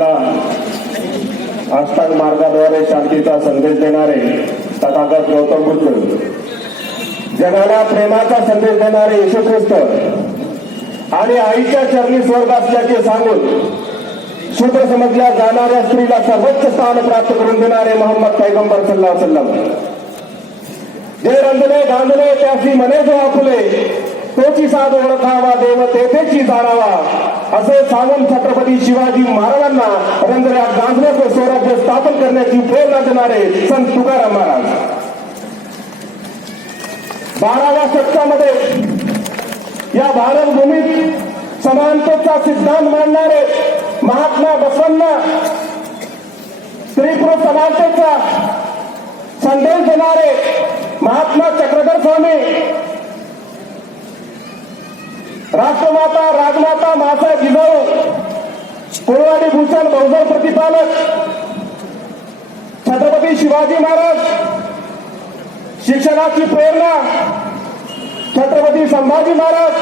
जगाला अष्टांग मार्गाद्वारे शांतीचा संदेश देणारे तथागत गौतम बुद्ध, जगाला प्रेमाचा संदेश देणारे येशू ख्रिस्त आणि आईच्या चरणी स्वर्ग असल्याचे सांगून शूद्र समजल्या जाणाऱ्या स्त्रीला सर्वोच्च स्थान प्राप्त करून देणारे मोहम्मद पैगंबर सल्लल्लाहु अलैहि वसल्लम, जे रंजले गांजले त्याची मने जो आपुले, तोची साध ओळखावा देव तेथेची जाणावा, असे सांगून छत्रपती शिवाजी महाराजांना रंजल्या गांजल्याचं स्वराज्य स्थापन करण्याची प्रेरणा देणारे संत तुकाराम महाराज, 12व्या शतकामध्ये या भारतभूमीत समानतेचा सिद्धांत मांडणारे महात्मा बसवण्णा, स्त्री पुरुष समानतेचा संदेश देणारे महात्मा चक्रधर स्वामी, राष्ट्रमाता राजमाता मासाहेब जिजाऊ, कुळवाडी भूषण बहुजन प्रतिपालक छत्रपती शिवाजी महाराज, शिक्षणाची प्रेरणा छत्रपती संभाजी महाराज,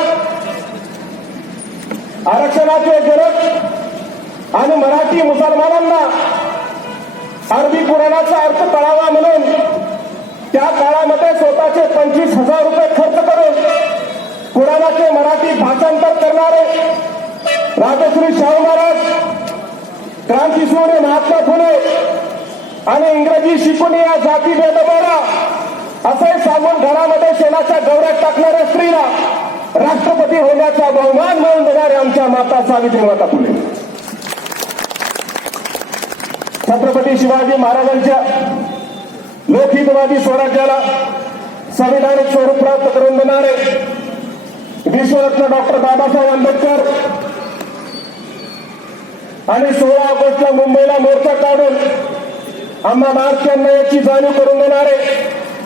आरक्षणाचे जनक आणि मराठी मुसलमानांना अरबी पुराणाचा अर्थ कळावा म्हणून त्या काळामध्ये स्वतःचे 25,000 रुपये खर्च करून पुराणाचे मराठी भाषांतर करणारे राजश्री शाहू महाराज, क्रांतीसूर्य महात्मा फुले आणि इंग्रजी शिकून या जाती भेदभावाला असे सांगून घरामध्ये शेणाच्या गवऱ्यात टाकणाऱ्या स्त्रीला राष्ट्रपती होण्याचा बहुमान मिळवून देणारे आमच्या माता सावित्रीमाता फुले, छत्रपती शिवाजी महाराजांच्या लोकहितवादी स्वराज्याला संविधानिक स्वरूप प्राप्त करून देणारे विश्वरत्न डॉक्टर बाबासाहेब आंबेडकर आणि 16 ऑगस्टला मुंबईला मोर्चा काढून अम्मा मार्क्स यांना याची जाणीव करून देणारे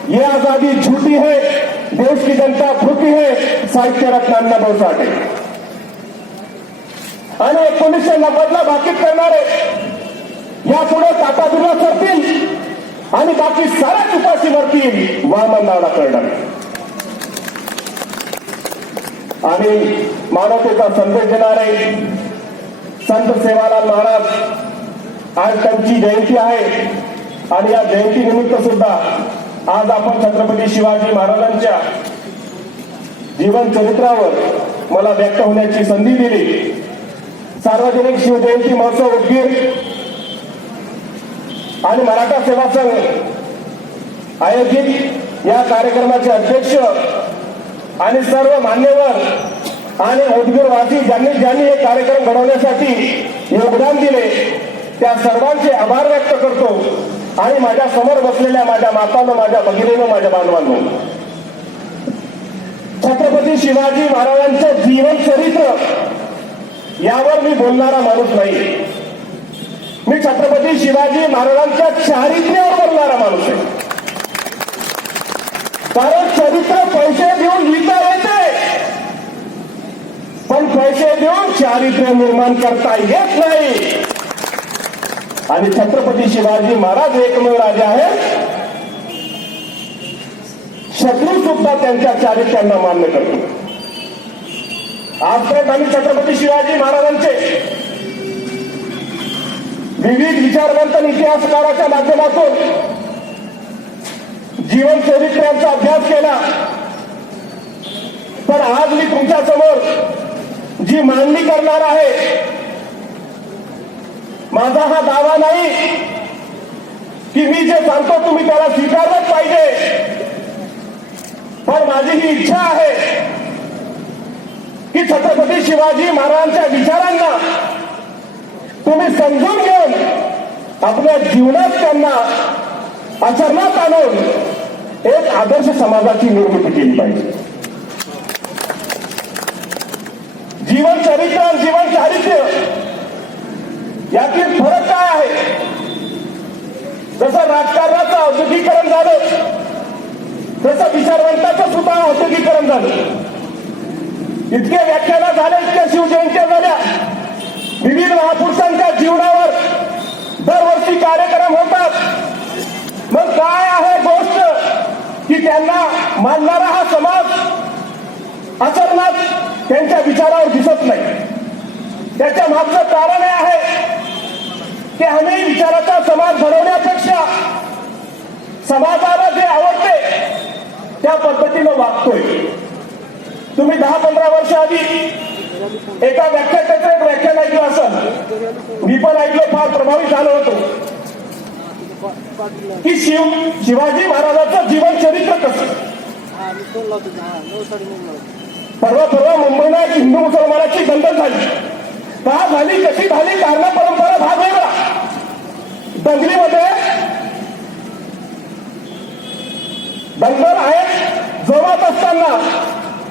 ये आजादी झूठी है, देश की जनता भूखी है, साहित्य रत्न अण्णाभाऊ साठे आणि 1990ला भाकीत करणारे यापुढे टाटा बिर्ला करतील आणि बाकी साऱ्या उपाशी मरतील वामन नावडा करणार आणि मानवतेचा संदेश देणारे संत सेवालाल महाराज, आज त्यांची जयंती आहे आणि या जयंती निमित्त सुद्धा आज आपण छत्रपती शिवाजी महाराजांच्या जीवन चरित्रावर मला व्यक्त होण्याची संधी दिली. सार्वजनिक शिवजयंती महोत्सव उदगीर आणि मराठा सेवा संघ आयोजित या कार्यक्रमाचे अध्यक्ष आणि सर्व मान्यवर आणि उदगीरवासी ज्यांनी हे कार्यक्रम घडवण्यासाठी योगदान दिले त्या सर्वांचे आभार व्यक्त करतो आणि माझ्या समोर बसलेल्या माझ्या मातांनो, माझ्या भगिनींनो, माझ्या बांधवांनो, छत्रपती शिवाजी महाराजांचे जीवन चरित्र यावर मी बोलणारा माणूस नाही. मी छत्रपती शिवाजी महाराजांच्या चारित्र्यावर बोलणारा माणूस आहे. कारण चरित्र पैसे देऊन लिहिता येते, पण पैसे देऊन चारित्र्य निर्माण करता येत नाही. आणि छत्रपती शिवाजी महाराज एकमेव राजा आहेत, शत्रू सुद्धा त्यांच्या चारित्र्यांना मान्य करतो. आजपर्यंत आम्ही छत्रपती शिवाजी महाराजांचे विविध विचारवंत इतिहासकाराच्या माध्यमातून जीवन चरित्रांचा अभ्यास केला. पण आज मी तुमच्या समोर जी मांडणी करणार आहे, माझा हा दावा नाही की मी जे सांगतो तुम्ही त्याला स्वीकारलंच पाहिजे, पण माझी ही इच्छा आहे की छत्रपती शिवाजी महाराजांच्या विचारांना तुम्ही समजून घेऊन आपल्या जीवनात त्यांना आचरणात आणून एक आदर्श समाजाची निर्मिती केली पाहिजे. जीवन चरित्र आणि जीवन चारित्र्य यातील फरक काय आहे? जसं राजकारणाचं औद्योगिकरण झालं, तसं विचारवंताचं सुद्धा औद्योगिकरण झालं. इतके व्याख्यानं झाले, इतक्या शिवजयंत्या झाल्या, विविध महापुरुषांच्या जीवनावर दरवर्षी कार्यक्रम होतात. मग काय आहे गोष्ट की त्यांना मानणारा हा समाज आचरणात त्यांच्या विचारावर दिसत नाही? त्याच्या मागचं कारण हे आहे की आम्ही विचाराचा समाज घडवण्यापेक्षा समाजाला जे आवडते त्या पद्धतीनं वागतोय. तुम्ही 10-15 वर्ष आधी एका व्याख्यात्याचं एक व्याख्यान ऐकलं असेल, मी पण ऐकलं, फार प्रभावित झालो होतो की शिवाजी महाराजांचं जीवन चरित्र कसं. परवा मुंबईला एक हिंदू मुसलमानाची दंगल झाली. का झाली, कशी झाली, कारण परंपरा भाग वेगळा. दंगलीमध्ये दंगल आहे जोरात असताना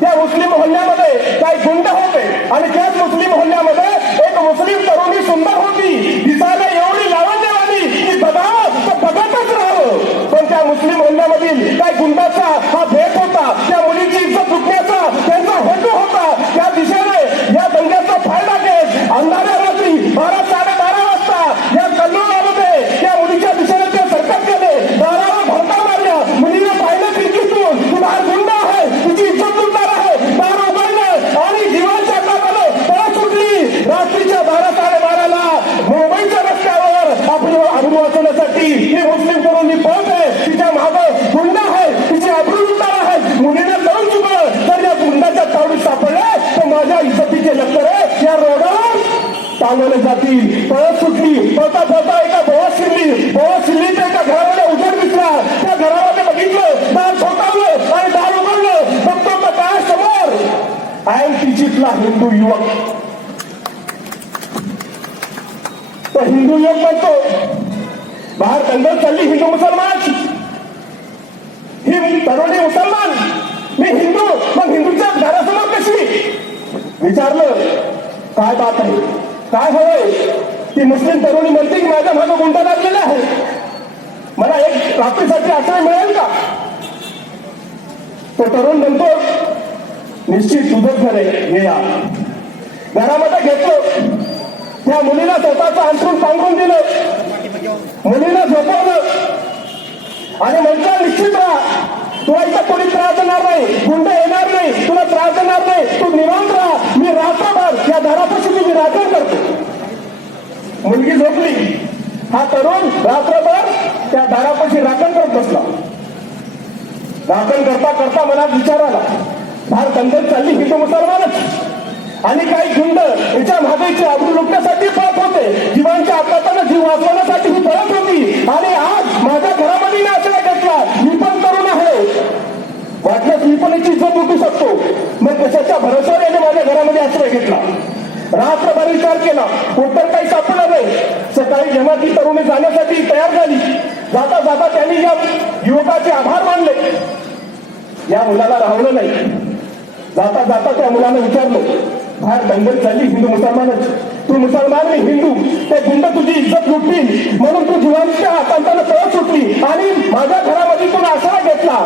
त्या मुस्लिम मोहल्ल्यामध्ये काही गुंड होते आणि त्याच मुस्लिम मोहल्ल्यामध्ये एक मुस्लिम तरुणी सुंदर होती, दिसायला एवढी लावण्यवाणी की बघतच राहावं. पण त्या मुस्लिम मोहल्ल्यामधील काही गुंडाचा हा भेट होता, त्या मुलीची इज्जत लुटण्याचा त्यांचा हेतू होता. त्या दिशेने या दंग्याचा फायदा घेत अंधाऱ्या रात्री 12-12:30 वाजता या कल्लोळामध्ये त्या मुलीच्या दिशेने ते सरकत गेले. दारावर भरता मारल्या. मुलीने पाहिलं खिडकीतून की बाहेर गुंड आहे, तिची इज्जत लुटणार आहे. दार उघडलं आणि जीवाच्या कामानं पळ सुटली. रात्रीच्या 12-12:30ला मुंबईच्या रस्त्यावर आपली आबरू वाचवण्यासाठी ही मुस्लिम तरुणी पळते. तिच्या मागं गुंड आहे, तिची आबरू लुटणार आहे. मुलीने कळून चुकलं तर या गुंडाच्या तावडीत सापडले तर माझ्या इज्जतीचे लष्कर या रोडावर चालवले जातील. पळत सुटली. पळता पळता एका बोवात शिरली तर एका घरामध्ये उजेड दिसला. त्या घरामध्ये बघितलं, दार ठोठावलं आणि दार उघडलं. बघतो तर काय समोर आयन तिचीतला हिंदू युवक. तो हिंदू युवक म्हणतो, बाहेर दंगल चालली हिंदू मुसलमानाची. ही तरुणी मुसलमान, मी हिंदू, मग हिंदूच्या घरासमोर कशी. विचारलं काय बात आहे, काय हवंय. ती मुस्लिम तरुणी म्हणते की माझ्या मागं गुंड लागलेला आहे, मला एक रात्रीसाठी आश्रय मिळेल का. तो तरुण म्हणतो निश्चित तुझंच घर आहे, हे या. घरामध्ये घेतलं. त्या मुलीला स्वतःचं अंथरूण पांघरून दिलं. मुलीला झोपवलं आणि म्हटलं निश्चित राहा, तुला इथं कोणी त्रास देणार नाही, गुंड येणार नाही, तुला त्रास देणार नाही, तू निवांत राहा. मी रात्रभर या दारापाशी तुझी राखण करतो. मुलगी झोपली. हा तरुण रात्रभर त्या दारापाशी राखण करत बसला. राखण करता करता मनात विचार आला, फार दंगल चालली हिंदू मुसलमानच आणि काही गुंड याच्या मागेची आबरू लुटण्यासाठी पळत होते. जीवांच्या अपघातानं जीव वाचवण्यासाठी ही पळत होती आणि आज माझ्या घरामध्ये आश्रय घेतला. मी पण तरुण आहे, वाटल्यास मी पण याची इज्जत लुटू शकतो. मग कशाच्या भरोश्यावर याने माझ्या घरामध्ये आश्रय घेतला. रात्रभर विचार केला, उत्तर काही सापडलं नाही. सकाळी जेव्हा ती तरुणी जाण्यासाठी तयार झाली, जाता जाता त्यांनी या युवकाचे आभार मानले. या मुलाला राहवलं नाही. जाता जाता त्या मुलानं विचारलं, बाहेर दंगल चालली हिंदू मुसलमानच, तू मुसलमान मी हिंदू, ते गुंड तुझी इज्जत लुटतील म्हणून तू जीवांच्या हातांताना पळ सुटली आणि माझ्या घरामध्ये तुला आश्रय घेतला.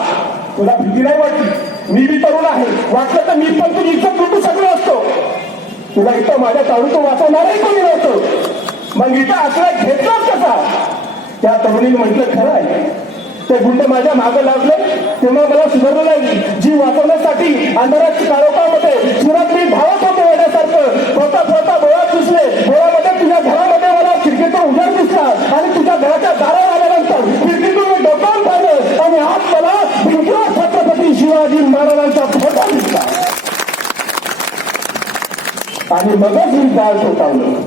तुला भीती नाही वाटली. मी बी तरुण आहे, वाटलं तर मी पण तुझी इज्जत लुटू शकलो असतो. तुला इथं माझ्या तावडीतून वाचवणारही कोणी नव्हतं, मग इथं आश्रय घेतलाच कसा. त्या तरुणीने म्हटलं खरं आहे, ते गुंड माझ्या मागं लागले तेव्हा मला सुधारलं नाही. जीव वाचवण्यासाठी अंधाराच्या काळोखामध्ये सुरात मी धावत होतो वेड्यासारखं. पळता पळता डोळ्यात दिसले. डोळ्यामध्ये तुझ्या घरामध्ये मला खिडकीतून उजेड दिसला आणि तुझ्या घराच्या दारावर आल्यानंतर खिडकीतून मी डोकावून पाहिलं आणि आज मला भिंतीवर छत्रपती शिवाजी महाराजांचा फोटो दिसला आणि मगच मी दार ठोठावलं.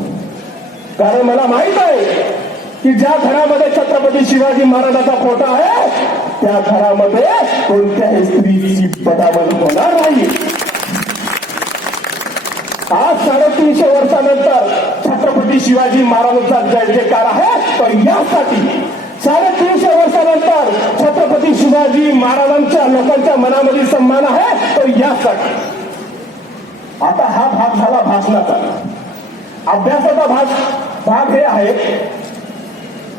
कारण मला माहित आहे की ज्या घरामध्ये छत्रपती शिवाजी महाराजांचा फोटो आहे त्या घरामध्ये कोणत्याही स्त्रीची बदावण होणार नाही. आज 350 वर्षानंतर छत्रपती शिवाजी महाराजांचा जय जयकार आहे तो यासाठी. 350 वर्षानंतर छत्रपती शिवाजी महाराजांच्या लोकांच्या मनामध्ये सन्मान आहे तो यासाठी. आता हा भाग झाला भाषणाचा. अभ्यासाचा भाग हे आहे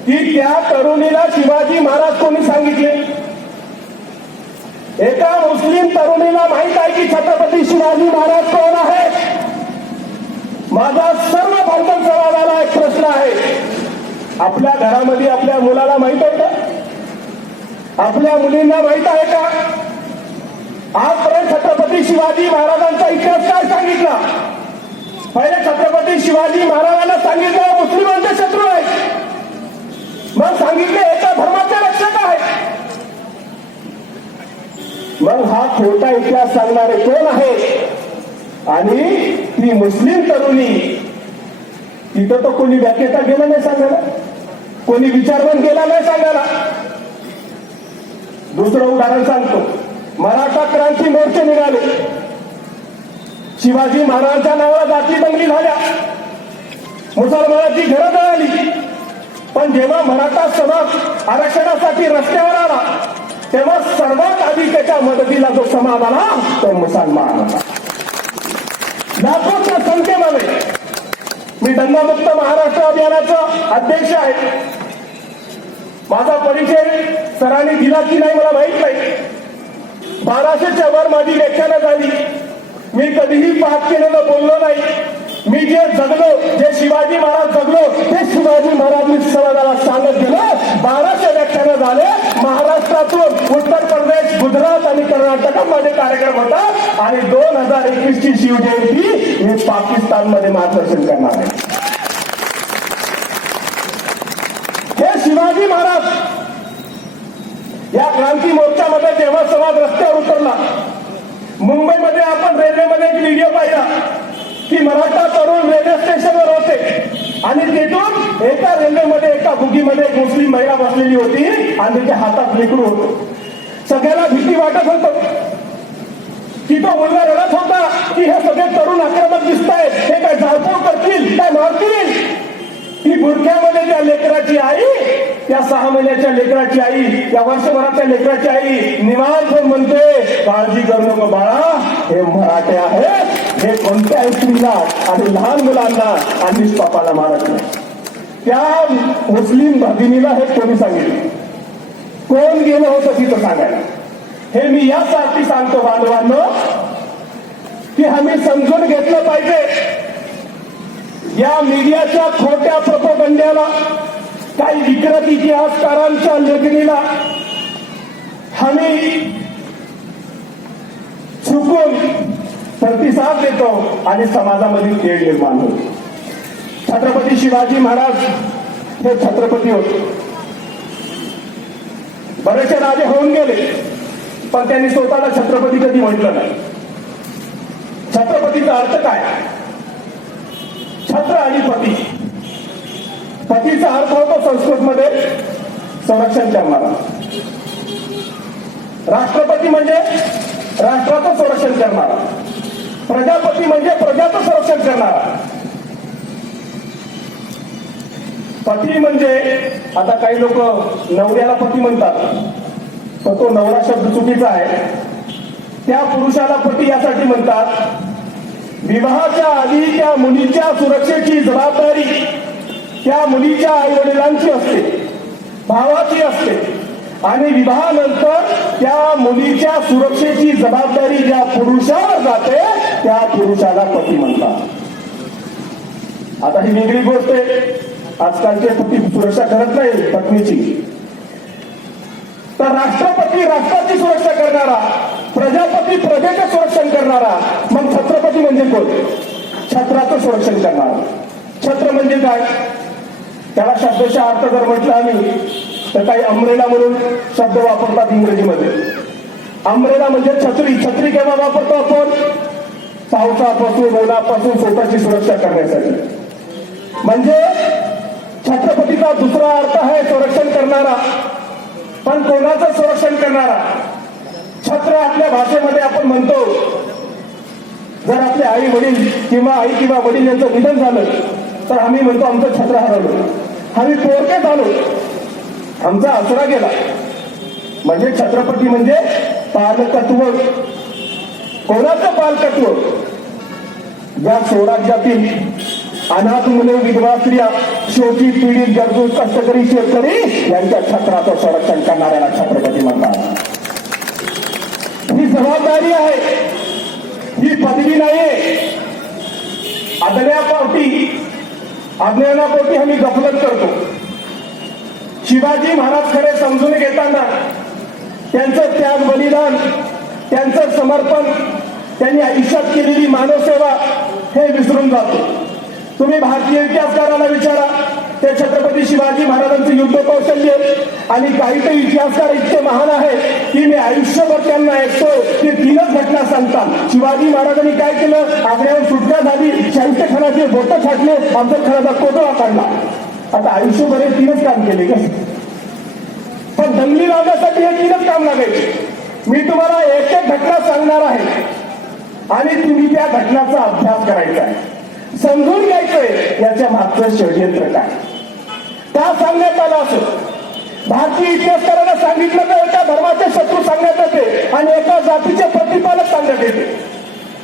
की त्या तरुणीला शिवाजी महाराज कोणी सांगितले. एका मुस्लिम तरुणीला माहित आहे की छत्रपती शिवाजी महाराज कोण आहे. माझा सर्व बांधव समाजाला एक प्रश्न आहे, आपल्या घरामध्ये आपल्या मुलाला माहित आहे का, आपल्या मुलींना माहित आहे का. आजपर्यंत छत्रपती शिवाजी महाराजांचा इतिहास काय सांगितला. पहिले छत्रपती छत्रपती शिवाजी महाराजांना सांगितलं मुस्लिमांचे शत्रू आहेत, मग सांगितले एका धर्माचे रक्षक आहेत, मग हा खोटा इतिहास सांगणारे कोण आहेत? आणि ती मुस्लिम तरुणी, तिथं तर कोणी व्याख्याता गेला नाही सांगायला, कोणी विचारवंत गेला नाही सांगायला. दुसरं उदाहरण सांगतो. मराठा क्रांती मोर्चे निघाले, शिवाजी महाराजांच्या नावाला जाती दंगली झाल्या, मुसलमानाची घरं जळाली. पण जेव्हा मराठा समाज आरक्षणासाठी रस्त्यावर आला, तेव्हा सर्वात आधी त्याच्या मदतीला जो समाज आला तो मुसलमान होता. लाखोच्या संख्येमध्ये. मी दंगमुक्त महाराष्ट्र अभियानाचा अध्यक्ष आहे. माझा परिचय सरांनी दिला की नाही मला माहित नाही. 1200च्या वर माझी व्याख्यानं झाली. मी कधीही पाठ केलेलं बोललो नाही. मी जे जगलो, जे शिवाजी महाराज जगलो, ते शिवाजी महाराजांनी समाजाला सांगत गेलो. 1200 व्याख्यानं झाले. महाराष्ट्रातून उत्तर प्रदेश, गुजरात आणि कर्नाटकात माझे कार्यक्रम होतात. आणि 2021ची शिवजयंती मी पाकिस्तानमध्ये मार्गदर्शन करणार आहे. हे शिवाजी महाराज या क्रांती मोर्चामध्ये जेव्हा समाज रस्त्यावर उतरला, मुंबईमध्ये आपण रेल्वेमध्ये एक व्हिडिओ पाहिला की मराठा तरुण रेल्वे स्टेशनवर होते आणि तिथून एका रेल्वेमध्ये एका बुगीमध्ये एक मुस्लिम महिला बसलेली होती आणि तिच्या हातात लेकरू होतं. सगळ्याला भीती वाटत होतं की तो मुलगा रडत होता की हे सगळे तरुण आक्रमक दिसत आहेत, हे काय जाळपोळ करतील, काय मारतील. ती बुरख्यामध्ये त्या लेकराची आई, त्या 6 महिन्याच्या लेकराची आई, त्या वर्षभराच्या लेकराची आई निवांत होऊन म्हणते, काळजी करू नको बाळा, हे मराठे आहेत, हे कोणत्याही स्त्रीला आणि लहान मुलांना आणि बापाला मारत नाही. त्या मुस्लिम भगिनीला हे कोणी सांगितलं? कोण गेलं होतं तिथं सांगायला? हे मी यासाठी सांगतो बांधवांनो की आम्ही समजून घेतलं पाहिजे. या मीडियाच्या खोट्या प्रोपगंड्याला, काही विकृत इतिहासकारांच्या लेखणीला आम्ही चुकून प्रतिसाद देतो आणि समाजामध्ये तेढ निर्माण होतो. छत्रपती शिवाजी महाराज हे छत्रपती होते. बरेचसे राजे होऊन गेले, पण त्यांनी स्वतःला छत्रपती कधी म्हटलं नाही. छत्रपतीचा अर्थ काय? छत्र आणि पती. पतीचा अर्थ होतो संस्कृत मध्ये संरक्षण करणारा. राष्ट्रपती म्हणजे राष्ट्राचं संरक्षण करणारा. प्रजापती म्हणजे प्रजाचं संरक्षण करणारा. पती म्हणजे, आता काही लोक नवऱ्याला पती म्हणतात, पण तो नवरा शब्द चुकीचा आहे. त्या पुरुषाला पती यासाठी म्हणतात, विवाहाच्या आधी त्या मुलीच्या सुरक्षेची जबाबदारी त्या मुलीच्या आई वडिलांची असते, भावाची असते. आणि विवाहानंतर त्या मुलीच्या सुरक्षेची जबाबदारी ज्या पुरुषावर जाते त्या पुरुषाला पती म्हणतात. आता ही वेगळी गोष्ट आहे. आजकालचे पती सुरक्षा करत नाही पत्नीची. तर राष्ट्रपती राष्ट्राची सुरक्षा करणारा, प्रजापती प्रजेचं संरक्षण करणारा. मग छत्रपती म्हणजे कोण? छत्राचं संरक्षण करणारा. छत्र म्हणजे काय? त्याला शब्दाचा अर्थ जर म्हटलं आम्ही तर काही अम्ब्रेला म्हणून शब्द वापरतात इंग्रजीमध्ये. अम्ब्रेला म्हणजे छत्री. छत्री केव्हा वापरतो आपण? पावसापासून, उन्हापासून स्वतःची सुरक्षा करण्यासाठी. म्हणजे छत्रपतीचा दुसरा अर्थ आहे संरक्षण करणारा. पण कोणाचं संरक्षण करणारा? छत्र आपल्या भाषेमध्ये आपण म्हणतो, जर आपले आई वडील किंवा आई किंवा वडील यांचं निधन झालं तर आम्ही म्हणतो आमचं छत्र हरवलं, आम्ही पोरके झालो, आमचा आसरा गेला. म्हणजे छत्रपती म्हणजे पालकत्व. कोणाचं पालकत्व? ज्या स्वराज्यातील अनाथ मुले, विधवा स्त्रिया, शोषित, पीडित, गरजू, कष्टकरी, शेतकरी यांच्या छत्राचं संरक्षण करणाऱ्याला छत्रपती म्हणतात. ही जबाबदारी आहे, ही पदवी नाहीये. अज्ञानापोटी आम्ही गफलत करतो. शिवाजी महाराज खरे समजून घेताना त्यांचं त्याग, बलिदान, त्यांचं समर्पण, त्यांनी आयुष्यात केलेली मानवसेवा हे विसरून जातो. तुम्ही भारतीय इतिहासकारांना विचारा, ते छत्रपती शिवाजी महाराजांचे युद्ध कौशल्य आणि काही काही इतिहासकार इतके महान आहेत की मी आयुष्यभर त्यांना ऐकतोय की 3च घटना सांगतात. शिवाजी महाराजांनी काय केलं, आग्र्यावर सुटका झाली, शाहिस्ते खानाचे बोटं छाटले, अफजल खानाचा कोटळा काढला. आता आयुष्यभर हे 3च काम केले का? पण दंगली लावण्यासाठी हे 3च काम लागायचे. मी तुम्हाला एक एक घटना सांगणार आहे आणि तुम्ही त्या घटनाचा अभ्यास करायचा आहे, समजून घ्यायचंय याच्या मागचं षडयंत्र काय, का सांगण्यात आलं असं. भारतीय इतिहासकारांना सांगितलं तर एका धर्माचे शत्रू सांगण्यात येते आणि एका जातीचे प्रतिपालक सांगण्यात येते.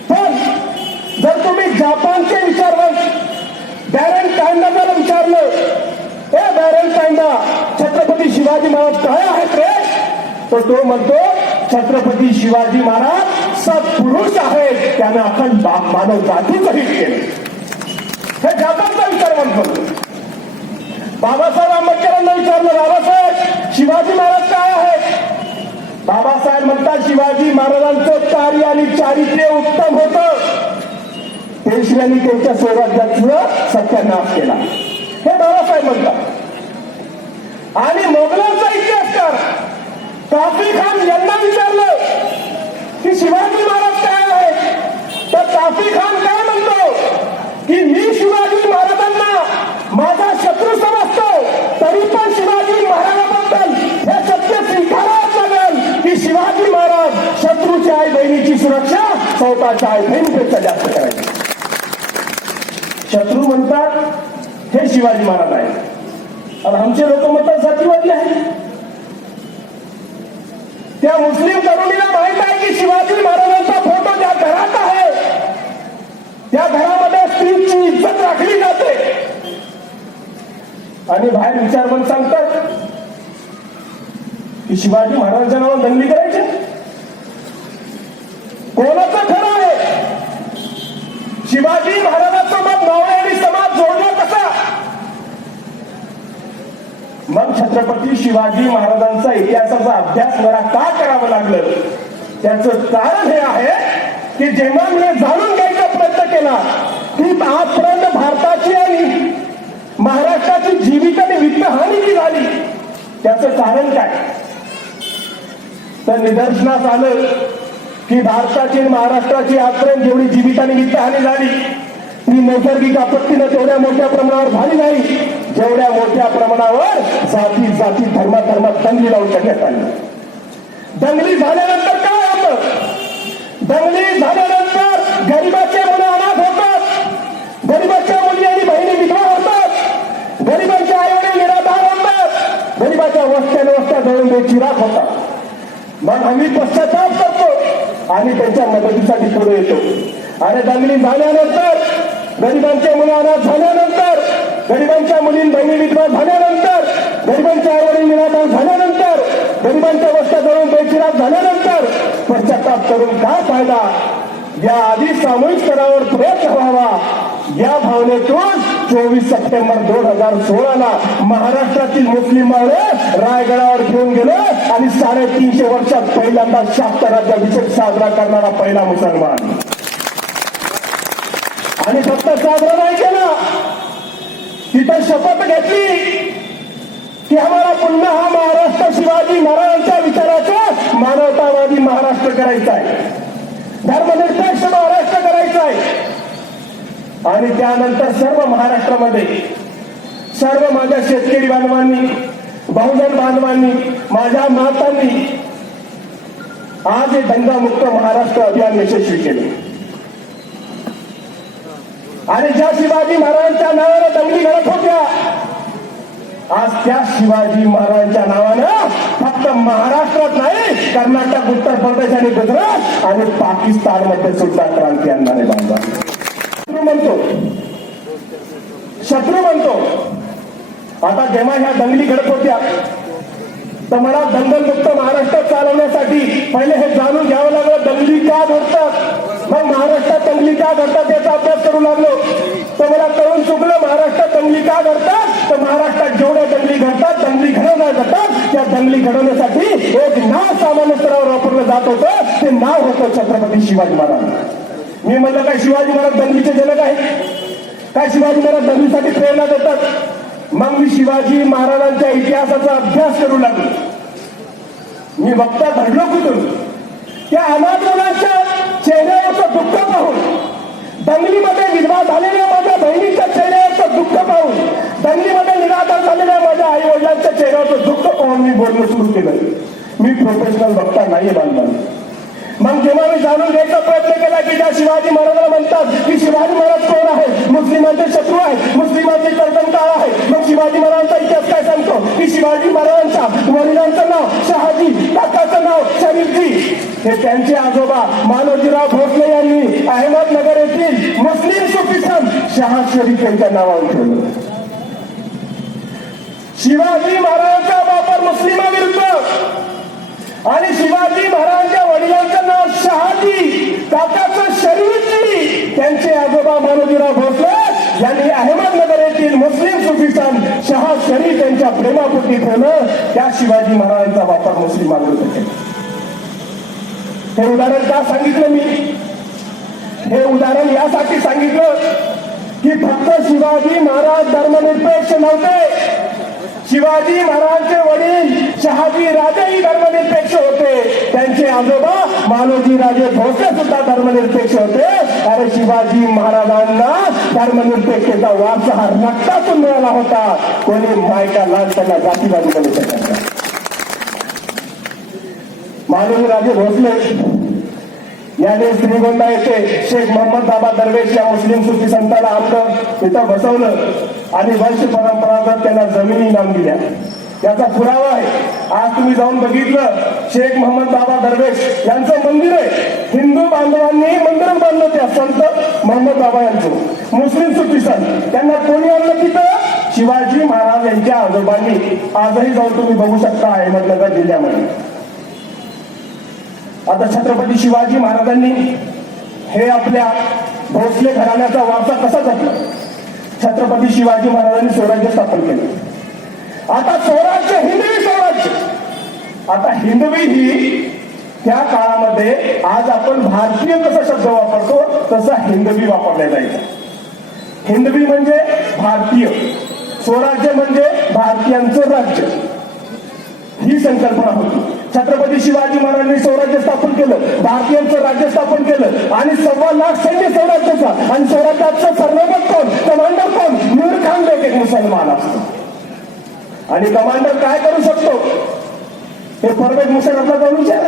पण जर तुम्ही जापानचे विचारवंत बॅरन टाइंडा विचारलं, ए बॅरन टाइंडा, छत्रपती शिवाजी महाराज काय आहेत रे, तर तो म्हणतो छत्रपती शिवाजी महाराज सत्पुरुष आहेत, त्याने अखंड मानव जातीचं हित केलं. हे जापानचा विचारवंत म्हणतो. बाबासाहेब आंबेडकरांना विचारलं, बाबासाहेब शिवाजी महाराज काय आहेत, बाबासाहेब म्हणतात शिवाजी महाराजांचं कार्य आणि चारित्र्य उत्तम होतं, पेशव्यांनी त्यांच्या स्वराज्याचं सत्यानाश केला, हे बाबासाहेब म्हणतात. आणि मोगलांचा इतिहासकार काफी खान यांना विचारलं की शिवाजी महाराज काय आहेत, तर काफी खान काय म्हणतो की मी शिवाजी महाराजांना माझा शत्रू समजतो, तरी पण शिवाजी महाराजांबद्दल हे सत्य स्वीकारावंच लागेल की शिवाजी महाराज शत्रूच्या आई बहिणीची सुरक्षा स्वतःच्या आई बहिणीपेक्षा जास्त करायची. शत्रू म्हणतात हे शिवाजी महाराज आहेत आणि आमचे लोक म्हणतात जातीवादी आहेत. त्या मुस्लिम तरुणीला माहित आहे की शिवाजी महाराजांचा फोटो ज्या घरात आहे त्या घरामध्ये स्त्रीची इज्जत राखली जाते आणि बाहेर विचारवंत सांगतात की शिवाजी महाराजांच्या नावावर दंगली करायची. कोणाचं खरं आहे? शिवाजी महाराजांसोबत मावळ्यांनी समाज जोडला कसा? मग छत्रपती शिवाजी महाराजांचा इतिहासाचा अभ्यास मला का करावं लागलं, त्याचं कारण हे आहे की जेव्हा मी जाणून घ्यायचा प्रयत्न केला की आजपर्यंत भारताची आणि महाराष्ट्राची जीवित आणि वित्तहानी जी झाली त्याचं कारण काय, तर निदर्शनास आलं की भारताची आणि महाराष्ट्राची आजपर्यंत जेवढी जीवित आणि वित्तहानी झाली ती नैसर्गिक आपत्तीनं तेवढ्या मोठ्या प्रमाणावर झाली नाही, जेवढ्या मोठ्या प्रमाणावर जाती जाती धर्मात दंगली लावून करण्यात आली. दंगली झाल्यानंतर काय होतं? दंगली झाल्यानंतर गरिबाचे मुलं अनाथ होतात, गरिबाच्या मुली आणि बहिणी विधवा होतात, गरिबांच्या आईवडील निराधार होतात, गरिबाच्या वस्त्या जळून बेचिराख होतात. मग आम्ही पश्चाताप करतो आणि त्यांच्या मदतीसाठी पुढे येतो. आणि दंगली झाल्यानंतर, गरिबांचे मुलं अनाथ झाल्यानंतर, गरिबांच्या मुली बहिणी विधवा झाल्यानंतर, गरिबांच्या आईवडील निराधार झाल्यानंतर, गरिबांच्या वस्त्या जळून बेचिराख झाल्यानंतर पश्चाताप करून काय फायदा? या आधी सामूहिक स्तरावर प्रयत्न व्हावा या भावनेतून 24 सप्टेंबर 2016 महाराष्ट्रातील मुस्लिम बाळे रायगडावर घेऊन गेले आणि 350 वर्षात पहिल्यांदा शाक्त राज्याभिषेक साजरा करणारा पहिला मुसलमान. आणि फक्त साजरा नाही केला, तिथं शपथ घेतली की आम्हाला पुन्हा हा महाराष्ट्र शिवाजी महाराजांच्या विचाराचा मानवतावादी महाराष्ट्र करायचा आहे, धर्मनिरपेक्ष महाराष्ट्र करायचा आहे. आणि त्यानंतर सर्व महाराष्ट्रामध्ये सर्व माझ्या शेतकरी बांधवांनी, बहुजन बांधवांनी, माझ्या मातांनी आज हे दंगामुक्त महाराष्ट्र अभियान यशस्वी केले. आणि ज्या शिवाजी महाराजांच्या नावानं दंगली घडत होत्या, आज त्या शिवाजी महाराजांच्या नावानं फक्त महाराष्ट्रात नाही, कर्नाटक, उत्तर प्रदेश आणि गुजरात आणि पाकिस्तानमध्ये सुद्धा क्रांती आणणारे बांधव शत्रू म्हणतो. आता जेव्हा ह्या दंगली घडत होत्या तर मला दंगलमुक्त महाराष्ट्र चालवण्यासाठी पहिले हे जाणून घ्यावं लागलं दंगली का घडतात, मग महाराष्ट्रात दंगली का घडतात याचा अभ्यास करू लागलो. तर मला कळून चुकलं महाराष्ट्रात दंगली का घडतात, तर महाराष्ट्रात जेवढ्या दंगली घडतात, दंगली घडवल्या जातात, त्या दंगली घडवण्यासाठी एक नाव सामान्य स्तरावर वापरलं जात होतं, ते नाव होतं छत्रपती शिवाजी महाराज. मी म्हणलं काय शिवाजी महाराज दंगलीचे जनक आहेत? काय शिवाजी महाराज दंगलीसाठी प्रेरणा देतात? मग मी शिवाजी महाराजांच्या इतिहासाचा अभ्यास करू लागलो. मी बघता घडलो कुठून? त्या अनाथ मुलांच्या चेहऱ्यावरचं दुःख पाहून, दंगलीमध्ये विधवा झालेल्या माझ्या बहिणीच्या चेहऱ्यावरचं दुःख पाहून, दंगलीमध्ये निराधार झालेल्या माझ्या आई वडिलांच्या चेहऱ्यावरचं दुःख पाहून मी बोलणं सुरू केलं. मी प्रोफेशनल वक्ता नाहीये बांधवान. मग जेव्हा मी जाणून घ्यायचा प्रयत्न केला की त्या शिवाजी महाराजांना म्हणतात की शिवाजी महाराज कोण आहे? मुस्लिमांचे शत्रू आहे, मुस्लिमांचे कर्तनकाळ आहे. मग शिवाजी महाराजांचा इतिहास काय सांगतो की शिवाजी महाराजांच्या वडिलांचं नाव शहाजी, काकाचं नाव शरीफजी. हे त्यांचे आजोबा मालोजीराव भोसले यांनी अहमदनगर येथील मुस्लिम सुफी संत शहा शरीफ यांच्या नावावर ठेवलं. शिवाजी महाराजांचा वापर मुस्लिमाविरुद्ध आणि शिवाजी महाराजांच्या वडिलांचं नाव शहाजी, काकाचं शरीफजी. त्यांचे आजोबा मालोजीराव भोसले यांनी अहमदनगर येथील मुस्लिम सुफी संत शहा शरीफ यांच्या प्रेमापोटी ठेवलं. त्या शिवाजी महाराजांचा वापर मुस्लिमांविरुद्ध केला. हे उदाहरण का सांगितलं मी? हे उदाहरण यासाठी सांगितलं की फक्त शिवाजी महाराज धर्मनिरपेक्ष नव्हते, शिवाजी महाराजांचे वडील शहाजी राजेही धर्मनिरपेक्ष होते. त्यांचे आजोबा मालोजी राजे भोसले सुद्धा धर्मनिरपेक्ष होते. अरे शिवाजी महाराजांना धर्मनिरपेक्षतेचा वारसा हा रक्तातून मिळाला होता. कोणी मायका लाल त्यांना जातीवादी बनू शकत नाही. मालोजी राजे भोसले याने श्रीगोंदा येथे शेख मोहम्मद बाबा दरवेश या मुस्लिम सुफी संतांना आणलं, तिथं बसवलं आणि वंश परंपरागत त्यांना जमिनी इनाम दिल्या. याचा पुरावा आहे. आज तुम्ही जाऊन बघितलं, शेख मोहम्मद बाबा दरवेश यांचं मंदिर आहे. हिंदू बांधवांनी मंदिर बांधलं त्या संत मोहम्मद बाबा यांचं. मुस्लिम सुफी संत त्यांना कोणी आणलं तिथं? शिवाजी महाराज यांच्या आजोबांनी. आजही जाऊन तुम्ही बघू शकता अहमदनगर जिल्ह्यामध्ये. आता छत्रपती शिवाजी महाराजांनी हे आपल्या भोसले घराण्याचा वारसा कसा जपला? छत्रपती शिवाजी महाराजांनी स्वराज्य स्थापन केलं. आता स्वराज्य, हिंदवी स्वराज्य. आता हिंदवी ही त्या काळामध्ये आज आपण भारतीय कसा शब्द वापरतो तसा हिंदवी वापरला जायचा. हिंदवी म्हणजे भारतीय, स्वराज्य म्हणजे भारतीयांचं राज्य, ही संकल्पना होती. छत्रपती शिवाजी महाराजांनी स्वराज्य स्थापन केलं, भारतीयांचं राज्य स्थापन केलं आणि 1.25 लाख सैन्य स्वराज्याचा. आणि स्वराज्याचं सरनोबत कोण? कमांडर कोण? नूर खान बेग एक मुसलमान असतो. आणि कमांडर काय करू शकतो हे परवेज मुशर्रफला जाऊन विचार.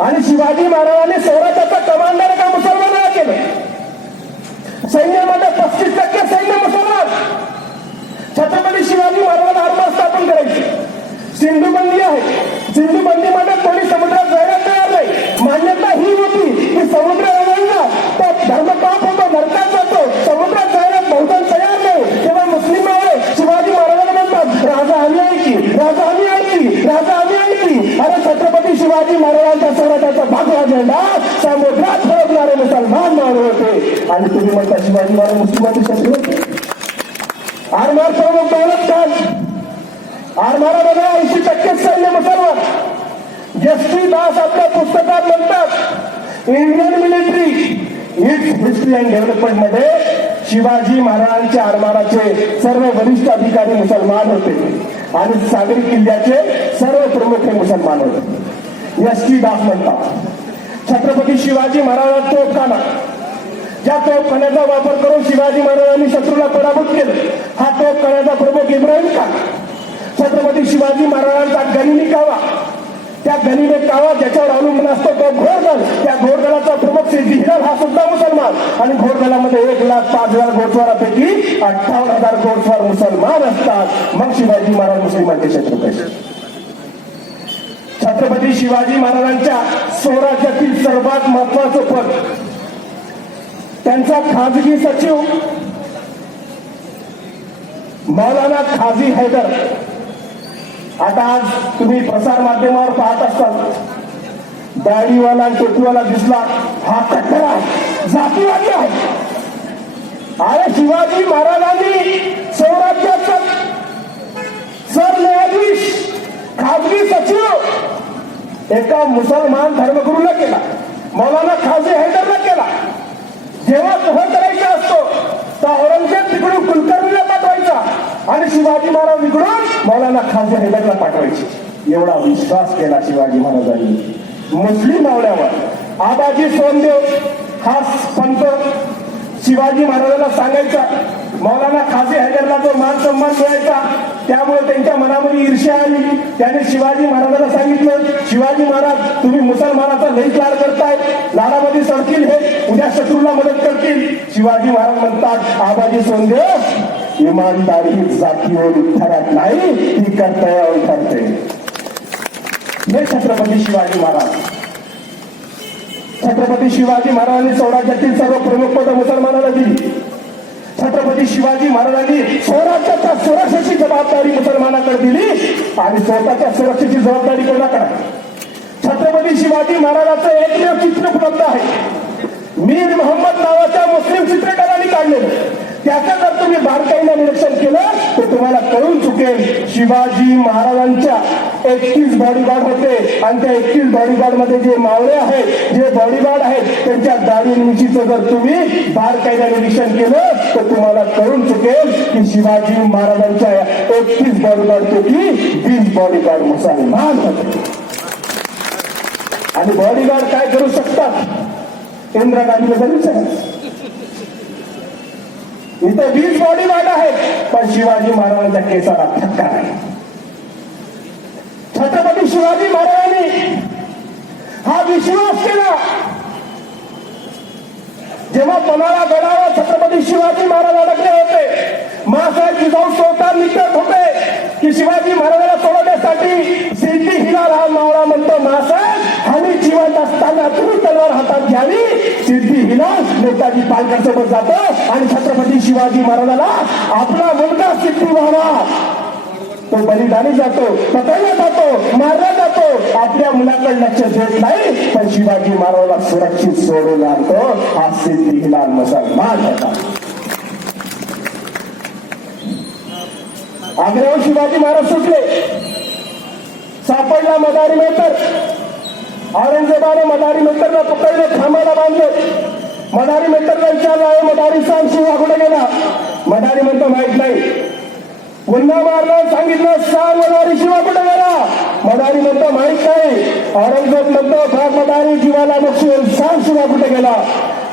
आणि शिवाजी महाराजांनी स्वराज्याचा कमांडर का मुसलमानाला केलं? सैन्यामध्ये 35% सैन्य मुसलमान. छत्रपती शिवाजी महाराजांना आर्मा स्थापन करायची. सिंधू बंदी आहे, सिंधू बंदीमध्ये कोणी समुद्रात जायला तयार नाही. मान्यता ही होती की समुद्र ओलांडला तर धर्मपाप होतो, नरकात जातो. समुद्रात जायला बहुजन तयार नाही. तेव्हा मुस्लिम शिवाजी महाराजांना म्हणतात राजा आम्ही आहे की, राजा आम्ही आहे की, राजा आम्ही आहे की. अरे छत्रपती शिवाजी महाराजांच्या स्वराज्याचा भगवा झेंडा समुद्रात फडकणारे मुसलमान मानव होते. आणि तुम्ही म्हणता शिवाजी महाराज मुस्लिमांचे शत्रू होते? आरमार प्रमुख दौलत खान, आरमारामध्ये 80% सैन्य मुसलमान. एस.टी. दास आपल्या पुस्तकात म्हणतात Indian military it's history and development मध्ये शिवाजी महाराजांच्या आरमाराचे सर्व वरिष्ठ अधिकारी मुसलमान होते आणि सागरी किल्ल्याचे सर्व प्रमुख हे मुसलमान होते. एस.टी. दास म्हणतात छत्रपती शिवाजी महाराज तोफखाना, ज्या तोफखान्याचा वापर करून शिवाजी महाराजांनी शत्रूला पराभूत केलं, हा तोफखान्याचा प्रमुख इब्राहिम खान. छत्रपती शिवाजी महाराजांचा गनिमी कावा, त्या गनिमी कावा ज्याच्यावर अवलंबून असतो तो घोडदल, त्या घोडदलाचा प्रमुख सिद्धी हिराल हा सुद्धा मुसलमान. आणि घोडदलामध्ये 1,05,000 घोडस्वारापैकी 58,000 घोडस्वार मुसलमान असतात. मग शिवाजी महाराज मुस्लिमांचे शत्रू कसे? छत्रपती शिवाजी महाराजांच्या स्वराज्यातील सर्वात महत्वाचं पद त्यांचा खाजगी सचिव मौलाना खाजी हैदर. आता आज तुम्ही प्रसार माध्यमावर पाहत असताल, दाढीवाला टोपीवाला दिसला हा कट्टर आहे, जातीवादी आहे. अरे शिवाजी महाराजांनी स्वराज्याचा सरन्यायाधीश खाजगी सचिव एका मुसलमान धर्मगुरूला केला, मौलाना खाजी हैदरला केला. जेव्हा तह करायचा असतो महाराज बिघडून मौलाना खाजी हैदरला पाठवायचे एवढा विश्वास केला शिवाजी महाराजांनी. मुस्लिम मावळ्यावर आबाजी सोनदेव हा पंत शिवाजी महाराजांना सांगायचा, मौलाना खाजी हैदरला जो मान सन्मान मिळायचा त्यामुळे त्यांच्या मनामध्ये ईर्ष्या आली. त्याने शिवाजी महाराजांना सांगितलं, शिवाजी महाराज तुम्ही मुसलमानाचा लई लाड करताय, लाडामध्ये सडतील हे, उद्या शत्रूला मदत करतील. शिवाजी महाराज म्हणतात, आबाजी सोनदेव इमानदारी जातीवर ठरत नाही, ती कर्तव्यावर ठरते. हे छत्रपती शिवाजी महाराज. छत्रपती शिवाजी महाराजांनी स्वराज्यातील सर्व प्रमुख पद मुसलमानाला दिली. छत्रपती शिवाजी महाराजांनी स्वराज्याच्या सुरक्षेची जबाबदारी मुसलमानाकडे दिली आणि स्वतःच्या सुरक्षेची जबाबदारी कोणाकडे? छत्रपती शिवाजी महाराजांचं एकमेव चित्र उपलब्ध आहे, मीर मोहम्मद नावाच्या मुस्लिम चित्रकारांनी काढलेलं. त्याचं जर तुम्ही बारकाईनं निरीक्षण केलं तर तुम्हाला कळून चुकेल, शिवाजी महाराजांच्या 31 बॉडीगार्ड होते आणि त्या 31 बॉडीगार्ड मध्ये जे मावळे आहेत, जे बॉडीगार्ड आहेत, त्यांच्या दाढी-मिशीचं जर तुम्ही बारकाईनं निरीक्षण केलं तर तुम्हाला कळून चुकेल की शिवाजी महाराजांच्या 31 बॉडीगार्ड पैकी 20 बॉडीगार्ड मुसलमान होते. आणि बॉडीगार्ड काय करू शकतात? इंदिरा गांधीला विचारा. इथे 20 बॉडीगार्ड आहेत पण शिवाजी महाराजांच्या केसाला धक्का नाही. छत्रपती शिवाजी महाराजांनी हा विश्वास केला. जेव्हा पन्हाळा गडावर छत्रपती शिवाजी महाराज अडकले होते, मासाहेब जिजाऊ स्वतः निकट होते की शिवाजी महाराजांना सोडवण्यासाठी. सिद्धी हिलाल हा मावळा म्हणतो, मासाहेब आम्ही जिवंत असताना तुम्ही तलवार हातात घ्यावी. सिद्धी हिलाल नेताजी पालकर सोबत जातो आणि छत्रपती शिवाजी महाराजाला आपला मुलगा सिद्धी व्हावा तो बलिदानी जातो, पकडला जातो, मारला जातो. आपल्या मुलाकडे लक्ष देत नाही पण शिवाजी महाराजाला सुरक्षित सोडून आणतो. हा सिद्धी हिलाल मुसलमान होता. आग्र्यावर शिवाजी महाराज सुटले, सापडला मदारी मेहतर. औरंगजेबाने मदारी मेहतरला पकडले, खांबाला बांधले. मदारी मेहतरला विचारलं, आहे मदारी सांग शिवा कुठे गेला? मदारी म्हणतो माहित नाही. पुन्हा मारलं, सांगितलं सांग मदारी शिवा कुठे गेला? मदारी म्हणतो माहित नाही. औरंगजेब म्हणतो भाग मदारी जीवाला बक्षील, सांग शिवा कुठे गेला?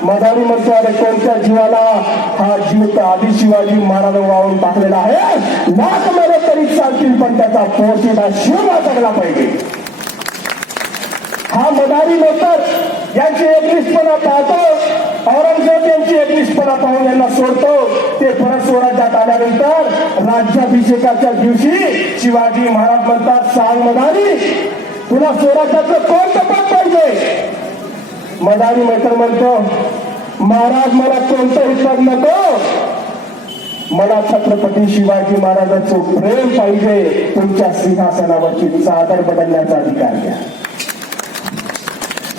मदारी म्हणतो अरे कोणत्या जीवाला? हा जीव तर आधी शिवाजी महाराज वाळून टाकलेला आहे, लाख मेले तरी चालतील पण त्याचा पोशीला शिव वाचवला पाहिजे. हा मदारी मेहतर यांची एकनिष्ठपणा पाहतो, औरंगजेब यांची एकनिष्ठपणा पाहून यांना सोडतो. ते परत स्वराज्यात आल्यानंतर राज्याभिषेकाच्या दिवशी शिवाजी महाराज म्हणतात, सांग मदारी तुला स्वराज्याचं कोणतं पद पाहिजे? मदारी मेहतर म्हणतो, महाराज मला कोणतंही पद नको, मला छत्रपती शिवाजी महाराजांचं प्रेम पाहिजे. तुमच्या सिंहासनावरची चादर बदलण्याचा अधिकार द्या.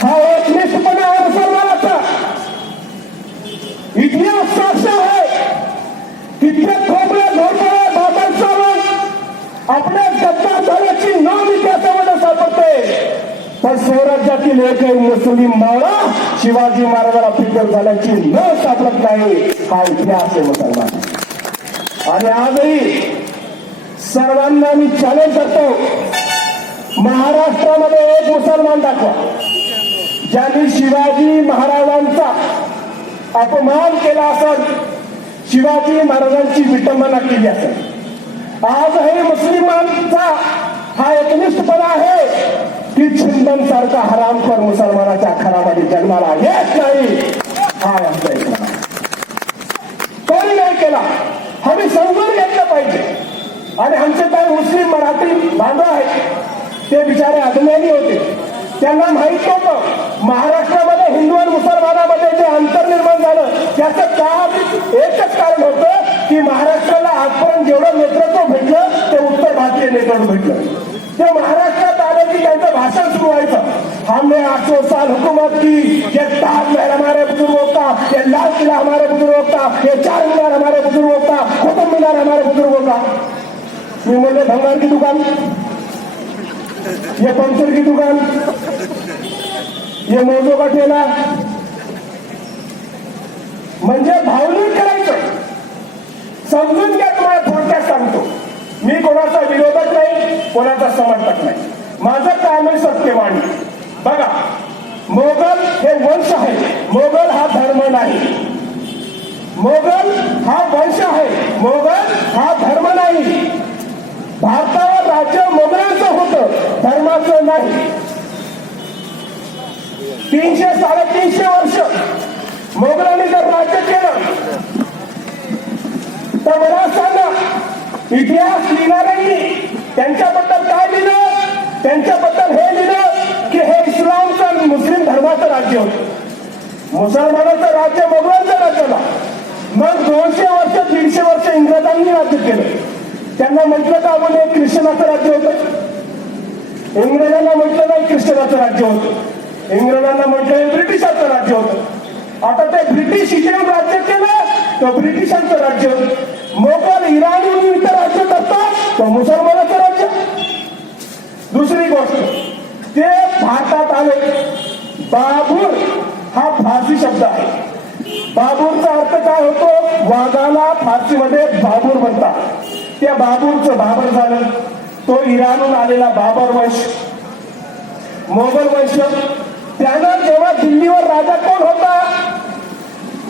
हा एकनिष्ठपणा आहे मुसलमानाचा. इतिहास साक्ष आहे. कित्येक खोबऱ्या घोरपड्या बाबांचा आपल्या गद्दार झाल्याची नाव इतिहासामध्ये सापडते पण स्वराज्यातील एकही मुस्लिम मावळा शिवाजी महाराजाला फिकर झाल्याची न सापडत नाही. हा इतिहास आहे मुसलमान. आणि आजही सर्वांना मी चॅलेंज करतो, महाराष्ट्रामध्ये एक मुसलमान दाखवा ज्यांनी शिवाजी महाराजांचा अपमान केला असेल, शिवाजी महाराजांची विटंबना केली असेल. आजही मुस्लिमांचा हा एकनिष्ठपणा आहे की छिंदन सारखा हरामखोर मुसलमानाच्या घरामध्ये जन्माला येत नाही. हा आमचा इस्लाम कोणी नाही केला. आम्ही समजून घेतलं पाहिजे. आणि आमचे काही मुस्लिम मराठी बांधव आहेत, ते बिचारे अज्ञानी होते, त्यांना माहित नव्हतं महाराष्ट्रामध्ये हिंदू आणि मुसलमानामध्ये जे अंतर निर्माण झालं त्याचं एकच कारण होतं की महाराष्ट्राला आजपर्यंत जेवढं नेतृत्व भेटलं ते उत्तर भारतीय नेतृत्व भेटलं. ते महाराष्ट्रात आले की त्यांचं भाषण सुरू व्हायचं, हमने 800 साल हुकूमत की, ये ताजमहल हमारे बुजुर्गों का, ये लाल किला हमारे बुजुर्गों का, ये चार मीनार हमारे बुजुर्गों का, कुतुब मीनार हमारे बुजुर्गों का. ये बोले भंगार की दुकान, ये पंचर की दुकान, ये मोजों का ठेला. म्हणजे भावनिक करायचं. समजून घ्या, तुम्हाला थोडक्यात सांगतो. कोणाचा समर्थक नाही. माझं काम आहे सत्य मांडणे. बघा, मोगल हे वंश आहे, मोगल हा धर्म नाही. मोगल हा वंश आहे, मोगल हा धर्म नाही. भारतावर राज्य मोगलांचं होतं, धर्माचं नाही. 300-350 वर्ष मोगलांनी जर राज्य केलं तर मला सांगा, इतिहास लिहिणाऱ्यांनी त्यांच्याबद्दल काय लिहिलं? त्यांच्याबद्दल हे लिहिलं की हे इस्लामचं मुस्लिम धर्माचं राज्य होतं, मुसलमानाचं राज्य मोगलांचं राज्य झालं. मग 200 वर्ष 150 वर्ष इंग्रजांनी राज्य केलं. त्यांना म्हटलं का आपण हे ख्रिश्चनाचं राज्य होतं? इंग्रजांना म्हटलं नाही ख्रिश्चनाचं राज्य होतं, इंग्रजांना म्हटलं ब्रिटिशांचं राज्य होतं. आता ते ब्रिटिश इथे राज्य केलं तर ब्रिटिशांचं राज्य. मोगल इराण येऊन इथं राज्य करतात तर मुसलमानाचं राज्य. दुसरी गोष्ट, ते भारतात आले. बाबूर हा फारसी शब्द आहे. बाबूरचा अर्थ काय होतो? वाघाला फारसीमध्ये बाबूर म्हणतात. त्या बाबूरचं बाबर झालं. तो इराणहून आलेला बाबर वंश, मोगल वंश. त्यानं जेव्हा दिल्लीवर राजा कोण होता?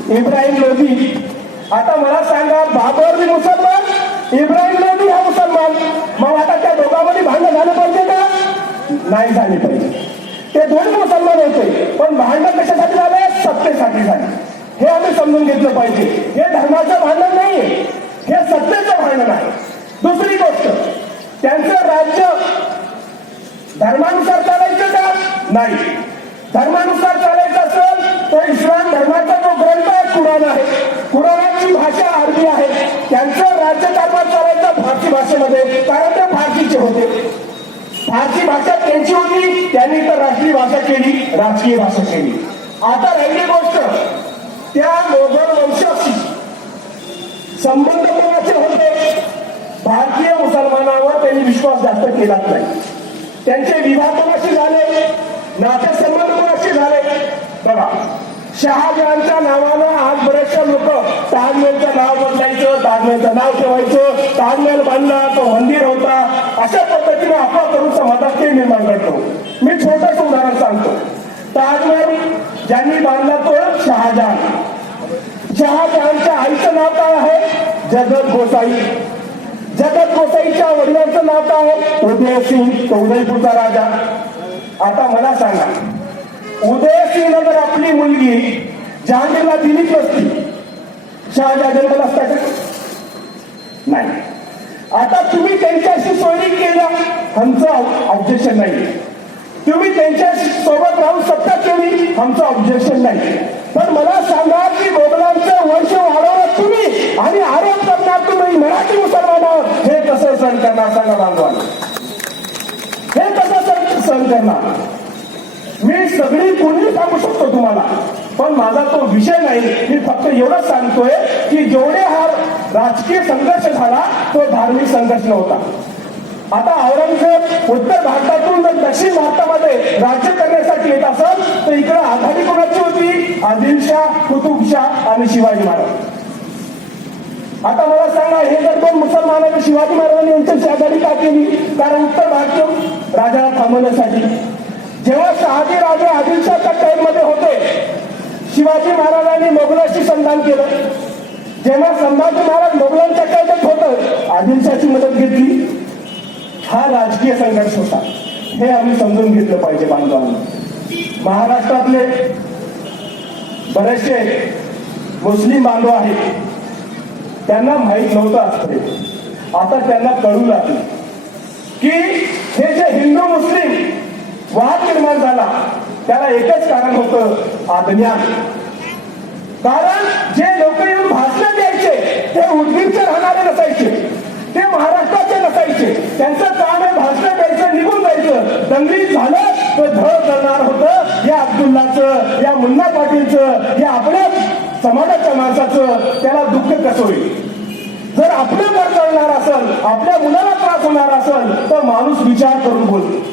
इब्राहिम लोधी. आता मला सांगा, बाबर बी मुसलमान, इब्राहिम लोधी हा मुसलमान. मग आता त्या दोघांमध्ये भांडण झालं पाहिजे का? नाही झाले पाहिजे. ते दोन्ही मुसलमान होते, पण भांडण कशासाठी झाले? सत्तेसाठी झाले. हे आम्ही समजून घेतलं पाहिजे. हे धर्माचं भांडण नाही, हे सत्तेचं भांडण आहे. दुसरी गोष्ट, त्यांचं राज्य धर्मानुसार चालायचं का? नाही. धर्मानुसार चालायचं असेल तर इस्लाम धर्माचा जो ग्रंथ आहे कुराण आहे, कुराणाची भाषा अरबी आहे. त्यांचं राज्यकारभार चालायचं फारसी भाषेमध्ये, कारण ते फारसीचे होते. फारसी भाषा त्यांची होती, त्यांनी तर राष्ट्रीय भाषा केली, राजकीय भाषा केली. आता राहिली गोष्ट, त्या मोगल वंशाशी संबंध कोणाचे होते? भारतीय मुसलमानावर त्यांनी विश्वास जास्त केलाच नाही. त्यांचे विवाह कोणाशी झाले? नातेसंबंध कोणाशी झाले? बघा, शहाजहानच्या नावानं आज बरेचसे लोक ताजमहलचं नाव बदलायचं, ताजमहलचं नाव ठेवायचं, ताजमहल बांधला तो मंदिर होता, अशा पद्धतीने अफवा करून समाजात ते निर्माण करतो. मी छोटंच उदाहरण सांगतो. ताजमहल ज्यांनी बांधला तो शहाजहान. शहाजहानच्या आईचं नाव काय आहे? जगत गोसाई. जगत गोसाईच्या वडिलांचं नाव काय आहे? उदयसिंग, तो उदयपूरचा राजा. आता मला सांगा, उदयसिंग जर आपली मुलगी जहांगीरला दिलीच नसती, शहाजहान जन्मला असता का? नाही. आता तुम्ही त्यांच्याशी सोयरी केला, आमचं ऑब्जेक्शन नाही. तुम्ही त्यांच्या सोबत राहून सत्ता केली, आमचं ऑब्जेक्शन नाही. पण मला सांगा की मोगलांचं वंश वाढवणार तुम्ही आणि आरोप करणार तुम्ही मराठी मुसलमानावर, हे कसं सहन करणार? सांगा बांधवांना, हे कसं सहन करणार? मी सगळी कोणी सांगू शकतो तुम्हाला, पण माझा तो विषय नाही. मी फक्त एवढंच सांगतोय की जेवढे हा राजकीय संघर्ष झाला तो धार्मिक संघर्ष नव्हता. आता औरंगजेब उत्तर भारतातून जर दक्षिण भारतामध्ये राज्य करण्यासाठी येत असेल तर इकडे आघाडी कोणाची होती? आदिलशाह, कुतुबशाह आणि शिवाजी महाराज. आता मला सांगा, हे जर दोन मुसलमानांनी शिवाजी महाराजांनी यांच्याशी आघाडी का केली? कारण उत्तर भारतीय राजाला थांबवण्यासाठी. जेव्हा शहाजी राजे आदिलशाहच्या कैदमध्ये होते, शिवाजी महाराजांनी मोगलांशी संधान केलं. जेव्हा संभाजी महाराज मोगलांच्या कैदेत होतं, आदिलशाहची मदत घेतली. हा राजकीय संघर्ष होता, हे आम्ही समजून घेतलं पाहिजे बांधवांना. महाराष्ट्रातले बरेचसे मुस्लिम बांधव आहेत, त्यांना माहीत नव्हतं असते, आता त्यांना कळू लागले की हे जे हिंदू मुस्लिम वाद निर्माण झाला त्याला एकच कारण होतं, अज्ञान. कारण जे लोक येऊन भाषण द्यायचे ते उदगीरचे राहणारे नसायचे, ते महाराष्ट्राचे नसायचे. त्यांचं काम आहे भाषण द्यायचं, निघून जायचं. दंगलीत झालं तर धड करणार होतं या अब्दुल्लाचं, या मुन्ना पाटीलचं, या आपल्या समाजाच्या माणसाचं. त्याला दुःख कसं होईल? जर आपलं घर चालणार असेल, आपल्या मुलाला त्रास होणार असेल तर माणूस विचार करून बोलतो.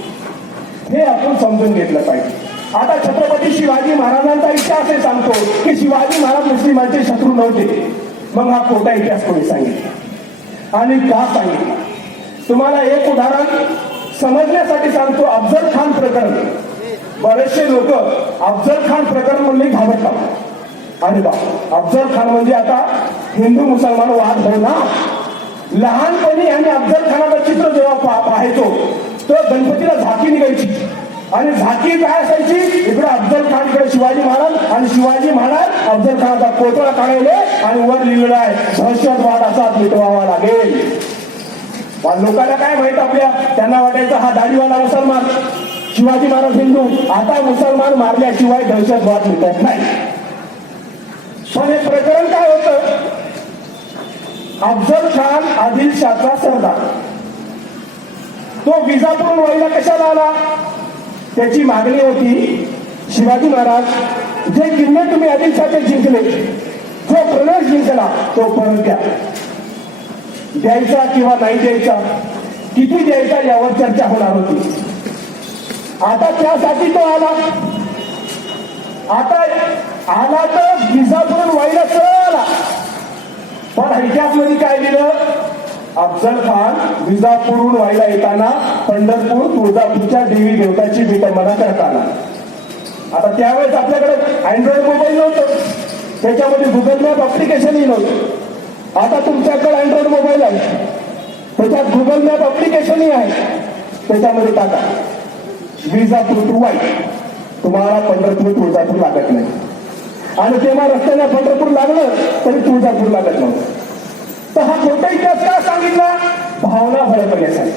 हे आपण समजून घेतलं पाहिजे. आता छत्रपती शिवाजी महाराजांचा इतिहास हे सांगतो की शिवाजी महाराज मुस्लिमांचे शत्रू नव्हते. मग हा खोटा इतिहास कोणी सांगितला आणि का सांगितला? तुम्हाला एक उदाहरण समजण्यासाठी सांगतो. अफजल खान प्रकरण, बरेचसे लोक अफजल खान प्रकरण म्हणले घाबरतात. आणि बा अफजल खान म्हणजे आता हिंदू मुसलमान वाद हो ना. लहानपणी आम्ही अफजल खानाचं चित्र जेव्हा पाहायचो तर गणपतीला झाकी निघायची आणि झाकी काय असायची, इकडे अफजल खान, इकडे शिवाजी महाराज, आणि शिवाजी महाराज अफजल खानाचा कोतळा काढायले आणि वर लिहिलेला आहे दहशतवाद असा मिटवावा लागेल. लोकांना काय माहित आपल्या, त्यांना वाटायचं हा दाढीवाला मुसलमान, शिवाजी महाराज हिंदू. आता मुसलमान मारल्याशिवाय दहशतवाद मिटत नाही. पण हे प्रकरण काय होतं, अफजल खान आदिलशाहचा सरदार, तो विजापूर वाईला कशाला आला, त्याची मागणी होती शिवाजी महाराज जे किल्ले तुम्ही आदिलशाहचे जिंकले, जो प्रदेश जिंकला तो परत द्या. द्यायचा किंवा नाही द्यायचा, किती द्यायचा यावर चर्चा होणार होती. आता त्यासाठी तो आला. आता आला तर विजापूर वाईला सरळ आला. पण इतिहासमध्ये काय लिहिलं, अफजल खान विजापूरहून वाईला येताना पंढरपूर तुळजापूरच्या देवी देवताची विटंबना करताना. आता त्यावेळेस आपल्याकडे अँड्रॉइड मोबाईल नव्हतं, त्याच्यामध्ये गुगल मॅप अप्लिकेशनही नव्हतं. आता तुमच्याकडे अँड्रॉइड मोबाईल आहे, त्याच्यात गुगल मॅप अप्लिकेशनही आहे. त्याच्यामध्ये टाका विजापूर टू वाई, तुम्हाला पंढरपूर तुळजापूर लागत नाही. आणि तेव्हा रस्त्याने पंढरपूर लागलं तरी तुळजापूर लागत नव्हतं. तर हा खोटा इतिहास का सांगितला, भावना भडकवण्यासाठी,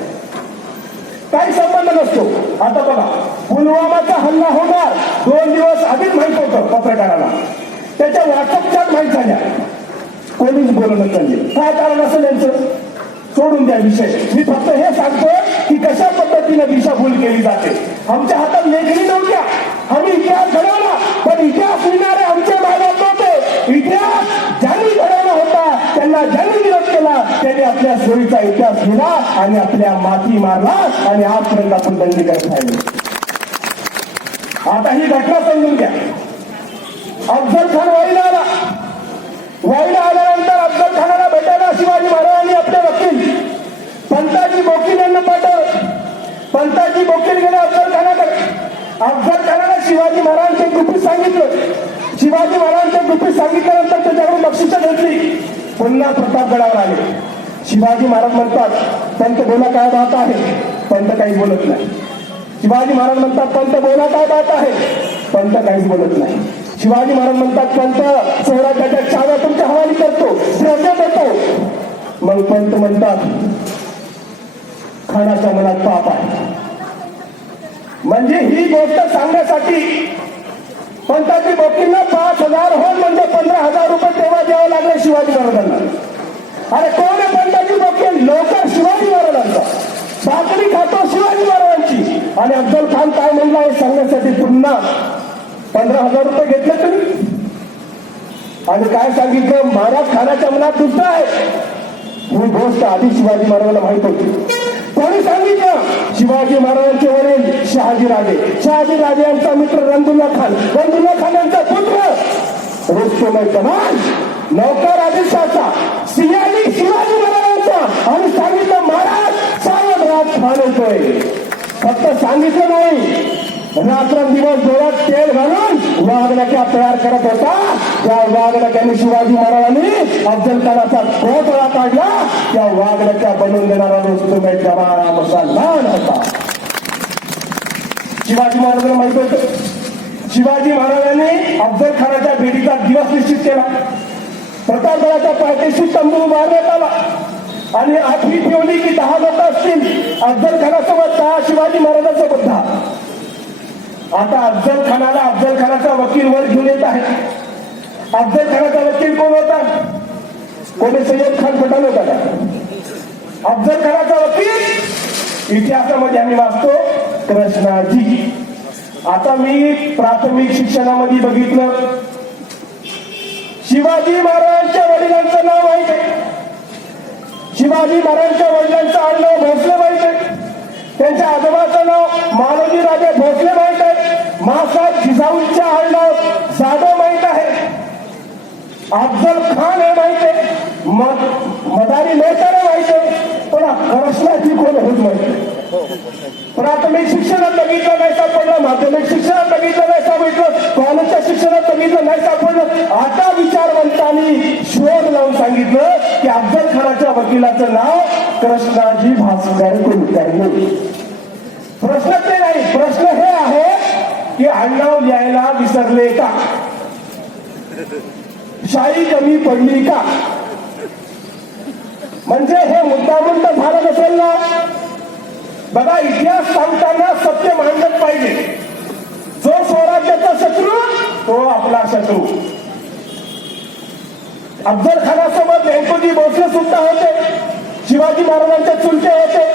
काही संबंध नसतो. आता बघा, पुलवामाचा हल्ला होणार 2 दिवस आधीच माहित होतं पत्रकाराला, त्याच्या व्हॉट्सअप चॅट माहीत झाल्या, कोणीच बोलणं चालले. काय कारण असेल यांचं, सोडून द्या विषय. मी फक्त हे सांगतो की कशा पद्धतीने दिशाभूल केली जाते. आमच्या हातात लेखणी नव्हत्या, आम्ही इतिहास घडवला, पण इतिहास लिहिणारे आमचे मालक नव्हते. इतिहास ज्यांनी घडवला होता, त्यांना ज्यांनी विरोध केला, त्यांनी आपल्या सोयीचा इतिहास लिहिला आणि आपल्या माती मारला आणि आजपर्यंत आपण दंडी करत राहिले. आता ही घटना समजून घ्या. अफजल खान वाईला आला. वाईला आल्यानंतर अफजल खानाला भेटायला शिवाजी महाराजांनी आपले वकील पंताजी बोकील यांना पाठवलं. पंताजी बोकील गेले अफजल खानाकडे. अफजल खानाला शिवाजी महाराजांचे गुपित सांगितलं. शिवाजी महाराजांचे गुपित सांगितल्यानंतर त्याच्याकडून बक्षिसं घेतली. पुन्हा प्रतापगडावर आले. शिवाजी महाराज म्हणतात, पंत बोला काय बात आहे. पंत काही बोलत नाही. शिवाजी महाराज म्हणतात, पंत बोला काय बात आहे. पंत काहीच बोलत नाही. शिवाजी महाराज म्हणतात, पंत स्वराज्याच्या चाव्या तुमच्या हवाली करतो, श्रद्धा देतो. मग पंत म्हणतात, खानाच्या मनात पाप आहे. म्हणजे ही गोष्ट सांगण्यासाठी पंताजी बोकींना 5,000 होऊन म्हणजे 15,000 रुपये तेव्हा द्यावं लागले शिवाजी महाराजांना. अरे कोण आहे पंताजी बोकील, लवकर शिवाजी महाराजांचा, भाकरी खातो शिवाजी महाराजांची. आणि अफजल खान काय म्हणला हे सांगण्यासाठी पुन्हा 15,000 रुपये घेतले तुम्ही. आणि काय सांगितलं, महाराज खानाच्या मनात दुसरं आहे. ही गोष्ट आधी शिवाजी महाराजांना माहित होती. कोणी सांगितलं, शिवाजी महाराजांचे वडील शहाजी राजे, शहाजी राजे यांचा मित्र रंगुल्ला खान, रंगुल्ला खान यांचा पुत्र रुस्तुम कमाल, नौकर आदिलशाहचा, सियानी शिवाजी महाराजांचा. आणि सांगितलं महाराज सावध राज खान येतोय. फक्त सांगितलं नाही, रात्रंदिवस डोळ्यात तेल घालून वाघनक्या तयार करत होता. त्या वाघनक्याने शिवाजी महाराजांनी अफजल खानाचा कोटळा काढला. त्या वाघनक्या बनवून देणारा रुस्तुम जमाना मुसलमान होता. शिवाजी महाराजांना माहित होतं. शिवाजी महाराजांनी अफजल खानाच्या भेटीचा दिवस निश्चित केला. प्रतापगडाच्या पायथ्याशी तंबू उभारण्यात आला आणि आठवी ठेवली की 10 लोक असतील. अफजल खानासोबत 10, शिवाजी महाराजांसोबत 10. आता अफजल खानाचा वकील वर घेऊन येत आहे. अफजल खानाचा वकील कोण होता, कोणी सय्यद खान पठाण होता का. अफजल खानाचा वकील इतिहासामध्ये आम्ही वाचतो कृष्णाजी. आता मी प्राथमिक शिक्षणामध्ये बघितलं, शिवाजी महाराजांच्या वडिलांचं नाव माहित आहे. शिवाजी महाराजांच्या वडिलांचं आडनाव भोसले माहित आहे. त्यांच्या आजोबाचं नाव मालोजी राजे भोसले माहित आहे. मासाहेब जिजाऊंच्या आडनाव जाधव माहित आहे. अफजल खान हे माहित आहे. मदारी मेहतर माहित आहे. पण कृष्णाजी कोण हेच माहित आहे. प्राथमिक शिक्षणात बघितलं नाही सापडलं, माध्यमिक शिक्षणात बघितलं नाही सापडलं, कॉलेजच्या शिक्षणात बघितलं नाही सापडलं. आता विचारवंतांनी शोध लावून सांगितलं की अफजल खानाच्या वकिलाचं नाव कृष्णाजी भास्कर कुलकर्णी. प्रश्न ते नाही, प्रश्न हे आहे की आडनाव लिहायला विसरले का, शाही कमी पडली का, म्हणजे हे मुद्दामून तर झालं नसेल ना. बघा, इतिहास सांगताना सत्य मांडत पाहिजे. जो स्वराज्याचा शत्रू तो आपला शत्रू. अफजल खानासोबत व्यंकोजी भोसले सुद्धा होते, शिवाजी महाराजांचे चुलते होते.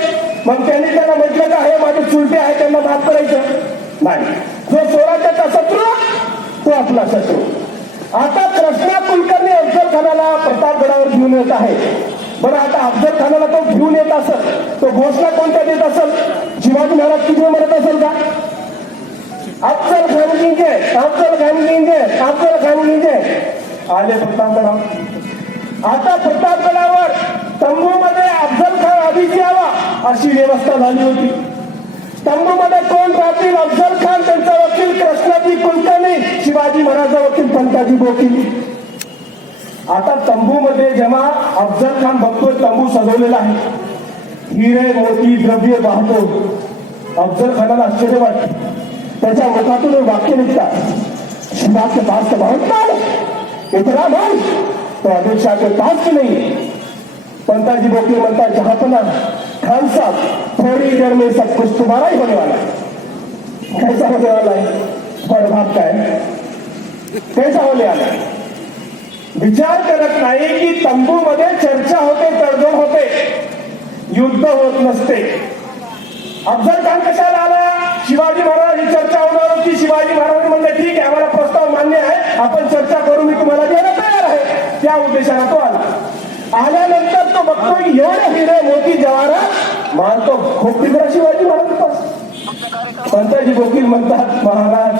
मग त्यांनी त्यांना म्हटलं का हे माझे चुलते आहे त्यांना माफ करायचं नाही. जो स्वराज्याचा शत्रू तो आपला शत्रू. आता कृष्णा कुलकर्णी अफजल खानाला प्रतापगडावर घेऊन येत आहे. बरं, आता अफजल खानाला तो घेऊन येत असेल, तो घोषणा कोणत्या देत असेल, शिवाजी महाराज किती म्हणत असेल का, अफजल खान जिंके, अफजल खान जिंके, अफजल खान जिंके. आले प्रतापगडावर. आता प्रतापगडावर तंबूमध्ये अफजल खान आधीच यावा अशी व्यवस्था झाली होती. तंबूमध्ये कोण राहतील, अफजल खान, त्यांचा वकील कृष्णाजी कुलकर्णी, शिवाजी महाराजचा वकील पंताजी बोकील. आता तंबूमध्ये जेव्हा अफजल खान बघतोय तंबू सजवलेला आहे, हिरे मोती द्रव्य वाहतो, अफजल खानाला आश्चर्य वाटते. त्याच्या मुखातून वाक्य निघतात, शिवा के पास तो बहुत माल, इतना माल तो आदिल शाह के पास की नहीं. पंताजी बोकील म्हणतात, जहापना खान साहब, थोड़ी देर में सब कुछ तुम्हारा ही होने वाला है. कैसा होने वाला है, प्रभाव का है, कैसा होने वाला है. विचार करत नाही की तंबूमध्ये चर्चा होते, तडजोड होते, युद्ध होत नसते. अफजल खान कशाला आला, शिवाजी महाराज ही चर्चा होणार होती. शिवाजी महाराज म्हणले ठीक आहे, आम्हाला प्रस्ताव मान्य आहे, आपण चर्चा करू, मी तुम्हाला द्यायला तयार आहे. त्या उद्देशाने तो आला. आल्यानंतर तो बघतो एवढे हिरे मोती जवाहरात मानतो खूप तिकडे शिवाजी महाराज. पंताजी वकील म्हणतात, महाराज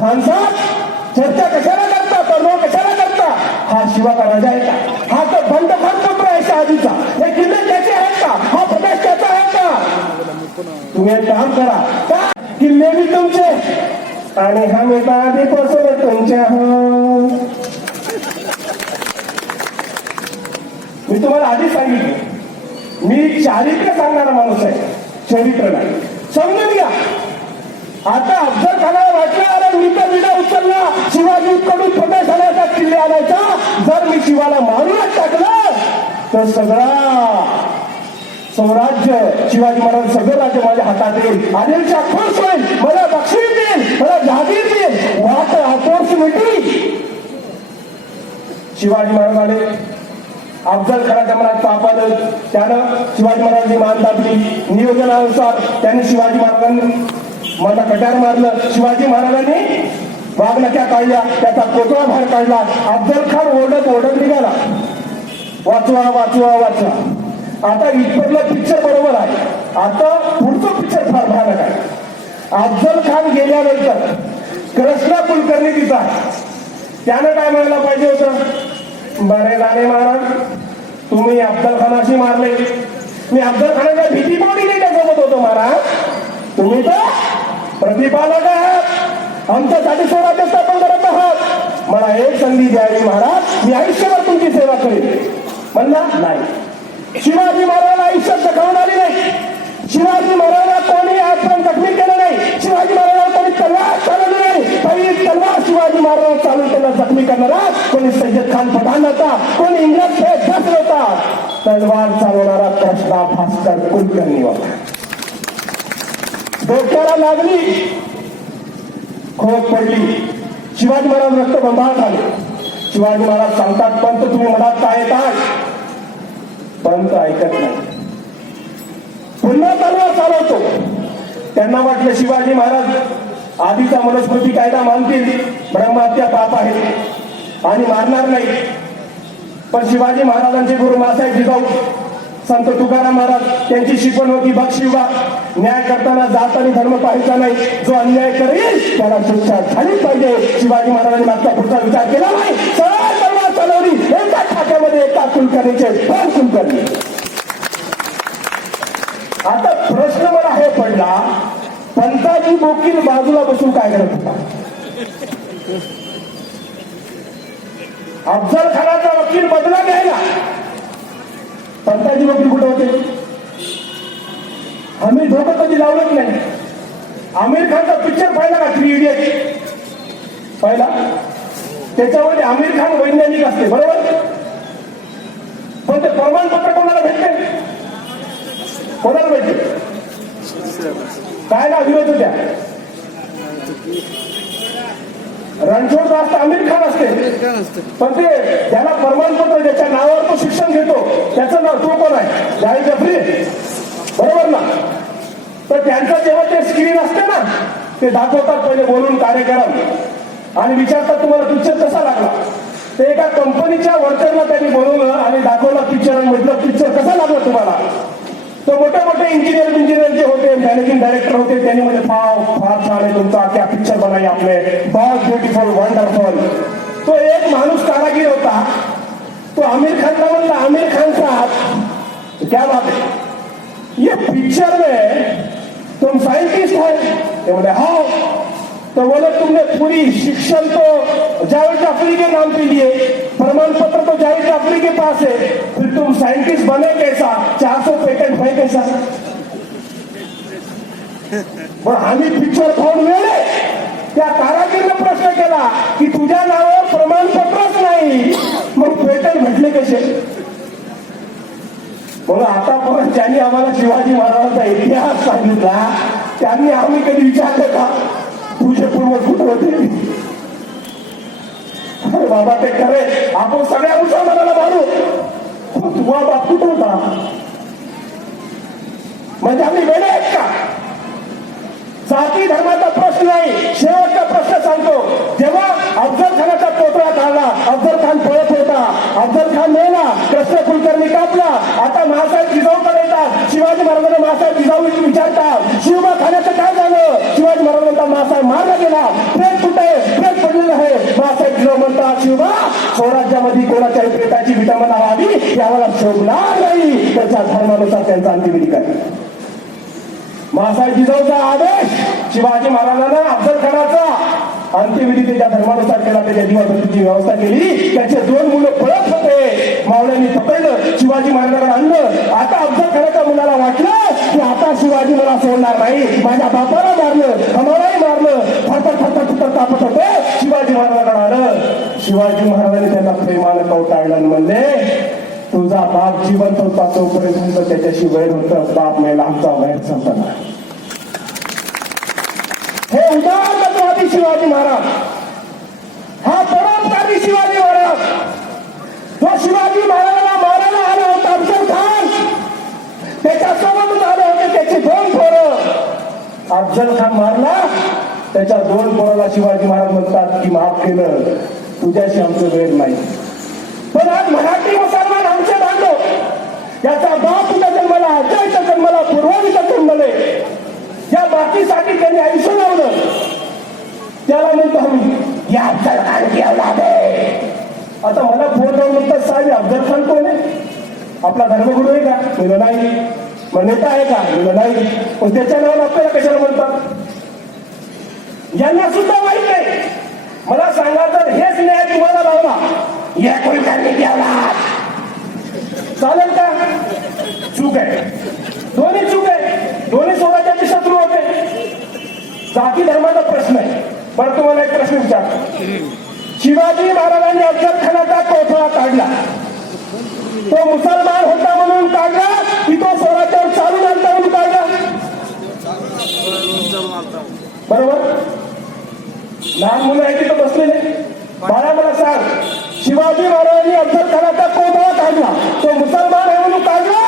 खान साहेब चर्चा कशाला करता, तडजोड कशाला करता, हा शिवा का राजा आहे का, हा तर बंडखोर पुत्र आहे शहाजीचा, हे किल्ले त्याचे आहेत का, हा प्रदेश त्याचा आहे का. तुम्ही एक काम करा, का किल्ले बी तुमचे आणि हा मेटा आधीपासून तुमचे. मी तुम्हाला आधी सांगितलं, मी चारित्र्य सांगणारा माणूस आहे, चरित्र नाही. समजून घ्या. आता अफजल खानाला वाटलं, अरे मी तर विडा उचलला, शिवाजी कडून प्रदेश आणायचा, किल्ले आणायचा, जर मी शिवाला मारूनच टाकलं तर सगळा स्वराज्य, शिवाजी महाराज सगळं राज्य माझ्या हातात येईल, आदिलशाह खुश होईल, मला बक्षीस देईल, मला जहागीर देईल, वाट आपोर्स मिटली. शिवाजी महाराज आले. अफजल खानाच्या मनात पाप आलं, त्यानं शिवाजी महाराजांनी मान दाबली. नियोजनानुसार त्यांनी शिवाजी महाराजांनी मला कटार मारलं. शिवाजी महाराजांनी वाघनख्या काढल्या, त्याचा कोतळा बाहेर काढला. अफजल खान ओरडत ओरडत निघाला, वाचवा वाचवा वाचवा. आता इथपर्यंत पिक्चर बरोबर आहे, आता पुढचं पिक्चर फार भयानक आहे. अफजल खान गेल्यानंतर कृष्णा कुलकर्णी तिचा आहे. त्यानं काय म्हणायला पाहिजे होतं, बरे झाले महाराज, तुम्ही अफजल खानाशी मारले, मी अफजल खानाच्या भीती पोटी नाही त्यासोबत होतो महाराज, तुम्ही तर प्रतिपालक आहात, आमच्यासाठी स्वराज्य स्थापन करत आहात, मला एक संधी द्यावी महाराज, मी आयुष्यभर तुमची सेवा करेन. म्हणला नाही. शिवाजी महाराजांना आयुष्यात जखवणारी नाही, शिवाजी महाराजांना कोणी आजपर्यंत जखमी केलं नाही, शिवाजी महाराजांना कोणी तलवार चालवली नाही. पहिली तलवार शिवाजी महाराज चालून त्यांना जखमी करणारा कोणी सय्यद खान पठाण होता, कोणी इंग्रज फेस होता, तलवार चालवणारा कृष्णा भास्कर कुलकर्णी होता. डोक्याला लागली, खोट पडली, शिवाजी महाराज रक्तबंबाळ झाले. शिवाजी महाराज सांगतात, पंत तुम्ही मनात काय येतात, पंत ऐकत नाही, पुन्हा तलवार चालवतो. त्यांना वाटलं शिवाजी महाराज आधीचा मनुस्मृती कायदा मानतील, ब्रह्महत्या पाप आहे आणि मारणार नाही. पण शिवाजी महाराजांचे गुरु मासाहेब जिजाऊ संत तुकाराम महाराज त्यांची शिकवण होती, बघ शिवा, न्याय करताना जात आणि धर्म पाहायचा नाही, जो अन्याय करेल त्याला शिक्षा झालीच पाहिजे. शिवाजी महाराजांनी मागचा पुढचा विचार केला नाही, सरळ तलवार चालवली. एका ठाक्यामध्ये एका कुलकर्णीचे दोन कुलकर्णी. आता प्रश्न पंताजी वकील बाजूला बसून काय करत होता? अफजल खानाचा वकील बदला घ्यायला पंताजी वकील कुठे होते? आम्ही डोकं कधी लावलंच नाही. आमिर खानचा पिक्चर पाहिला का? 3 इडियट पाहिला? त्याच्यामध्ये आमिर खान वैज्ञानिक असते, बरोबर? पण ते प्रमाणपत्र कोणाला भेटते? कोणाला भेटते? काय ना विरोध होत्या? रणछोड दास आमिर खान असते, पण ते त्याला प्रमाणपत्र ज्याच्या नावावर तो शिक्षण घेतो त्याचं नाव तो कोण आहे? जावेद जाफरी, बरोबर ना? तर त्यांचं जेव्हा ते स्क्रीन असते ना, ते दाखवतात पहिले बोलून कार्यक्रम आणि विचारतात तुम्हाला पिक्चर कसा लागला. ते एका कंपनीच्या वर्करला त्यांनी बोलवलं आणि दाखवला पिक्चर आणि म्हटलं पिक्चर कसा लागला तुम्हाला. तो मोठे मोठे इंजिनियर जे होते, मॅनेजिंग डायरेक्टर होते, त्यांनी म्हणजे फार छान आहे तुमचा, क्या पिक्चर बनाई आपने, बहुत ब्युटिफुल वंडरफुल. तो एक माणूस कारागीर होता, तो आमिर खानला म्हणला, आमिर खान साहब क्या बात है, ये पिक्चर में तुम साइंटिस्ट है? ते बोले हाँ. तो बोले तुमने पूरी शिक्षण तो जावेद जाफरी के नाम पे लिए, प्रमाण पत्र तो जावेद जाफरी के पास है, फिर तुम साइंटिस्ट बने कैसा? 400 पेटेंट है कैसा? पण आम्ही पिक्चर पाहून वेळे त्या कारागीरने प्रश्न केला की तुझ्या नावावर प्रमाणपत्रच नाही, मग पेटेंट भेटले कसे? मग आतापर्यंत ज्यांनी आम्हाला शिवाजी महाराजांचा इतिहास सांगितला त्यांनी आम्ही कधी विचारलं का तुझे पूर्वज कुठे होते? अरे बाबा ते खरे, आपण सगळ्या मुसलमानाला मारू, तुझा बाप कुठे होता? म्हणजे आम्ही वेडे आहेत का? जाती धर्माचा प्रश्न नाही, शेवटचा प्रश्न सांगतो. जेव्हा अफजल खानाचा पोतळा काढला, अफजल खान पळत होता, अफजल खान मेला, कृष्ण कुलकर्णी कापला. आता महासाहेब जिजाऊकडे येतात, शिवाजी महाराजांना महासाहेब जिजाऊ विचारतात शिवबा खाण्याचं काय झालं? शिवाजी महाराज म्हणतात महासाहेब मारला गेला. प्रेत कुठे? प्रेत पडलेलं आहे. महासाहेब जिजाऊ म्हणतात शिवबा स्वराज्यामध्ये कोणाच्याही प्रेताची विटंबना व्हावी याला शोभणार नाही, त्याच्या धर्मानुसार त्यांचा अंत्यविधी करा. महासाहेब जिजाऊचा आदेश शिवाजी महाराजांना अफजल खानाचा अंत्यविधी त्याच्या धर्मानुसार केला, त्याच्या जीवाची व्यवस्था केली. त्याचे 2 मुलं पळत होते, मावळ्यांनी पकडलं, शिवाजी महाराजांकडे आणलं. आता अफजल खानाच्या मुलाला वाटलं की आता शिवाजी मला सोडणार नाही, माझ्या बापाला मारलं, आम्हालाही मारलं, थरथर थरथर थरथर कापत होते. शिवाजी महाराजांकडे आलं. शिवाजी महाराजांनी त्यांना प्रेमानं कवटाळलं आणि म्हणले तुझा बाप जिवंत होता तोपर्यंत त्याच्याशी वैर होतं, बाप मेला आमचा वैर संपला. हे उदाहरणवादी शिवाजी महाराज, हा परोपकारी शिवाजी महाराज, जो शिवाजी महाराजांना मारायला आला होता अफजल खान, त्याच्यासोबतच आले होते त्याची 2 पोरं. अफजल खान मारला, त्याच्या 2 पोराला शिवाजी महाराज म्हणतात की माफ केलं, तुझ्याशी आमचं वैर नाही. पण आज मराठी मुसलमान आमचे बांधव, याचा बाप तुझा जन्मला, आजच्या जन्मला, पूर्वजाचा जन्मले, या बाकीसाठी त्यांनी आयुष्य लावलं, त्याला म्हणतो आम्ही या अफजल खान की औलाद आहे. आता मला फोन लावून म्हणतात साहेब अफजल खान कोण आहे? आपला धर्मगुरू आहे का? म्हणलं नाही. मग नेता आहे का? म्हणलं नाही. पण त्याच्या नावाला आपल्याला कशाला म्हणतात? यांना सुद्धा माहित नाही. मला सांगा जर हेच न्याय तुम्हाला लावला या कुलकर्णी की औलाद चालेल का? चूक आहे, दोन्ही चूक आहे, दोन्ही स्वराज्याचे शत्रू होते. जाती धर्माचा प्रश्न आहे. पण तुम्हाला एक प्रश्न विचारतो, शिवाजी महाराजांनी अफजल खानाचा कोठा काढला, तो मुसलमान होता म्हणून काढला की तो स्वराज्यावर चालून आणता म्हणून काढला? बरोबर? लहान मुलं आहे तिथं बसलेले, बाळा मला सांग, शिवाजी महाराजांनी अफजल खानाचा कोठा काढला, तो मुसलमान आहे म्हणून काढला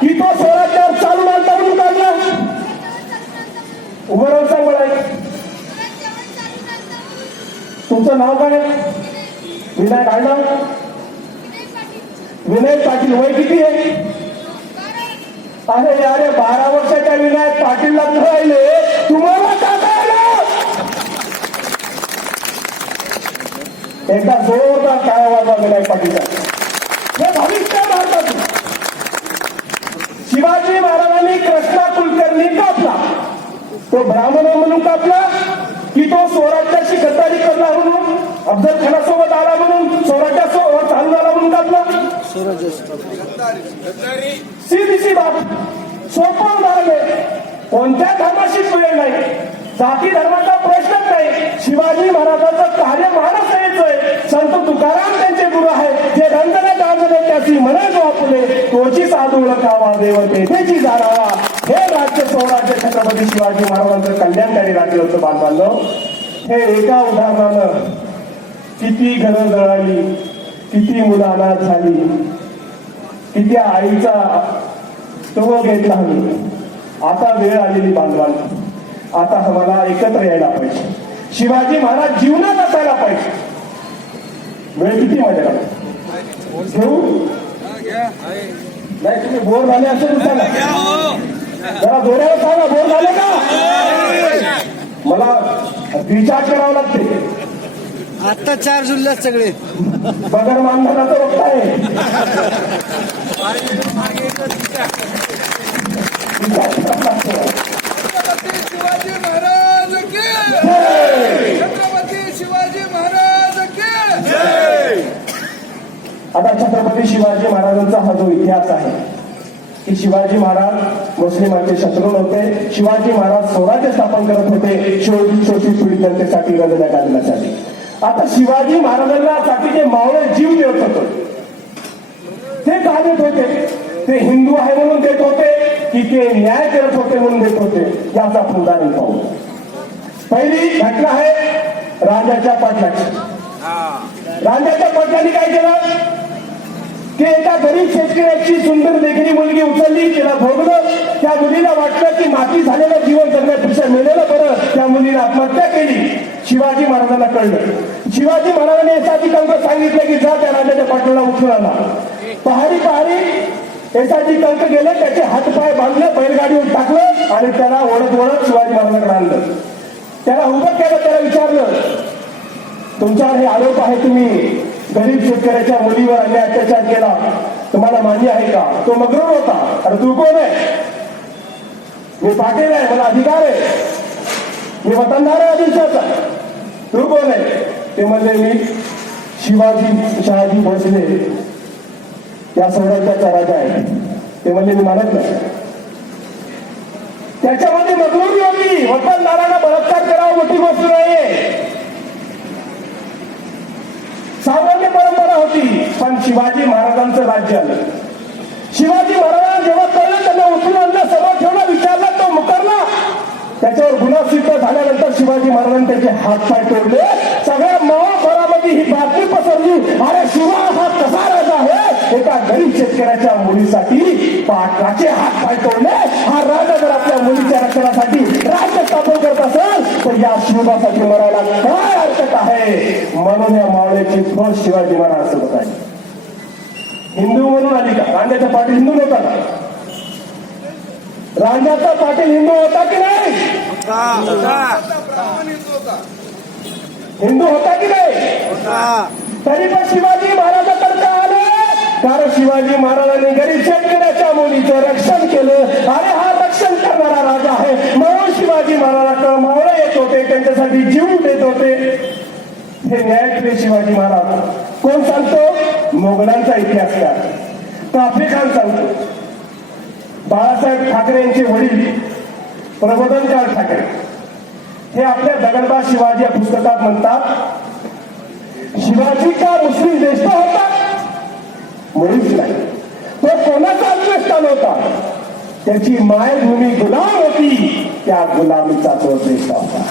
की तो स्वराज्यावर चालून आणता म्हणून काढला? उभं राहून सांग मला. तुमचं नाव काय? विनायक आडनाव? विनायक पाटील. वय किती आहे? अरे अरे 12 वर्षाच्या विनायक पाटीलला राहिले, तुम्हाला का कळलं? एकदा जोरदार टाळ्या वाजवा विनायक पाटीलचा. हे भविष्य भारताचं. शिवाजी महाराजांनी कृष्णा कुलकर्णी कापला, तो ब्राह्मण म्हणून कापला की तो स्वराज्याशी गद्दारी करणार म्हणून, अफजल खानासोबत आला म्हणून स्वराज्यासोबत चालू झाला म्हणून कापला? सीधी बाब, सोपं उदाहरण आहे. कोणत्या धर्माशी वेळ नाही, जाती धर्माचा प्रश्नच नाही. शिवाजी महाराजांचं कार्य महाराष्ट्राचं आहे. संत तुकाराम त्यांचे गुरु आहेत, जे रंजने गांजने त्याची म्हणे जो आपले, तोची साधू ओळखावा देव तेथेची जाणावा. हे राज्य स्वराज्य छत्रपती शिवाजी महाराजांचं कल्याणकारी राज्य होतं बांधवांनो. हे एका उदाहरणानं किती घरं जळाली, किती मुलं अनाथ झाली, किती आईचा स्तव घेतला हवी. आता वेळ आलेली बांधवांना, आता आम्हाला एकत्र यायला पाहिजे. शिवाजी महाराज जीवनात असायला पाहिजे. वेळ किती माझ्या घेऊ नाही, तुम्ही बोर झाले असेल सांगा, जरा जोरावर सांगा. बोर झाले का? मला रिचार्ज करावं लागते. आता 4 जुल्ल्यात सगळे बगर मानधनाचं वक्त आहे. शिवाजी महाराज की छत्रपती शिवाजी महाराज की. आता छत्रपती शिवाजी महाराजांचा हा जो इतिहास आहे की शिवाजी महाराज मुस्लिमांचे शत्रू नव्हते. शिवाजी महाराज स्वराज्य स्थापन करत होते शोषित पीडित जनतेसाठी, रंजण्या घालण्यासाठी. आता शिवाजी महाराजांसाठी जे मावळे जीव देत होते ते का देत होते? ते हिंदू आहे म्हणून देत होते की ते न्याय करत होते म्हणून देत होते? याचा आपण उदाहरण पाहू. पहिली घटना आहे राजाच्या पाटलाची. राजाच्या पाटलांनी काय केलं की एका गरीब शेतकऱ्याची सुंदर देखणी मुलगी उचलली, तिला भोगलं. त्या मुलीला वाटलं की माती झालेलं जीवन जगण्यापेक्षा मेलेलं बरं. त्या मुलीने आत्महत्या केली. शिवाजी महाराजांना कळलं. शिवाजी महाराजांनी एसाची कंक सांगितलं की जा त्या राजाच्या पाटलाला उचलून आणा. पहारी एसाची कंक गेले, त्याचे हातपाय बांधले, बैलगाडीवर टाकलं आणि त्याला ओढत शिवाजी महाराजांकडे आणलं. त्याला उभं केलं, त्याला विचारलं तुमच्यावर हे आरोप आहे, तुम्ही गरीब शेतकऱ्याच्या मुलीवर अन्याय अत्याचार केला, तुम्हाला मान्य आहे का? तो मग्रूर होता. अरे तू कोण आहे? मी पाटील आहे, मला अधिकार आहे, मी वतनदार आहे आदिलशाचा. तू कोण आहे? ते म्हणजे मी शहाजी भोसले या स्वराज्याचा राजा आहे. ते म्हणजे मी मानत नाही. त्याच्यामध्ये मजबुरी होती. वतनदारांना बलात्कार करावा मोठी गोष्ट नाहीये, सामान्य परंपरा होती. पण शिवाजी महाराजांचं राज्य आलं. शिवाजी महाराजांना जेव्हा कळलं, त्यांना उचलून आणलं, समोर ठेवलं, विचारलं, तो मुकरला. त्याच्यावर गुन्हा सिद्ध झाल्यानंतर शिवाजी महाराजांनी त्याचे हातपाय तोडले. सगळ्या महाभरामध्ये ही बातमी पसरली, अरे शिवा हा कसा राजा आहे, एका गरीब शेतकऱ्याच्या मुलीसाठी पाटलाचे हातपाय तोडले. हा राजा जर आपल्या मुलीच्या रक्षणासाठी राज्य स्थापन करत असेल तर या शिवबासाठी मरायला काय हरकत आहे? म्हणून या मावळ्याची फौज शिवाजी महाराज सोबत आहे. हिंदू म्हणून आली का? रांजाचा पाटील हिंदू नव्हता का? रांजाचा पाटील हिंदू होता की नाही? हिंदू होता की नाही? तरी पण शिवाजी महाराजांकडे आले, कारण शिवाजी महाराजांनी गरीब शेतकऱ्याच्या मुलीचं रक्षण केलं. अरे हा रक्षण करणारा राजा आहे, म्हणून शिवाजी महाराजांकडे मावळे येत होते, त्यांच्यासाठी जीव देत होते. हे न्याय केले शिवाजी महाराज. कोण सांगतो? मोगलांचा इतिहासकार काफे खान सांगतो. बाळासाहेब ठाकरे यांचे वडील प्रबोधनकार ठाकरे हे आपल्या दगडबाज शिवाजी या पुस्तकात म्हणतात, शिवाजी का मुस्लिम देश होता? मुळीच नाही. तो कोणाचा अन्वेषण होता? त्याची मायभूमी गुलाम होती, त्या गुलामीचा तो देश होता.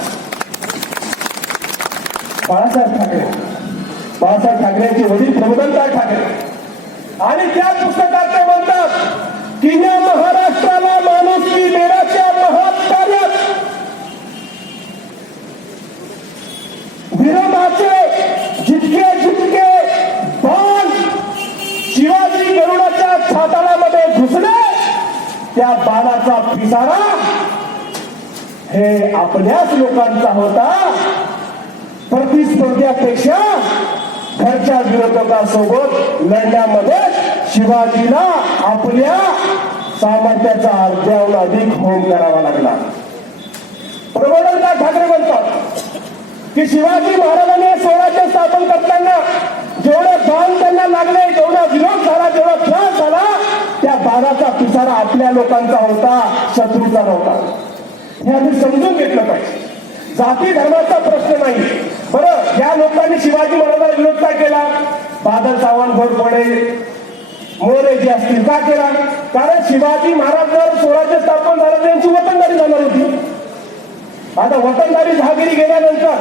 बाळासाहेब ठाकरेंचे वडील प्रबोधनकार ठाकरे. आणि त्या पुस्तकात ते म्हणतात की या महाराष्ट्राला माणुसकी देण्याच्या महाकार्यात विरोधाचे जितके बाण शिवाजी गरुडाच्या छाताळामध्ये घुसले, त्या बाणाचा पिसारा हे आपल्याच लोकांचा होता. प्रतिस्पर्ध्यापेक्षा घरच्या विरोधकांसोबत लढण्यामध्ये शिवाजीला आपल्या सामर्थ्याचा अर्ध्याहून अधिक होम करावा लागला. प्रबोधनकार ठाकरे म्हणतात की शिवाजी महाराजांनी स्वराज्य स्थापन करताना जेवढं बाण त्यांना लागले, जेवढा विरोध झाला, जेवढा त्रास झाला, त्या बाणाचा पिसारा आपल्या लोकांचा होता, शत्रूचा नव्हता. हे आम्ही समजून घेतलं पाहिजे. जाती धर्माचा प्रश्न नाही. बरं, या लोकांनी शिवाजी महाराजांना विरोध काय केला? बादल सावंत, घोरपडे, मोरे जे असतील का केला? कारण शिवाजी महाराज जर स्वराज्य स्थापन झालं त्यांची वतनदारी जाणार होती. आता वतनदारी जहागिरी गेल्यानंतर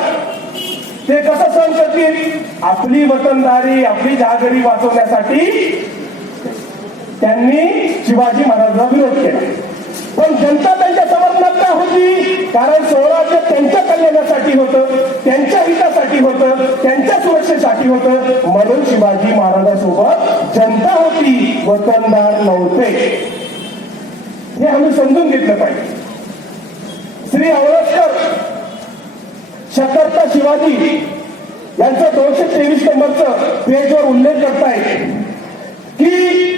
ते कसं सहन करतील? आपली वतनदारी, आपली जहागिरी वाचवण्यासाठी त्यांनी शिवाजी महाराजांना विरोध केला. पण जनता त्यांच्या समर्थनात का होती? कारण स्वराज्य त्यांच्या कल्याणासाठी होतं, त्यांच्या हितासाठी होतं, त्यांच्या सुरक्षेसाठी होतं. म्हणून शिवाजी महाराजांसोबत जनता होती, वतनदार नव्हते. हे आम्ही समजून घेतलं पाहिजे. श्री आवळसकर शकर्ता शिवाजी यांचं 223 नंबरचं पेजवर उल्लेख करतायत की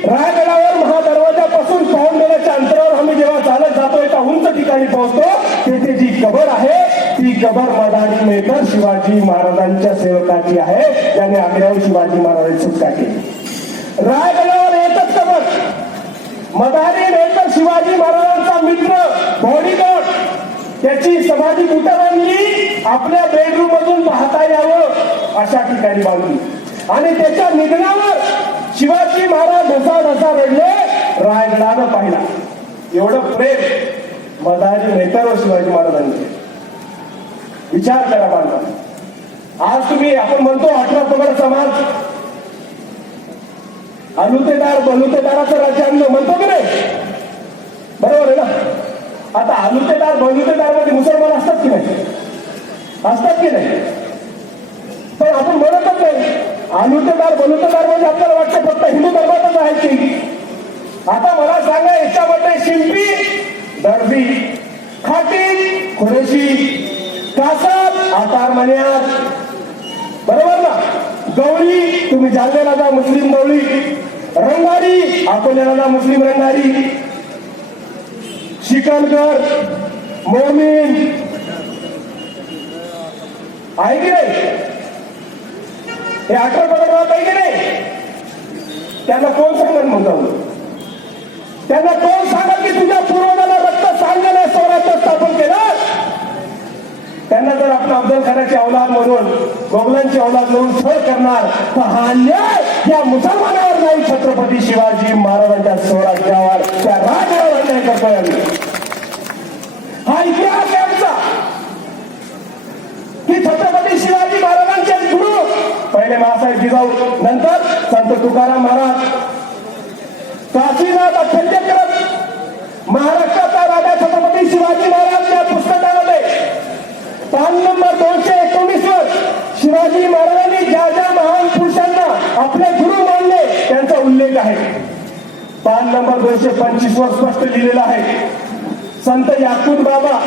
रायगडावर महादरवाजापासून पाऊंडेच्या अंतरावर आम्ही जेव्हा चालत जातो, एका उंच ठिकाणी पोहोचतो, तेथे जी कबर आहे ती कबर मदारी मेहतर शिवाजी महाराजांच्या सेवकाची आहे, ज्याने आग्र्याहून शिवाजी महाराजांची सुटका केली. रायगडावर एकच कबर मदारी मेहतर शिवाजी महाराजांचा मित्र, बॉडीगार्ड, त्याची समाधी कुठे बांधली? आपल्या बेडरूम मधून पाहता यावं अशा ठिकाणी बांधली. आणि त्याच्या निधनावर शिवाजी महाराज ढसा रडले, रायगडानं पाहिला. एवढं प्रेम मदारी मेहतर शिवाजी महाराजांचे. विचार करा बांधला. आज तुम्ही, आपण म्हणतो 18 पगड समाज, अलुतेदार बलुतेदाराचं राज्य आणलं म्हणतो की नाही? बरोबर आहे ना? आता अलुतेदार बलुतेदार मध्ये मुसलमान असतात की नाही? असतात की नाही? पण आपण म्हणतच नाही. अलुतेदार बलुतेदार म्हणजे आपल्याला वाटतं फक्त हिंदू धर्मातच आहे की. आता मला सांगा, याच्यामध्ये शिंपी, दर्बी, खाटी, खुरेशी, कासाब, आकार मन्यास, बरोबर ना? गवळी, तुम्ही जालन्याला जा मुस्लिम गवळी, रंगारी, अकोल्याला जा मुस्लिम रंगारी, शिकणकर, मोमीन, आहे की नाही? हे 18 पगड आहे की नाही? त्यांना कोण सांगणार म्हणतो? त्यांना कोण सांगणार की तुझ्या पूर्वजाला रक्त सांगण्याने स्वराज्य स्थापन केलं? त्यांना जर आपलं अफजल खानाची औलाद म्हणून, मोगलांची औलाद म्हणून छळ करणार, तर हा अन्याय या मुसलमानावर नाही, छत्रपती शिवाजी महाराजांच्या स्वराज्यावर, त्या राजावर अन्याय करतोय आम्ही. हा इतिहास आहे आमचा की छत्रपती शिवाजी महाराजांचे गुरु पहिले महासाहेब जिजाऊ, नंतर संत तुकाराम महाराज, काशीनाथ अठ्ठेकर, महाराष्ट्राचा राजा छत्रपती शिवाजी महाराज. या पुस्तकामध्ये पान नंबर 219 वर शिवाजी महाराजांनी ज्या ज्या महान पुरुषांना आपले गुरु मानले त्यांचा उल्लेख आहे. पान नंबर 225 वर स्पष्ट लिहिलेला आहे, संत याकूत बाबा,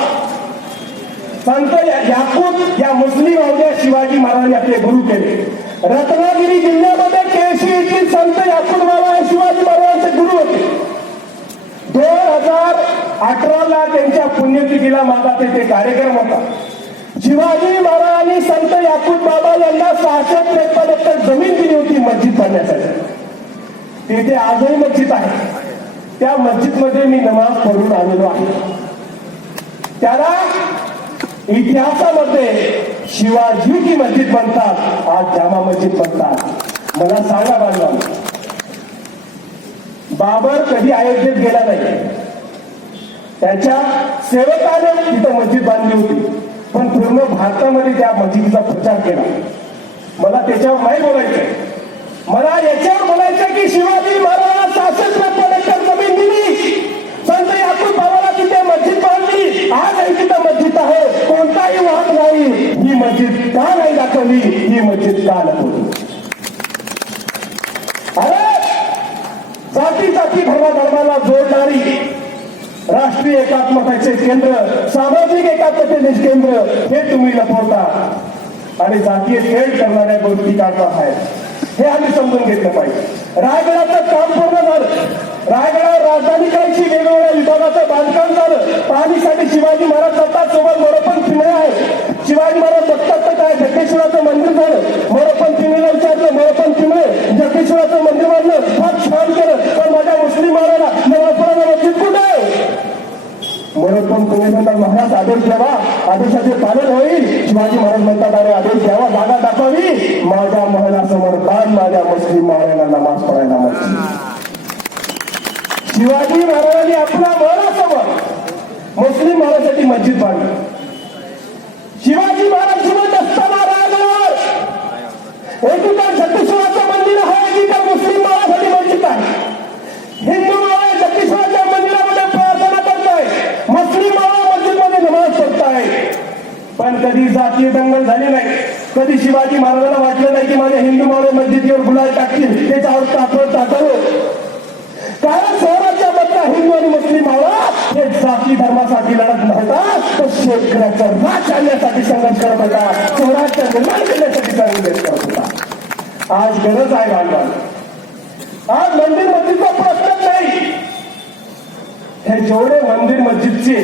संत याकूत या मुस्लिम अवघ्या शिवाजी महाराजांनी आपले गुरु केले. रत्नागिरी जिल्ह्यामध्ये केळशी येथील संत याकूत बाबा हे शिवाजी महाराजांचे गुरु होते. 2018ला त्यांच्या पुण्यतिथीला माझा तेथे कार्यक्रम होता. शिवाजी महाराजांनी संत याकूत बाबा यांना 653 एकर जमीन दिली होती मस्जिद बांधण्यासाठी. तेथे आजही मस्जिद आहे. त्या मस्जिदमध्ये मी नमाज पढून आलेलो आहे. त्याला इतिहासामध्ये शिवाजी की मस्जिद म्हणतात, आज जामा मस्जिद म्हणतात. मला सांगा बांधवा, बाबर कधी अयोध्येत गेला नाही, त्याच्या सेवकाने तिथं मस्जिद बांधली होती, पण पूर्ण भारतामध्ये त्या मस्जिदीचा प्रचार केला. मला त्याच्यावर नाही बोलायचंय, मला याच्यावर बोलायचं की शिवाजी महाराजांना 653 एकर जमीन दिली, संत याकूब बाबाला तिथे मस्जिद बांधली, आजही तिथं मस्जिद आहे, कोणताही वाद नाही. ही मस्जिद का नाही दाखवली? ही मस्जिद का दाखवली? अरे जाती जाती धर्माला जोडणारी राष्ट्रीय एकात्मतेचे केंद्र, सामाजिक एकात्मतेचे केंद्र हे तुम्ही लपवता आणि जातीय खेळ करणाऱ्या गोष्टी काढता आहेत. हे आम्ही समजून घेतलं पाहिजे. रायगडाचं काम पूर्ण झालं. रायगडावर राजधानी करायची वेगवेगळ्या विभागाचं बांधकाम झालं. पाहणीसाठी शिवाजी महाराज जातात, सोबत मोरोपंत पिंगळे आहे. शिवाजी महाराज बघतात तर काय जगदीश्वराचं मंदिर झालं. मोरोपंत पिंगळेला विचारलं, मोरोपंत पिंगळे जगदीश्वराचं मंदिर बांधलं, फार छान केलं, पण माझ्या मुस्लिम महाराला नवापुराला मस्जिद कुठे आहे? मोरोपंत पिंगळे म्हणतात, महाराज आदेश द्यावा, आदेशाचे पालन होईल. शिवाजी महाराज म्हणतात, अरे आदेश द्यावा, जागा दाखवावी, माझ्या महलासमोर बांध माझ्या मुस्लिम महाराजांना नमाज पडायला मस्जिद. शिवाजी महाराजांनी आपल्या महलासमोर मुस्लिम महाराजांसाठी मस्जिद बांधली. शिवाजी महाराज जिवंत असताना रायगडावर एकीकडे जगदीश्वराचं मंदिर आहे, एकीकडे मुस्लिम महाराजांसाठी मस्जिद आहे. हिंदू महाराज जगदीश्वराच्या मंदिरामध्ये प्रार्थना करताय, मुस्लिम महाराज मस्जिदमध्ये नमाज पडताय. पण कधी जातीय दंगल झाली नाही. कधी शिवाजी महाराजांना वाटलं नाही की माझ्या हिंदू महाराज मस्जिदीवर गुलाल टाकतील, त्याच्यावर टाकलं टाकावं. कारण स्वराज्यामधला हिंदू आणि मुस्लिम महाराज हे जाती धर्मासाठी लढत नव्हता, तो शेतकऱ्याचा राज आणण्यासाठी संघर्ष करत होता, स्वराज्य निर्माण करण्यासाठी संघर्ष करत होता. आज गरज आहे बांधवांना, आज मंदिर मस्जिदचा प्रश्नच नाही. हे जेवढे मंदिर मस्जिदचे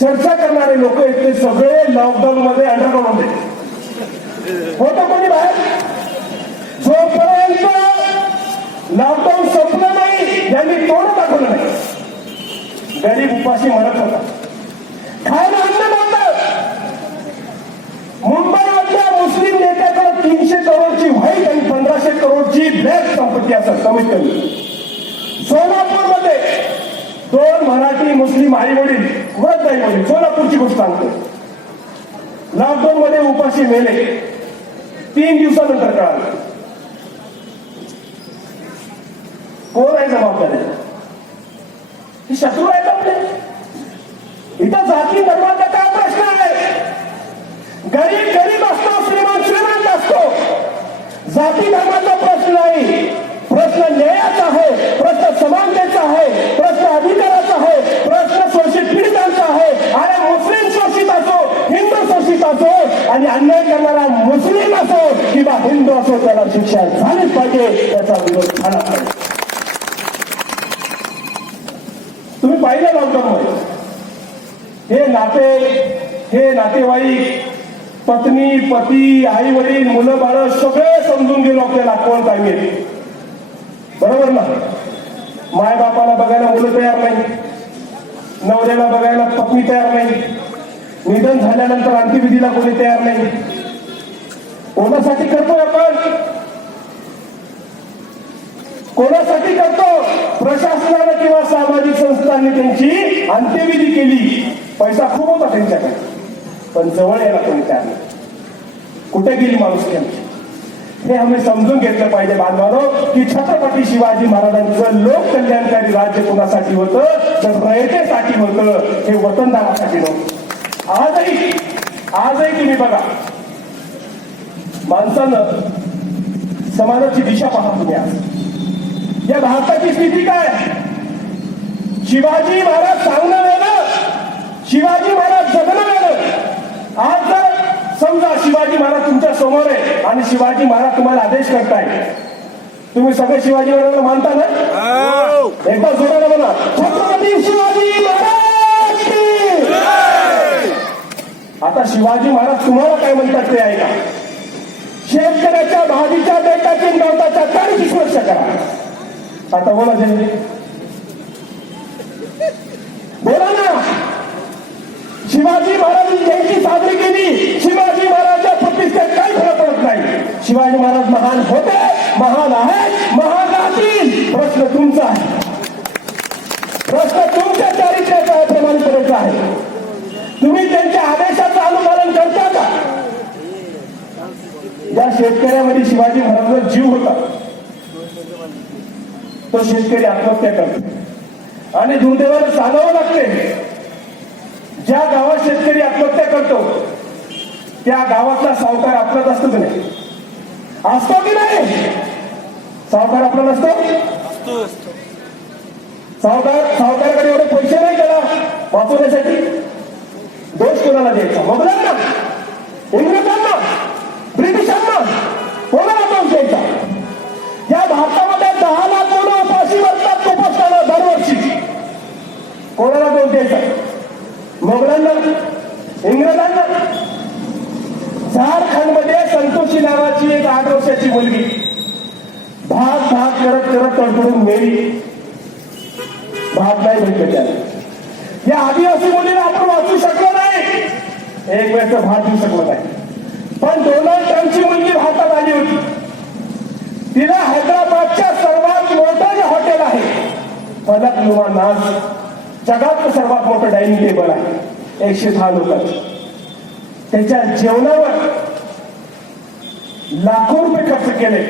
चर्चा करणारे लोक आहेत ते सगळे लॉकडाऊन मध्ये अंडरग्राऊंड होते. होतं कोणी बाहेर? जोपर्यंत लॉकडाऊन संपलं नाही, यांनी तोंड दाखवलं नाही. गरीब उपाशी मरत होता, खायला अन्न नव्हतं. मुंबईमधल्या मुस्लिम नेत्याकडे 300 करोडची व्हाईट आणि 1500 करोडची ब्लॅक संपत्ती असत कमीत कमी. सोलापूरमध्ये 2 मराठी मुस्लिम आई वडील वृद्ध आई वडील, सोलापूरची गोष्ट सांगतो, लॉकडाऊन मध्ये उपाशी मेले. 3 दिवसानंतर कळालं. कोण आहे जबाबदारी? ही शत्रू आहेत आपले. इथं जाती धर्माचा काय प्रश्न आहे? गरीब गरीब असतो, श्रीमंत श्रीमंत असतो. जाती धर्माचा प्रश्न नाही. प्रश्न न्यायाचा आहे, प्रश्न समानतेचा आहे, प्रश्न अधिकाराचा आहे, प्रश्न शोषित पीडितांचा आहे. आणि मुस्लिम शोषित असो, हिंदू शोषित असो, आणि अन्याय करणारा मुस्लिम असो किंवा हिंदू असो, त्याला शिक्षा झालीच पाहिजे, त्याचा विरोध झाला पाहिजे. तुम्ही पाहिलं लॉकडाऊन मध्ये हे नातेवाईक, पत्नी पती आई वडील मुलं बाळ सगळे समजून गेलो आपल्याला कोण काय मिळेल. बरोबर ना? मायबापाला बघायला मुलं तयार नाही, नवऱ्याला बघायला पत्नी तयार नाही, निधन झाल्यानंतर अंत्यविधीला कोणी तयार नाही. कोणासाठी करतोय आपण? कोणासाठी करतो? प्रशासनानं किंवा सामाजिक संस्थांनी त्यांची अंत्यविधी केली, पैसा खूप होता त्यांच्याकडे, पण जवळ यायला कोणी तयार नाही. कुठे गेली माणुसकी आमची? हे आम्ही समजून घेतलं पाहिजे बांधवांनो, की छत्रपती शिवाजी महाराजांचं लोक कल्याणकारी राज्य कोणासाठी होतं? तर रयतेसाठी होतं, हे वतनदारासाठी नव्हतं. आजही तुम्ही बघा, माणसानं समाजाची दिशा पहा तुम्ही. आज या भारताची स्थिती काय? शिवाजी महाराज सांगणं वेगळं, शिवाजी महाराज जगणं वेगळं. आज जर समजा शिवाजी महाराज तुमच्या समोर आहे आणि शिवाजी महाराज तुम्हाला आदेश करताय, तुम्ही सगळे शिवाजी महाराजांना मानता ना? एकदा जोराला बोला, छत्रपती शिवाजी महाराज की. आता शिवाजी महाराज तुम्हाला काय म्हणतात ते ऐका. शेतकऱ्याच्या भाजीच्या बेटाची गवताच्या 40 वर्ष करा. आता बोला जयंती, बोला ना. शिवाजी महाराजांनी जयंती साजरी केली, शिवाजी महाराजांच्या प्रतिष्ठेत काही फरक पडत नाही. शिवाजी महाराज महान होते, महान आहेत, महान राहतील. प्रश्न तुमचा आहे, प्रश्न तुमच्या चारित्र्याचा आहे, प्रमाणिकतेचा आहे. तुम्ही त्यांच्या आदेशाचं अनुपालन करता का? ज्या शेतकऱ्यामध्ये शिवाजी महाराजांचा जीव होता, तो शेतकरी आत्महत्या करतो आणि दुर्दैवाने सांगावं लागते, ज्या गावात शेतकरी आत्महत्या करतो त्या गावातला सावकार आपलाच असतो की नाही? असतो की नाही? सावकार आपला नसतो? सावकाराकडे एवढे पैसे नाही त्याला वाचवण्यासाठी. दोष कोणाला द्यायचा? मोगलांना, इंग्रजांना, ब्रिटिशांना? कोणाला दोष द्यायचा? या भारतामध्ये 10 लाख मुलं उपाशीवर मुलगी भाग भाग करत करत तडफडून मेली. भाग नाही भेटले त्याला. या आदिवासी मुलीला आपण वाचू शकलो नाही, एक वेळचं भात देऊ शकलो नाही. पण डोनाल्ड ट्रम्पची मुलगी भारतात आली होती. तिला हैदराबादच्या सर्वात मोठं जे हॉटेल आहे फलकनुमा नाज, जगातलं सर्वात मोठं डायनिंग टेबल आहे 110 लोकांचं. त्याच्या जेवणावर लाखो रुपये खर्च केले.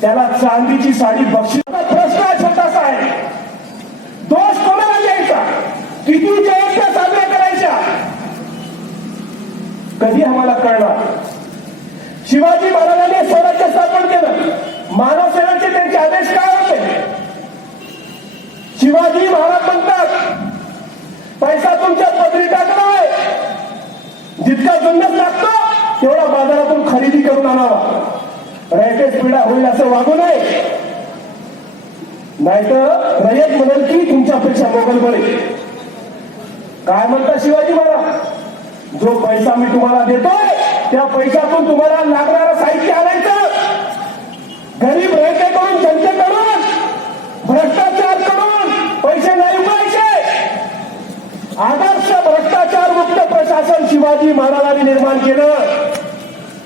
त्याला चांदीची साडी बक्षीस. प्रश्न हा छोटासा आहे, दोष कोणाला द्यायचा? किती जयंत्या साजऱ्या करायच्या? कधी आम्हाला कळणार? शिवाजी महाराजांनी स्वराज्य स्थापन केलं, मानव सेवेचे त्यांचे आदेश काय होते? शिवाजी महाराज म्हणतात पैसा तुमच्या पदरी टाकलाय, जितका जुन्नस लागतो तेवढा बाजारातून खरेदी करून आणावा, रयतेच पिढा होईल असं वागू नये. नाहीतर रयत म्हणेल की तुमच्यापेक्षा मोगल बरे. काय म्हणतात शिवाजी महाराज? जो पैसा मी तुम्हाला देतोय त्या पैशातून तुम्हाला लागणारं साहित्य आणायचं. गरीब रयतेकडून, जनतेकडून, भ्रष्टाचार करून पैसे नाही उकळायचे. आदर्श भ्रष्टाचार मुक्त प्रशासन शिवाजी महाराजांनी निर्माण केलं.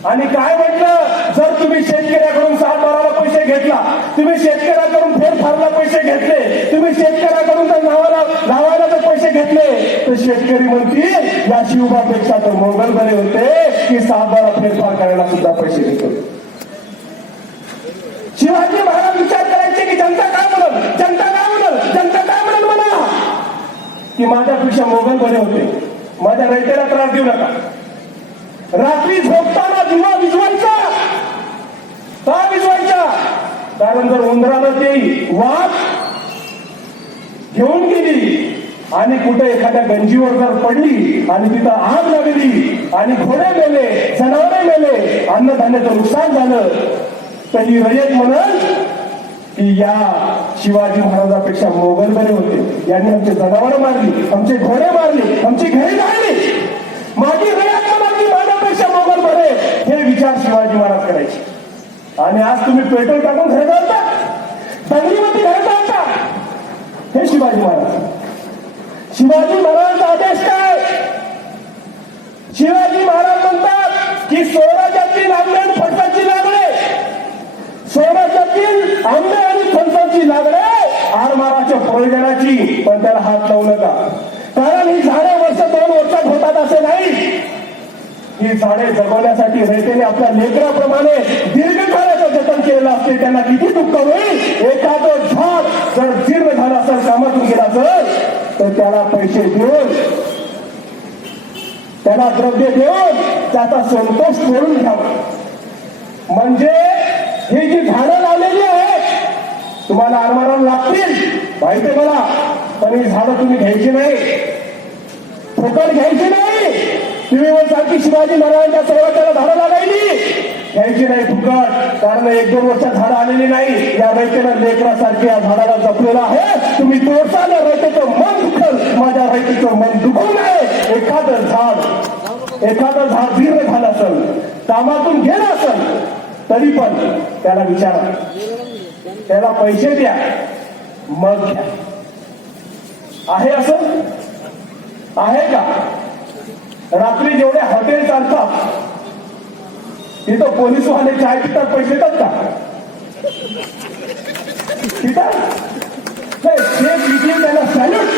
आणि काय म्हटलं? जर तुम्ही शेतकऱ्याकडून 7 बाराला पैसे घेतला, तुम्ही शेतकऱ्याकडून फेरफारला पैसे घेतले, तुम्ही शेतकऱ्याकडून तर लावायला जर पैसे घेतले तर शेतकरी म्हणतील या शिवबापेक्षा तर मोगल बरे होते की 7 बारा फेरफार करायला सुद्धा पैसे घेतो. शिवाजी महाराज विचार करायचे की जनता काय म्हणल, जनता काय म्हणल, जनता काय म्हणल म्हणा की माझ्यापेक्षा मोगल बरे होते, माझ्या रयतेला त्रास देऊ नका. रात्री झोपताना दिवा विजवायचा. का विजवायचा? कारण जर उंदरानं ते वाघ घेऊन गेली आणि कुठे एखाद्या गंजीवर जर पडली आणि तिथं आग लागली आणि घोडे मेले, जनावरे मेले, अन्नधान्याचं नुकसान झालं तर ही रयत म्हणल की या शिवाजी महाराजांपेक्षा मोगल बरे होते, यांनी आमचे जनावरं मारली, आमचे घोडे मारले, आमची घरे जाळली. माझी रयत म्हणाली माझ्यापेक्षा मोगल बरे. हे विचार शिवाजी महाराज करायचे. आणि आज तुम्ही पेट्रोल टाकून घरे जाता, दंगलीमध्ये घरे जाता. हे शिवाजी महाराज. शिवाजी महाराजांचा आदेश काय? शिवाजी महाराज म्हणतात की स्वराज्यातील आंबे आणि फणसाची लागले, स्वराज्यातील आंबे आणि फणसाची लागले आरमाराच्या प्रयोजनाची, पण त्याला हात लावू नका. कारण ही झाडे वर्ष 2 वर्षात होतात असे नाही. ही झाडे जगवण्यासाठी रयतेने आपल्या लेकराप्रमाणे दीर्घकाळाचं जतन केलेलं असते. त्यांना किती दुःख होईल? एखादं झाड जर जीर्ण झालं असेल, कामातून गेला असेल तर त्याला पैसे देऊन, त्याला द्रव्य देऊन त्याचा संतोष करून घ्यावा. म्हणजे ही जी झाडं लावलेली आहेत तुम्हाला आरमाराला लागतील माहिती मला, पण ही झाडं तुम्ही घ्यायची नाही, फुकट घ्यायची नाही. तुम्ही सारखी शिवाजी महाराजांच्या स्वराज्याला झाडं लागायली, घ्यायची नाही फुकट. कारण 1-2 वर्षात झाडं आलेली नाही. या रयतेनं लेकरासारखी या झाडाला जपलेलं आहे. तुम्ही तोडसाल रयतेचं मन दुखल, माझ्या रयतेचं मन दुखू नये. एखादं झाड जीर्ण झालं असेल, कामातून गेलं असेल तरी पण त्याला विचारा, त्याला पैसे द्या, मग घ्या. आहे असं? आहे का? रात्री जेवढे हॉटेल चालतात तिथं पोलीसवाले चाय पितात, पैसे देतात का? पितात? जे पितील त्यांना सॅल्यूट.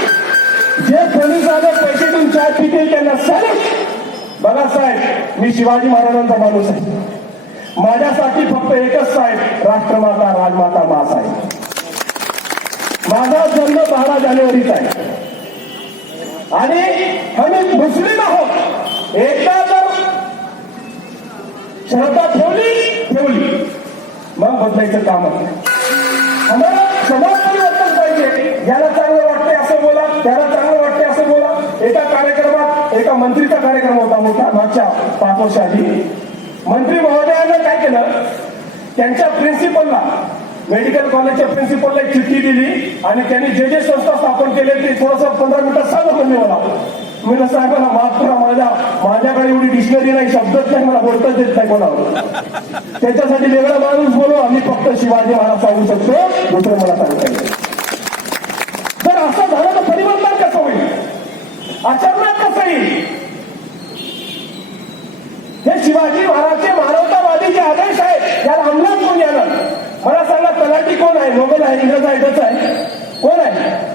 जे पोलीसवाले पैसे देऊन चाय पितील त्यांना सॅल्यूट. बघा साहेब, मी शिवाजी महाराजांचा माणूस आहे. माझ्यासाठी फक्त एकच साहेब, राष्ट्रमाता राजमाता मासाहेब. माझा जन्म 12 जानेवारीचा आहे आणि आम्ही मुस्लिम आहोत. एकदा जर श्रद्धा ठेवली मग बदलायचं काम आहे. आम्हाला समाज परिवर्तन पाहिजे. याला चांगलं वाटतंय असं बोला, त्याला चांगलं वाटतंय असं बोला. एका कार्यक्रमात एका मंत्रीचा कार्यक्रम होता मोठा, मागच्या 5 वर्ष आधी. मंत्री महोदयानं काय केलं, त्यांच्या प्रिन्सिपलला, मेडिकल कॉलेजच्या प्रिन्सिपलला एक चिठ्ठी दिली आणि त्यांनी जे संस्था स्थापन केले ते थोडंसं 15 मिनिटात सांगा म्हणजे मला. मी साहेब मला माफ करा, माझ्याकडे एवढी डिक्शनरी नाही, शब्दच नाही, मला बोलताच येत नाही कोणावर. त्याच्यासाठी वेगळा माणूस बोलू, आम्ही फक्त शिवाजी महाराज सांगू शकतो, दुसरं मला सांगता येईल. जर असं झालं तर परिवर्तन कसं होईल, आचरणात कसं येईल? हे शिवाजी महाराजचे मानवतावादी जे आदेश आहेत याला अंमलात कोण येणार? मला सांगा, तलाठी कोण आहे? नोबेल आहे, इंग्रज आहे, डच आहे, कोण आहे?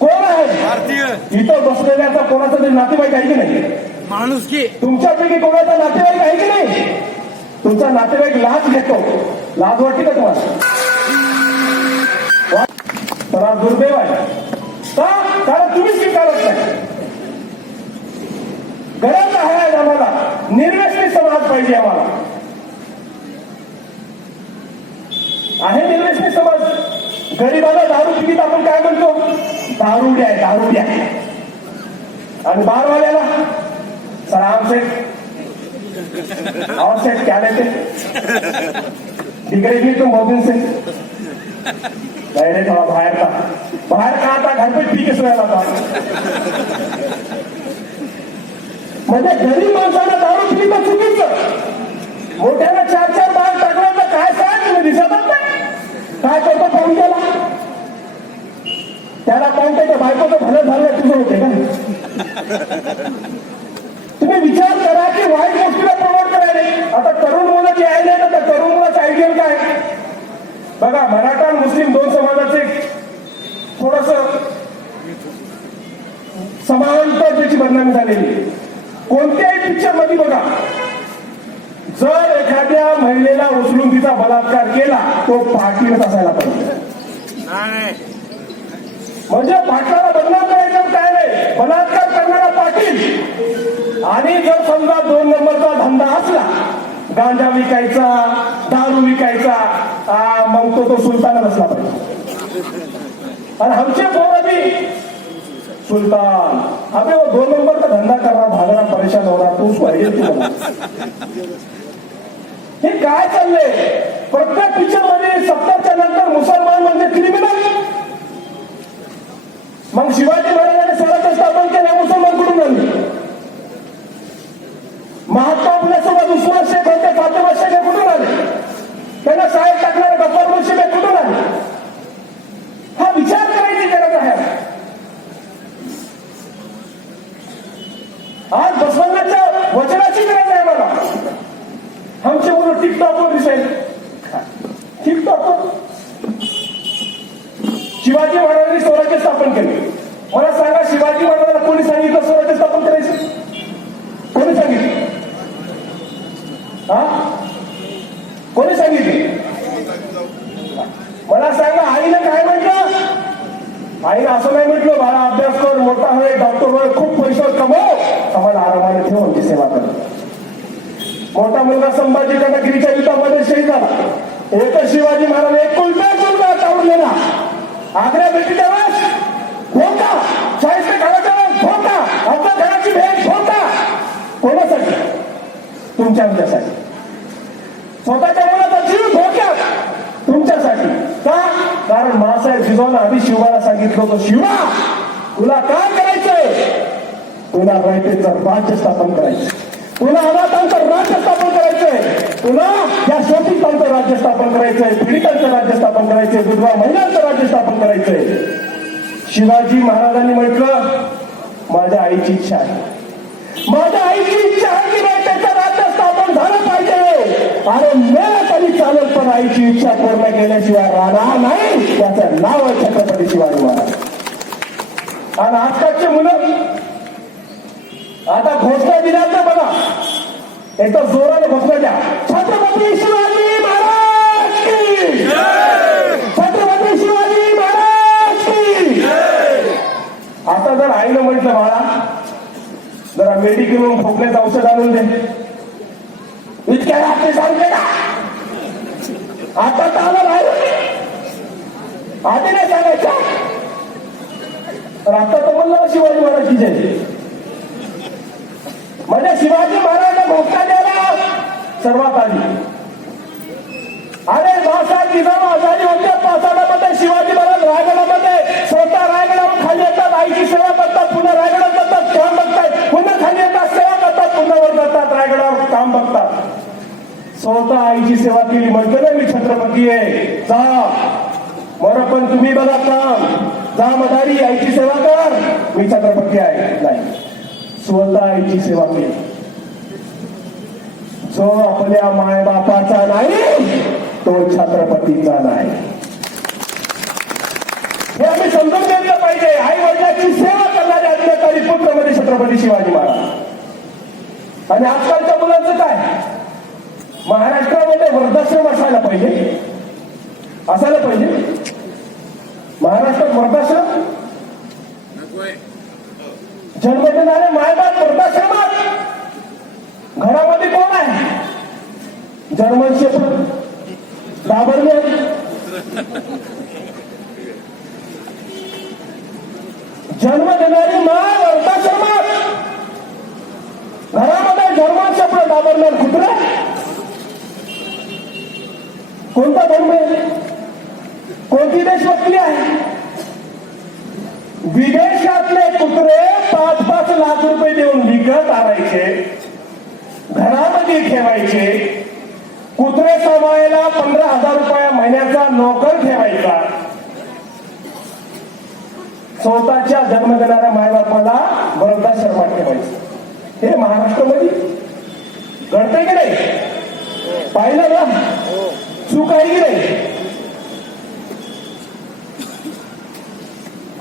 कोण आहे? भारतीय इथं बसलेल्याचा कोणाचा तरी नातेवाईक आहे की नाही? माणूस की तुमच्यापैकी कोणाचा नातेवाईक आहे की नाही? तुमचा नातेवाईक लाच घेतो, लाज वाटते का तुम्हाला? तर हा दुर्दैव आहे का? कारण तुम्ही स्वीकारत नाही. गरज आहे आम्हाला, निर्व्यसनी समाज पाहिजे आम्हाला. आहे निर्व्यसनी समाज. गरीबाला दारू पिकीत आपण काय म्हणतो? दारुड्या आहे, दारुड्या. आणि बारवाल्याला सलाम सेठ, और सेठ क्या लेते? डिग्री भी तुम बहुत से थोड़ा बाहर का आता, घर पे पी के सोयाला था. म्हणजे गरीब माणसाला दारू पिली तर चुकीचं, मोठ्याला 4-4 बाग टाकल्याचं काय सांग तुम्ही? दिसतच नाही काय करतो पाहून त्याला पाहून त्याच्या बायकोचं भलं झालं तुझं होते का? तुम्ही विचार करा की वाईट गोष्टीला प्रमोट करायला. आता तरुण मुलं जी आहे ना, त्या तरुण मुलाचं आयडियल काय? बघा, मराठा आणि मुस्लिम दोन समाजाचे थोडस समांतर त्याची बदनामी झालेली. कोणत्याही पिक्चर मध्ये बघा, जर एखाद्या महिलेला उचलून तिचा बलात्कार केला तो पाटीलच असायला पाहिजे. म्हणजे पाटलाला बदनाम करायचं काय नाही, बलात्कार करणारा पाटील. आणि जर समजा 2 नंबरचा धंदा असला, गांजा विकायचा, दारू विकायचा, मग तो सुलतान असला पाहिजे. आणि आमचे पोरं भी सुलतान, अबे वो 2 नंबर का धंदा करना, भागना, परेशान हो रहा, तो उसको हे काय चाललंय? प्रत्येक पिक्चर मध्ये 70च्या नंतर मुसलमान म्हणजे क्रिमिनल. मग शिवाजी महाराजांनी स्वराज्य स्थापन केलं, मुसलमान कुठून आले? महात्मा फुलेसोबत उस्मान शेख होते, फातिमा शेख हे कुठून आले? त्यांना शाळेत टाकणारे गफ्फार मुन्शी हे कुठून आले? हा विचार करायची गरज आहे. आज बसवण्याच्या वचनाची गरज आहे मला. आमचे मुलं टिकटॉकवर दिसेल, टिकटॉकवर शिवाजी महाराजांनी स्वराज्य स्थापन केले. मला सांगा, शिवाजी महाराजांना कोणी सांगितलं स्वराज्य स्थापन करायचं? कोणी सांगितलं? कोणी सांगितले? मला सांगा, आईनं काय म्हटलं? आईनं असं नाही म्हटलं, बाळा अभ्यास कर, मोठा होय, डॉक्टर होय, खूप पैसे कमव, आम्हाला आरामाने ठेव, आमची सेवा कर. मोठा मुलगा संभाजी गडगिरीच्या युद्धामध्ये शहीद झाला. एकच शिवाजी महाराज एकुलता मुलगा तावडलेला. आग्रा भेटी त्यावेळेस होता, 40 घराच्या वेळेस होता, आपल्या घराची भेट होता. कोणासाठी? तुमच्या आमच्यासाठी. स्वतःच्या मुलाचा जीव धोक्यात तुमच्यासाठी. का? कारण मासाहेब जिजाऊनं आधी शिवाला सांगितलं होतं, शिवा तुला काय करायचंय? तुला रयतेचं राज्य स्थापन करायचं, तुला अनाथांचं राज्य स्थापन करायचंय, तुला या शोषितांचं राज्य स्थापन करायचंय, पीडितांचं राज्य स्थापन करायचंय, विधवा महिलांचं राज्य स्थापन करायचंय. शिवाजी महाराजांनी म्हटलं, माझ्या आईची इच्छा आहे, माझ्या आईची इच्छा आहे की नाही त्याचं राज्य स्थापन झालं पाहिजे. अरे मेळ तरी चालत, पण आईची इच्छा पूर्ण केल्याशिवाय राहणार नाही. त्याचं नाव आहे छत्रपती शिवाजी महाराज. आणि आजकालचे मुलं आता घोषणा दिल्याचं बघा, एक तर जोराने घोषणा द्या, छत्रपती शिवाजी महाराज की, छत्रपती शिवाजी महाराज की. आता जर आईनं म्हटलं, बाळा जरा मेडिकलवरून खोकल्याचं औषध आणून दे, इतक्या रात्री सांगते का? आता तर आलं बाहेर, आधी नाही सांगायचं. तर आता तर म्हणलं शिवाजी महाराज की जय. म्हणजे शिवाजी महाराजांना घोषणा द्यायला सर्वात आधी. अरे बाळासाहेब जिजाऊ आजारी होते पावसाळ्यामध्ये, शिवाजी महाराज रायगडामध्ये स्वतः रायगडावर खाली येतात, आईची सेवा करतात, पुन्हा रायगडात जातात, जातात रायगडावर काम बघतात. स्वतः आईची सेवा केली म्हणतो ना मी छत्रपती आहे. जा बरं पण तुम्ही बघा काम, जा मदारी आईची सेवा कर, मी छत्रपती आहे. नाही, स्वतः आईची सेवा केली. जो आपल्या मायबापाचा नाही तो छत्रपतीचा नाही. हे आम्ही समजून घेतलं पाहिजे. आई वडिलांची सेवा करणारे अधिकारी पुत्र म्हणजे छत्रपती शिवाजी महाराज. आणि आजकालच्या मुलांचं काय, महाराष्ट्रामध्ये वृद्धाश्रम असायला पाहिजे, असायला पाहिजे. महाराष्ट्रात वृद्धाश्रम, जन्म देणारे मायबाप वृद्धाश्रमात, घरामध्ये कोण आहे, जर्मन शेफर्ड, डाबरमॅन, जन्म देणारी माय वृद्धाश्रमात, घरामध्ये जर्मन शेफर्ड, डाबरमॅन, कुत्रा. कोणता धर्म आहे, कोणती देशभक्ती आहे. विदेशातले कुत्रे 5-5 लाख रुपये देऊन विकत आणायचे, घरामध्ये ठेवायचे. कुत्रे सांभाळायला 15,000 रुपये महिन्याचा नोकर ठेवायचा. स्वतःच्या जन्म देणाऱ्या मायबापाला वृद्धाश्रमात ठेवायचं. हे महाराष्ट्रामध्ये घडतंय की नाही, पाहिलं ना, चूक आहे की नाही.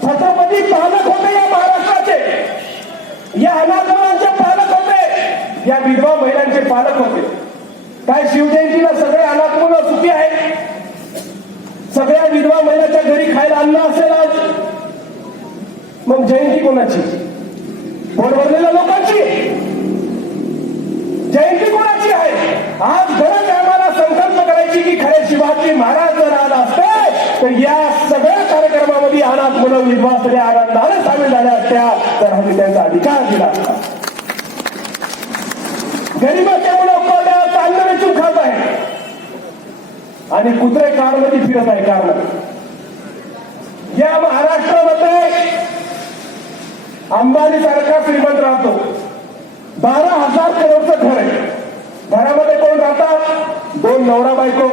छत्रपती पालक होते या महाराष्ट्राचे, या अनाथ मुलांचे पालक होते, या विधवा महिलांचे पालक होते. काय शिवजयंतीला सगळे अनाथ मुलं सुखी आहेत, सगळ्या विधवा महिलांच्या घरी खायला अन्न असेल आज, मग जयंती कोणाची, पोट भरलेल्या लोकांची जयंती कोणाची आहे. आज गरज आम्हाला संकल्प करायची की खरे शिवाजी महाराज जर आला असते तर या सगळ्या कार्यक्रमामध्ये अनाथ मुलं विधवा स्त्रिया आनंदाने सामील झाल्या असत्या, तर आम्ही त्यांचा अधिकार दिला असता. गरीबाच्या मुलं कोरड्यावर अन्न वेचून खात आहे आणि कुत्रे कारमध्ये फिरत आहे. कारमध्ये या महाराष्ट्रामध्ये अंबानी सारखा श्रीमंत राहतो, 12,000 करोडचं घर आहे. घरामध्ये कोण राहतात, 2 नवरा बायको,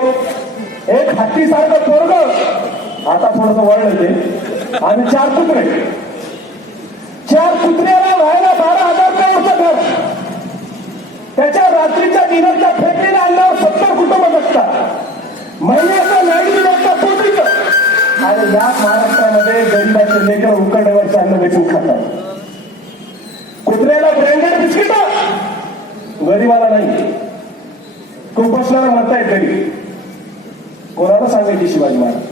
एक हत्तीसारखं पोरग, आता थोडस वळलं ते, आणि 4 कुत्रे. 4 कुत्र्याला राहायला 12,000 करोडचं घर. त्याच्या रात्रीच्या डिनरच्या फेकलेल्या अन्नावर 70 कुटुंब जगतात. महिन्याचं लाईट बिल असतं पोटीचं. आणि या महाराष्ट्रामध्ये गरीबाचे लेकर उकडल्यावरचे अन्न वेचून खातात. कुत्र्याला ब्रँडेड बिस्किट, गरीबाला नाही. कुपोषणाला म्हणतायत गरीब. कोणाला सांगायची शिवाजी महाराज.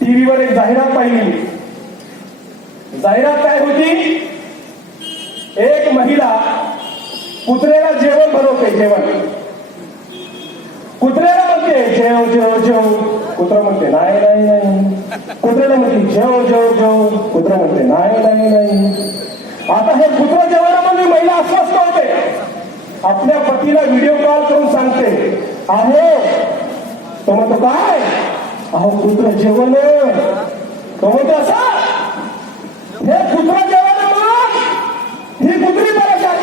टीव्हीवर एक जाहिरात पाहिली. जाहिरात काय होती, एक महिला कुत्र्याला जेवण बनवते. जेवण कुत्र्याला म्हणते जेव जेव जेव, कुत्रा म्हणते नाही नाही नाही. कुत्र्याला म्हणते जेव जेव जेव, कुत्रा म्हणते नाही नाही नाही. आता हे कुत्रा जेवणामध्ये महिला अस्वस्थ होते. आपल्या पतीला व्हिडिओ कॉल करून सांगते, अहो तो म्हणतो काय, अहो कुत्र जेवण. तो म्हणतो असा, हे कुत्रा जेवण म्हणून ही कुत्री परेशान,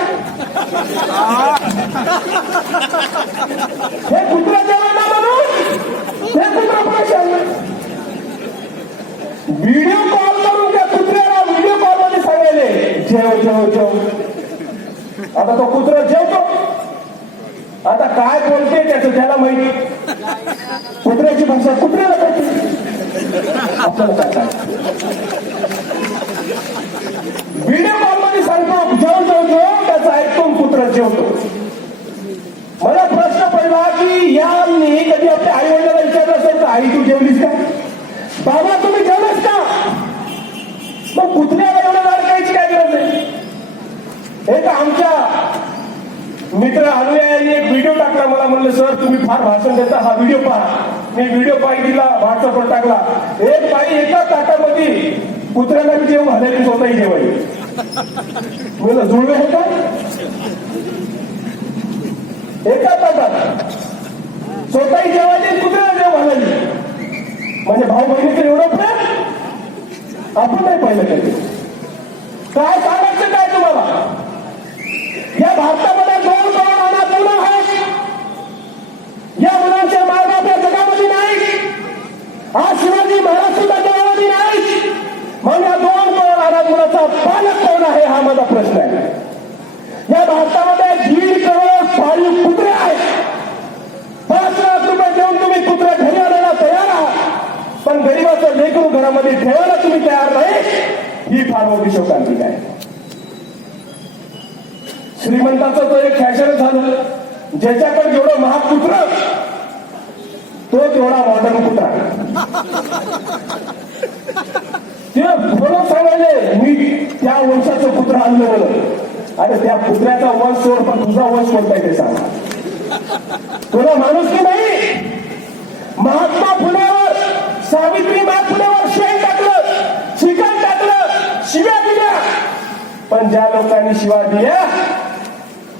हे कुत्रा जेवण म्हणून हे कुत्रा परेशान. व्हिडिओ कॉल करून त्या कुत्र्याला व्हिडिओ कॉल मध्ये सांगायले जेव जेव जेव. आता तो कुत्रा जेवतो. आता काय बोलते त्याचं त्याला माहिती. कुत्र्याची भाषा कुत्र्याला कळते, आपल्याला काय व्हिडिओ कॉल मध्ये सांगतो जेव जेव जेव, त्याचं ऐकून कुत्रा जेवतो. मला प्रश्न पडला की यांनी कधी आपल्या आई वडिलांना विचारलं असेल तर आई तू जेवलीस का, बाबा तुम्ही जेवलेस का. मग कुत्र्याला एवढं लाड करायची काय गरज आहे. एक आमच्या मित्र अनुया यांनी एक व्हिडिओ टाकला. मला म्हणलं सर तुम्ही फार भाषण देता, हा व्हिडिओ पहा. मी व्हिडिओ पाहिला, व्हॉट्सअपवर टाकला. एक बाई एका ताटामध्ये कुत्र्याला बी जेवण घालायची, स्वतःही जेवायची. मला जुळवे आहे का, एका ताटात स्वतःही जेवायची, कुत्र्याला जेव घालायची. म्हणजे भाऊ बहिणीचं एवढं प्रेम आपण नाही पाहिलं कधी. काय सांगायचं काय तुम्हाला. भारतामध्ये 2 करोड अनाथ मुलं आहेत. या मुलांचे मायबाप या जगामध्ये नाही. आज शिवाजी महाराज सुद्धा जगामध्ये नाही. मग या 2 करोड अनाथ मुलाचा पालक कोण आहे हा माझा प्रश्न आहे. या भारतामध्ये 1.5 करोड पाळीव कुत्रे आहेत. 5 लाख रुपये देऊन तुम्ही कुत्रे घरी आणायला तयार आहात, पण गरीबाचं लेकरू घरामध्ये ठेवायला तुम्ही तयार नाही. ही फार मोठी शोकांतिका आहे. श्रीमंताचं तो एक फॅशन झालं, ज्याच्याकडे जेवढं महाग कुत्र तो तेवढा मॉडर्न कुत्रा. ते बोलत सांगायले मी त्या वंशाचं कुत्र आणलं म्हणून. अरे त्या कुत्र्याचा वंश सोड, पण तुझा वंश कोणता आहे ते सांग. तुला माणूस की नाही. महात्मा फुलेवर, सावित्रीबाई फुलेवर शेण टाकलं, चिकन टाकलं, शिव्या दिल्या. पण ज्या लोकांनी शिव्या दिल्या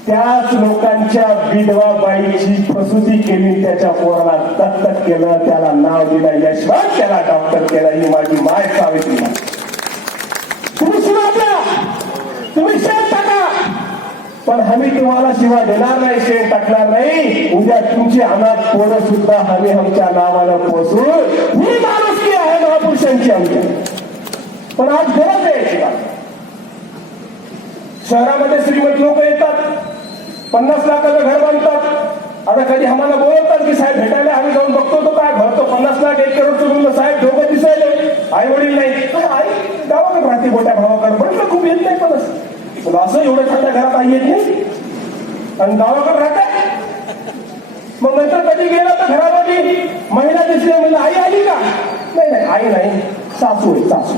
त्याच लोकांच्या विधवा बाईची प्रसूती केली, त्याच्या पोराला दत्तक केलं, त्याला नाव दिलं यशवंत, त्याला डॉक्टर केलं. ही माझी माय सावित्रीबाई. तुम्ही शिव्या द्या, तुम्ही शेण टाका, पण आम्ही तुम्हाला शिवा देणार नाही, शेण टाकणार नाही. उद्या तुमची अनाथ पोरं सुद्धा आम्ही आमच्या नावानं पोचू. ही माणुसकी आहे महापुरुषांची आमच्या. पण आज गरज आहे शिवा. शहरामध्ये श्रीमंत लोक येतात, 50 लाखाचं घर बांधतात. आता कधी आम्हाला बोलवतात की साहेब भेटायला, आम्ही जाऊन बघतो तो काय भरतो 50 लाख 1 करोडचं म्हणलं. साहेब दोघं दिसायले, आई वडील नाही. आई गावाकडे राहते, मोठ्या भावाकडे म्हटलं खूप येत नाही. पण असं एवढं छोट्या घरात आई येत नाही आणि गावाकडे राहतात. मग नंतर कधी गेलं तर घरामध्ये महिला दिसली, म्हणलं आई आली का? नाही नाही आई नाही, सासू आहे सासू.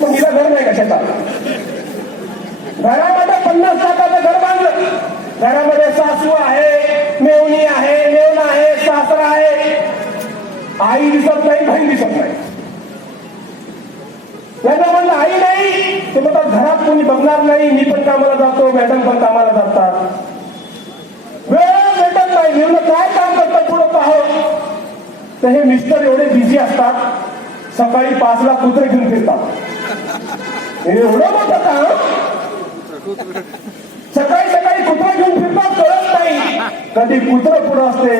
मग हिला घर नाही का शेतात? घरामध्ये 50 लाखाचं घर बांधलं, घरामध्ये सासू आहे, मेवणी आहे, मेवणा आहे, सासरा आहे. आई दिसत नाही, बहीण दिसत नाही. त्यांना म्हणलं आई नाही, ते म्हणतात घरात कोणी बघणार नाही, मी पण कामाला जातो, मॅडम पण कामाला जातात, वेळ भेटत नाही. मी म्हणलं काय काम करतात पुढं पाहो. तर हे मिस्टर एवढे बिझी असतात, सकाळी 5 लाख कुत्रे घेऊन फिरतात. एवढं मोठं काम, सकाळी सकाळी कुत्रा घेऊन फिरतात, कळत नाही. कधी कुत्र पुढं असते,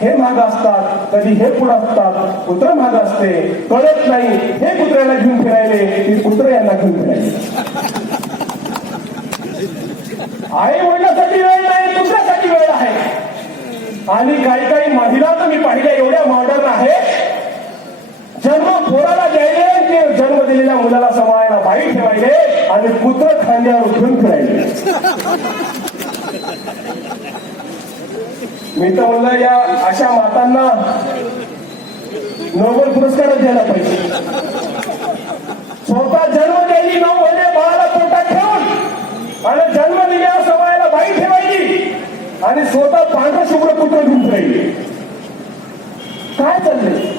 हे माग असतात, कधी हे पुढं असतात, कुत्र माग असते, कळत नाही. हे कुत्र्याला घेऊन फिरायले की कुत्र यांना घेऊन फिरायले. आई वडिलांसाठी वेळ नाही, कुत्र्यासाठी वेळ आहे. आणि काही काही महिला तर मी पाहिल्या एवढ्या मॉडर्न आहे, जन्म पोराला द्यायले, ते जन्म दिलेल्या मुलाला सांभाळायला बाई ठेवायले आणि कुत्र खांद्यावर घेऊन फिरायले. मी तर म्हणलं या अशा मातांना नोबेल पुरस्कारच द्यायला पाहिजे. स्वतः जन्म द्यायची 9 महिने बाळाला पोटात ठेवून आणि जन्म दिल्यावर सांभाळायला बाई ठेवायची आणि स्वतः पांढरं शुभ्र कुत्र घेऊन फिरायचे. काय चाललंय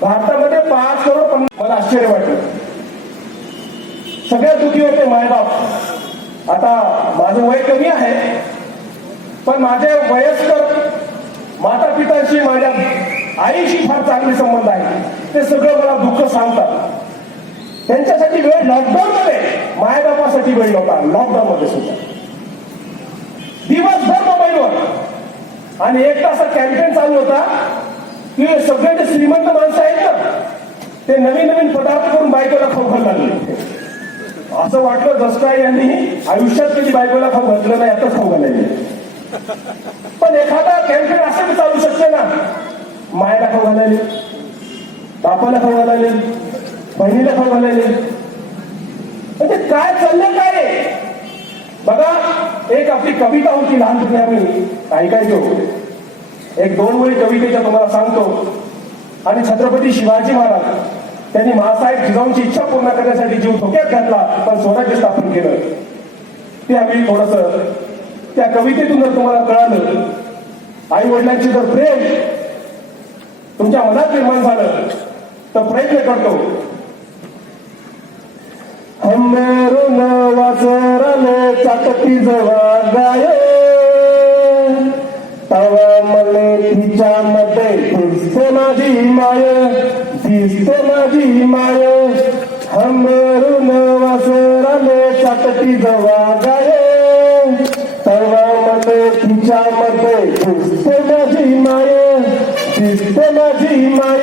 भारतामध्ये? 5 करोड 50. मला आश्चर्य वाटलं. सगळ्यात दुखी होते मायबाप. आता माझं वय कमी आहे, पण माझे वयस्कर माता पितांशी, माझ्या आईशी फार चांगले संबंध आहे. ते सगळं मला दुःख सांगतात. त्यांच्यासाठी वेळ लॉकडाऊन मध्ये, मायबापासाठी वेळ नव्हता लॉकडाऊन मध्ये सुद्धा. दिवसभर मोबाईलवर आणि 1 तास कॅम्पेन चालू होता की सगळे जे श्रीमंत माणसं आहेत ना, ते नवीन नवीन पदार्थ करून बायकोला खाऊ घालू लागले. असं वाटलं जसं काय यांनी आयुष्यात कधी बायकोला खाऊ घातलं नाही, आताच खाऊ घालायचे. पण एखादा कॅम्पेन असं चालू शकते ना, मायाला खाऊ घालायले, बापाला खाऊ घालायले, बहिणीला खाऊ घालायले. म्हणजे काय चाललंय काय? बघा, एक आपली कविता होती लहानपणी आम्ही ऐकायचो. 1-2 ओळी कवितेच्या तुम्हाला सांगतो. आणि छत्रपती शिवाजी महाराज त्यांनी महासाहेब जिजाऊंची इच्छा पूर्ण करण्यासाठी जीव धोक्यात घातला, पण स्वराज्य स्थापन केलं. ते आम्ही थोडस त्या कवितेतून जर तुम्हाला कळालं, आई वडिलांचे जर प्रेम तुमच्या मनात निर्माण झालं तर प्रयत्न करतो. हमेरून वासरले चाटती जवा गाय, तवा मले तिच्यामध्ये दिसते माझी माय, दिसते माझी माय. हमेरून वासरले वासराने चाटती जवा गाये तळवामध्ये तिच्यामध्ये दिसते माझी माय दिसते माझी माय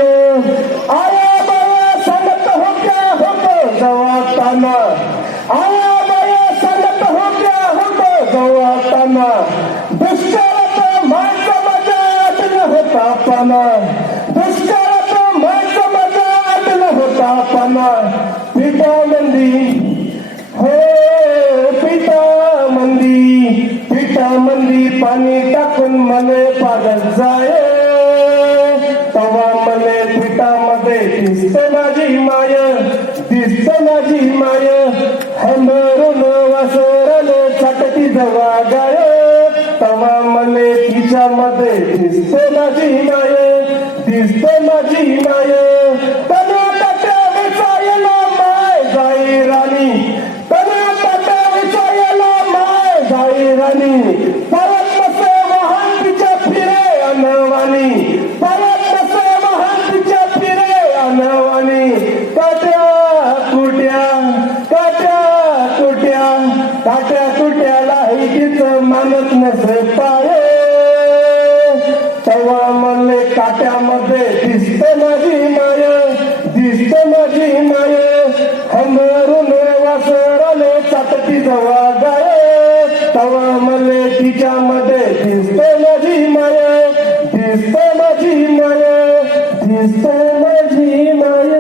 आया बाया सांगत होत जवाताना आया बाया सांगत होत जवाताना दुष्काळात माणसं मजा आटलं होता पाना दुष्काळात माणसं मजा आटलं होता पाना पिता मंदी हो पिता मंदी पाणी टाकून मले पागल जाय तवा मले पिठामध्ये दिसते माझी माय दिसते माझी माय हमरून वासराने चाटती जवा गाय तवा मले तिच्यामध्ये दिसते माझी माय दिसते माझी माय तनु ताट्या विचायला माय जाई राणी तनु ताट्या विचायला माय जाई राणी परत नसे वाहन तिच्या फिरे अनवानी परत नसे वाहन तिच्या फिरे अनवानी काट्या कुट्याला हिच मानत नसे पाये तवा मले काट्यामध्ये दिसते माझी माय दिसते माझी माय हमरून वासराने चाटती जवा गाय तवा मले तिच्यामध्ये दिसते माझी माय दिसते माझी माय दिसते माझी माय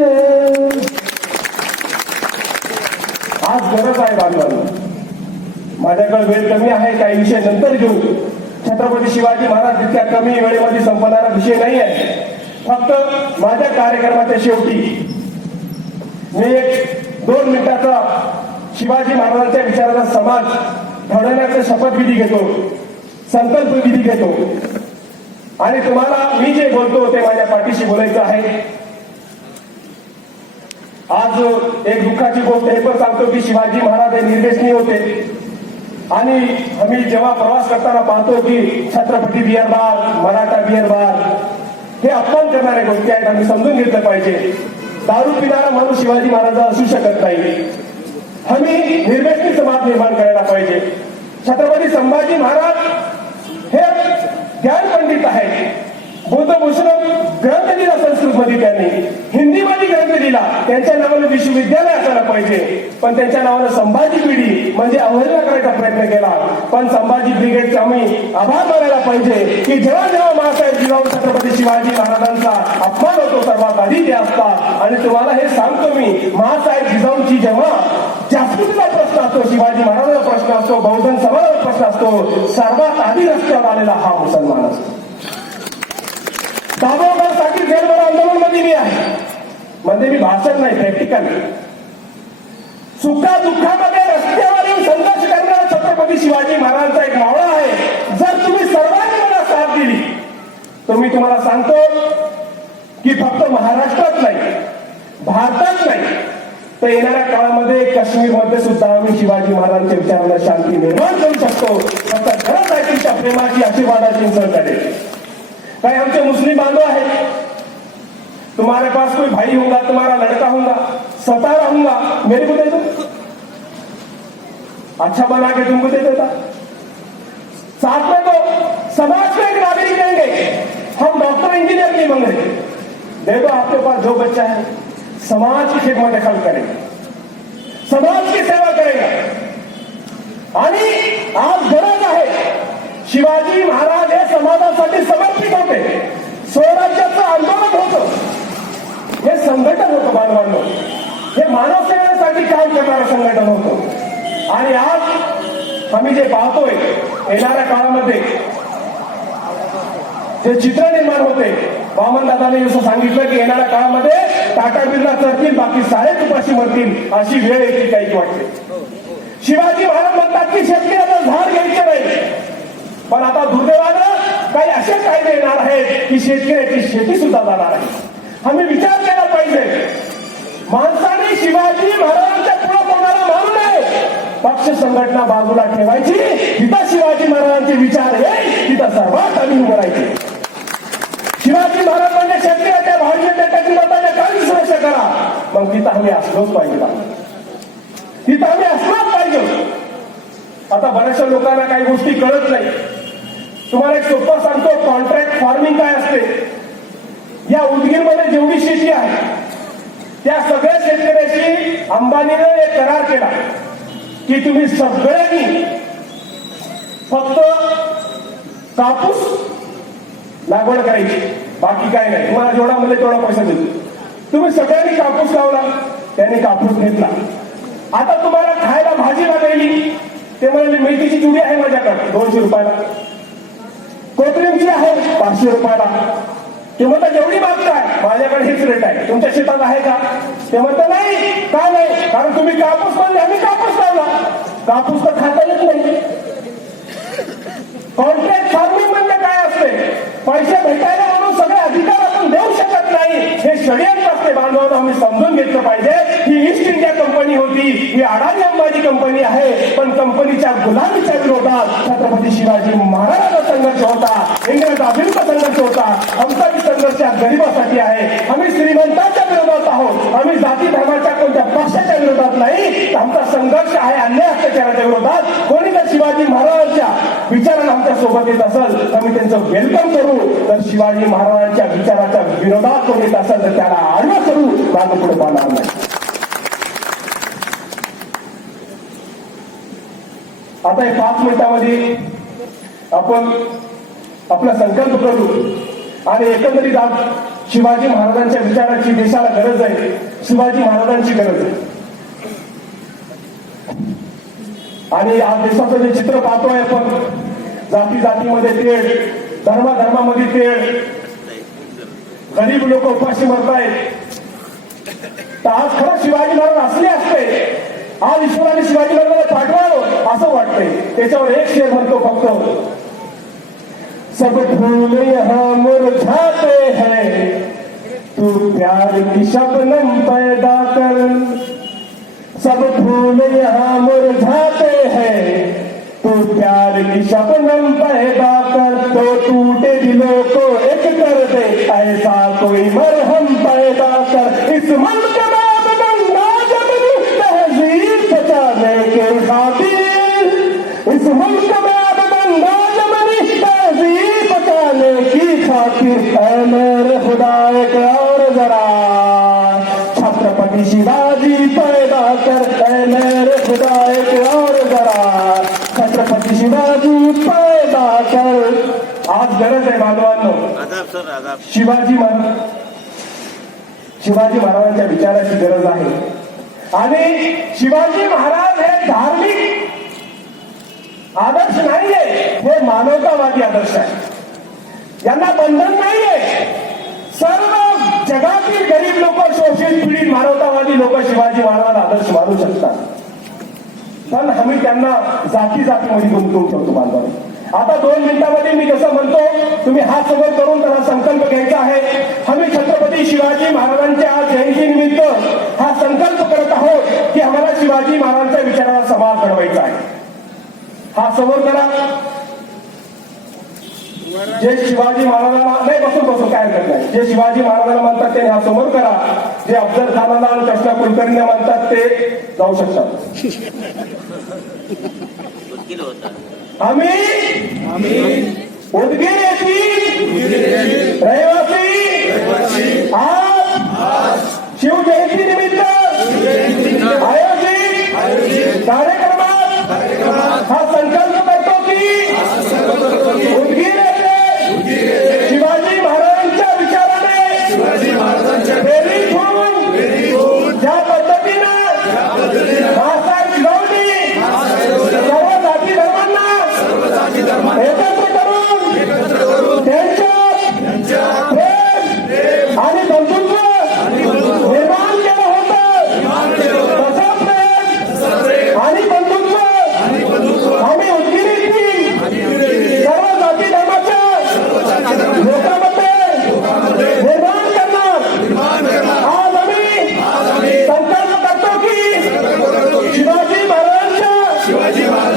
आज गरज आहे बांधवांना माझ्याकडे वेळ कमी आहे काही विषय नंतर घेऊ छत्रपती शिवाजी महाराज इतक्या कमी वेळेमध्ये संपणारा विषय नाही आहे फक्त माझ्या कार्यक्रमाच्या शेवटी मी एक 2 मिनिटाचा शिवाजी महाराजांच्या विचाराचा समाज घडवण्याचा शपथविधी घेतो संकल्पविधी घेतो आणि तुम्हाला मी जे बोलतो ते माझ्या पाठीशी बोलायचं आहे आज एक दुःखाची गोष्ट हे पण सांगतो की शिवाजी महाराज हे निर्देशनीय होते आणि आम्ही जेव्हा प्रवास करताना पाहतो की Chhatrapati beer bar Maratha beer bar हे अपमान करणाऱ्या गोष्टी आहेत आम्ही समजून घेतलं पाहिजे दारू पिणारा माणूस शिवाजी महाराज असू शकत नाही आम्ही निर्देशनी समाज निर्माण करायला पाहिजे छत्रपती संभाजी महाराज हे ज्ञान पंडित आहेत बुद्धभूषण ग्रंथ लिहिला संस्कृतमध्ये त्यांनी हिंदीमध्ये ग्रंथ लिहिला त्यांच्या नावानं विश्वविद्यालय असायला पाहिजे पण त्यांच्या नावानं संभाजी पिढी म्हणजे अवहेलना करायचा प्रयत्न केला पण संभाजी ब्रिगेडचे आम्ही आभार मानायला पाहिजे की जेव्हा जेव्हा महासाहेब जिजाऊ छत्रपती शिवाजी महाराजांचा अपमान होतो सर्वात आधी ते असतात आणि तुम्हाला हे सांगतो मी महासाहेब जिजाऊंची जेव्हा जास्तीचा प्रश्न असतो शिवाजी महाराजांचा प्रश्न असतो बहुजन समाजाचा प्रश्न असतो सर्वात आधी रस्त्यावर आलेला हा मुसलमान असतो दाभोळकरांसाठी जेलभर आंदोलन मध्ये मी आहे म्हणजे मी भाषण नाही प्रॅक्टिकल सुखा दुःखामध्ये रस्त्यावर येऊन संघर्ष करणारा छत्रपती शिवाजी महाराजांचा एक मावळा आहे जर तुम्ही सर्वांनी मला साथ दिली तर मी तुम्हाला सांगतो की फक्त महाराष्ट्रात नाही भारतात नाही तर येणाऱ्या काळामध्ये काश्मीरमध्ये सुद्धा आम्ही शिवाजी महाराजांच्या विचारांना शांती निर्माण करू शकतो फक्त गरज आहे तुमच्या प्रेमाची आशीर्वादाची सहकार्य भाई हमसे मुस्लिम बांधव है तुम्हारे पास कोई भाई होगा तुम्हारा लड़का होगा 17 होगा मेरे को दे दो अच्छा बना के तुमको दे देता साथ में तो समाज में एक नागरिक देंगे हम डॉक्टर इंजीनियर नहीं मांग रहे दे दो आपके पास जो बच्चा है समाज की खिदमत दखल करेगा समाज की सेवा करेगा आणि आज गरज आहे शिवाजी महाराज हे समाजासाठी समर्पित होते स्वराज्याचं आंदोलन होतं हे संघटन होतं बांधवांनो हे मानव सेवेसाठी काम करणारं संघटन होतं आणि आज आम्ही जे पाहतोय येणाऱ्या काळामध्ये जे चित्र निर्माण होते वामन दादाने जसं सांगितलं की येणाऱ्या काळामध्ये टाटा बिर्ला चरतील बाकी सारे उपाशी मरतील अशी वेळ येते काही वाटते शिवाजी महाराज म्हणतात की शेतकऱ्याचं झाड घ्यायचं नाही पण आता दुर्दैवानं काही असे कायदे येणार आहेत की शेतकऱ्याची शेती सुद्धा जाणार आहे आम्ही विचार केला पाहिजे माणसाने शिवाजी महाराजांच्या पुढे कोणाला मानू नये पक्ष संघटना बाजूला ठेवायची जिथं शिवाजी महाराजांचे विचार येईल तिथं सर्वात आम्ही उभं राहायचे शिवाजी महाराज म्हणजे शेतकऱ्याच्या भावनेच्या टक्के मताच्या काही सुरक्षा करा मग तिथं आम्ही असलोच पाहिजे तिथं आम्ही असलाच पाहिजे. आता बऱ्याचशा लोकांना काही गोष्टी कळत नाही. तुम्हाला एक सोपं सांगतो, कॉन्ट्रॅक्ट फार्मिंग काय असते. या उदगीरमध्ये जेवढी शेती आहे त्या सगळ्या शेतकऱ्याशी अंबानीने एक करार केला की तुम्ही सगळ्यांनी फक्त कापूस लागवड करायची, बाकी काय नाही. तुम्हाला जेवढा म्हणजे तेवढा पैसा देतो. तुम्ही सगळ्यांनी कापूस लावला, त्यांनी कापूस घेतला. आता तुम्हाला खायला भाजी लागली, ते म्हणाले मेथीची जुडी आहे माझ्याकडे 200 रुपयाला, कोथिंबीरची आहे 500 रुपयाला. ते म्हणतात जेवढी मागताय माझ्याकडे हेच रेट आहे, तुमच्या शेतात आहे का? ते म्हणतात नाही. का नाही? कारण तुम्ही कापूस म्हणले, आम्ही कापूस लावला. कापूस तर खाता येत नाही. कॉन्ट्रॅक्ट फार्मिंग म्हणजे काय असते? पैसे भेटायला म्हणून सगळे अधिकार आपण देऊ शकत नाही. हे षडयंत्र असते. बांधवांनो, आम्ही समजून घेतलं पाहिजे. ही ईस्ट इंडिया कंपनी होती, ही अडाणी अंबानी कंपनी आहे. पण कंपनीच्या गुलामीच्या विरोधात छत्रपती शिवाजी महाराजांचा संघर्ष होता, इंग्रजांविरुद्ध संघर्ष होता. आमचा संघर्ष गरिबासाठी आहे. आम्ही श्रीमंतांच्या विरोधात आहोत. आम्ही जाती धर्माच्या कोणत्या पक्षाच्या विरोधात नाही. आमचा संघर्ष आहे अन्याय अत्याचाराच्या विरोधात. कोणी जर शिवाजी महाराजांच्या विचारांना आमच्या सोबत येत असेल तर आम्ही त्यांचं वेलकम करू. तर शिवाजी महाराजांच्या विचाराच्या विरोधात कोणी येत असेल तर त्याला आडवं करू, मागे पुढे पाहणार नाही. आता हे 5 मिनिटांमध्ये आपण आपला संकल्प करू आणि एकंदरीत आज शिवाजी महाराजांच्या विचाराची देशाला गरज आहे. शिवाजी महाराजांची गरज आहे. आणि आज देशाचं जे चित्र पाहतोय आपण, जाती जातीमध्ये तेढ, धर्माधर्मामध्ये तेढ, गरीब लोक उपाशी मरतायत. तर आज खरं शिवाजी महाराज असले असते, आज ईश्वराने शिवाजी महाराजांना पाठवावं असं वाटतंय. त्याच्यावर एक शेर म्हणतो फक्त, सब फूल यहाँ मुरझाते हैं, तू प्यार की शबनम पैदा कर. सब फूल यहाँ मुरझाते हैं, तू प्यार की शबनम पैदा कर. तो टूटे दिलों को एक कर दे, ऐसा कोई मरहम पैदा कर. इस मुल्क में अब गंगा जमुनी तहजीब बचाने के खातिर, इस मुल्क में अब गंगा जमुनी तहजीब बचाने की खातिर. ऐ मेरे खुदा एक और जरा छत्रपति शिवाजी पैदा कर. ऐ मेरे खुदा एक और जरा छत्रपती शिवाजी पैदा कर. आज गरज आहे बांधवांनो, शिवाजी महाराजांच्या विचाराची गरज आहे. आणि शिवाजी महाराज हे धार्मिक आदर्श नाहीये, हे मानवतावादी आदर्श आहे. यांना बंधन नाहीये. सर्व जगातील गरीब लोक, शोषित पीडित मानवतावादी लोक शिवाजी महाराजांना आदर्श मानू शकतात. पण आम्ही त्यांना जाती जातीमध्ये गुंतवून ठेवतो बांधवांनो. आता 2 मिनिटांमध्ये मी जसं म्हणतो, तुम्ही हात समोर करून त्याला संकल्प घ्यायचा आहे. आम्ही छत्रपती शिवाजी महाराजांच्या जयंतीनिमित्त हा संकल्प करत आहोत की आम्हाला शिवाजी महाराजांच्या विचाराला समाज घडवायचा आहे. हा समोर करा. जे शिवाजी महाराजांना नाही, बसून काय हरकत नाही. जे शिवाजी महाराजांना म्हणतात ते हा समोर करा. जे अफजल खानाला आणि कृष्णा कुलकर्णीला म्हणतात ते जाऊ शकतात. आम्ही उदगीर येथील रहिवासी आज शिवजयंती निमित्त आयोजित कार्यक्रमात हा संकल्प करतो की उदगीर येथे शिवाजी महाराजांच्या विचाराने प्रेरित होऊन ज्या पद्धतीनं बाळासाहेब शिवरायांनी सर्व जाती धर्मांना एकत्र करून त्यांच्यात प्रेम आणि बंधुत्व निर्माण केलं होतं. तसं प्रेम आणि बंधुत्व आम्ही उदगीर सर्व जाती धर्माच्या लोकांमध्ये निर्माण करणार. आज आम्ही संकल्प करतो की शिवाजी महाराजांच्या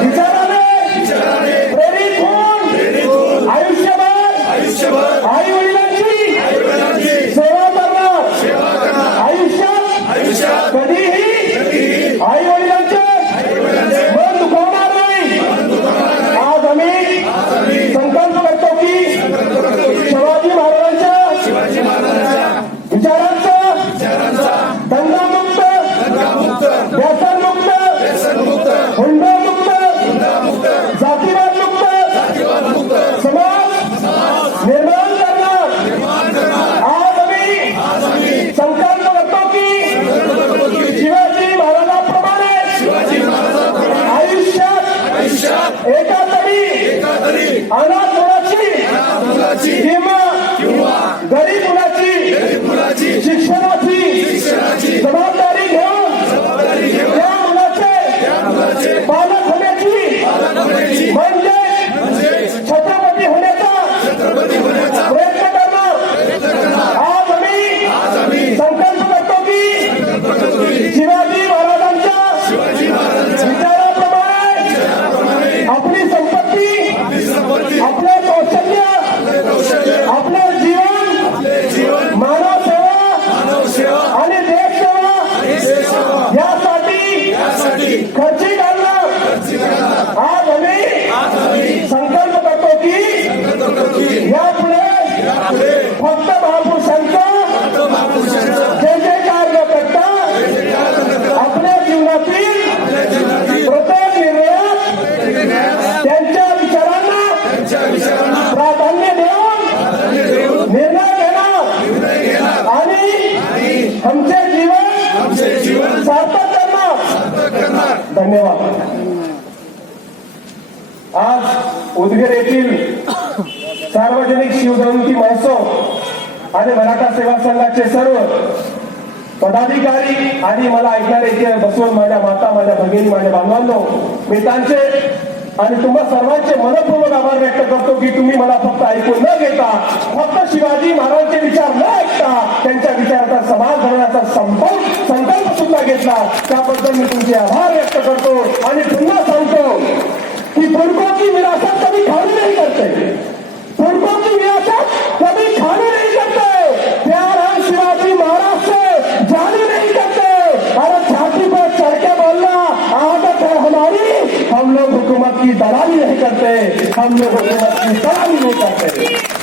विचाराने प्रेरित होऊन आयुष्यभर आई वडिलांची सेवा करणार. आयुष्यात कधीही आई वडिलांच्या संकल्प करतो की शिवाजी महाराजांच्या विचारांचं दंगामुक्त व्यसनमुक्त हुंडामुक्त जातीवाद मुक्त समाज निर्माण करणार आज आम्ही संकल्प करतो की शिवाजी महाराजांप्रमाणे आयुष्यात एका तरी अनाथ मुलाची किंवा गरीब मुलाची शिक्षणाची जबाबदारी घेऊन त्या मुलाचे पालक होण्याची म्हणजे छत्रपती होण्याचा प्रयत्न करणार आज आम्ही संकल्प करतो की शिवाजी महाराजांच्या विचाराप्रमाणे आपली संपत्ती आपले कौशल्य आपले जीवन मानव सेवा आणि देश सेवा यासाठी खर्ची घालणार आज आम्ही संकल्प करतो की यापुढे फक्त महापुरुषांचा जे जे कार्य करता आपल्या जीवनातील प्रत्येक निर्णयात त्यांच्या विचारांना प्राधान्य देऊन निर्णय घेणार आणि आमचे जीवन सार्थक करणार धन्यवाद आज उदगीर येथील सार्वजनिक शिवजयंती महोत्सव आणि मराठा सेवा संघाचे सर्व पदाधिकारी आणि मला ऐकणारे इथे बसवून माझ्या माता माझ्या भगिनी माझ्या बांधवांनो मी त्यांचे आणि तुम्हा सर्वांचे मनपूर्वक आभार व्यक्त करतो की तुम्ही मला फक्त ऐकून न घेता फक्त शिवाजी महाराजांचे विचार न ऐकता त्यांच्या विचाराचा समाज घडवण्याचा संकल्प सुद्धा घेतला त्याबद्दल मी तुमचे आभार व्यक्त करतो आणि पुन्हा सांगतो कि पुरखों की विरासत कभी खाली नहीं करते पुरखों की विरासत कभी खाली नहीं करते प्यार हम शिवाजी महाराज से जारी नहीं करते अरे छाती पर चढ़ के बोलना आदत है हमारी हम लोग हुकूमत की दलाली नहीं करते हम लोग हुकूमत की दलाली नहीं करते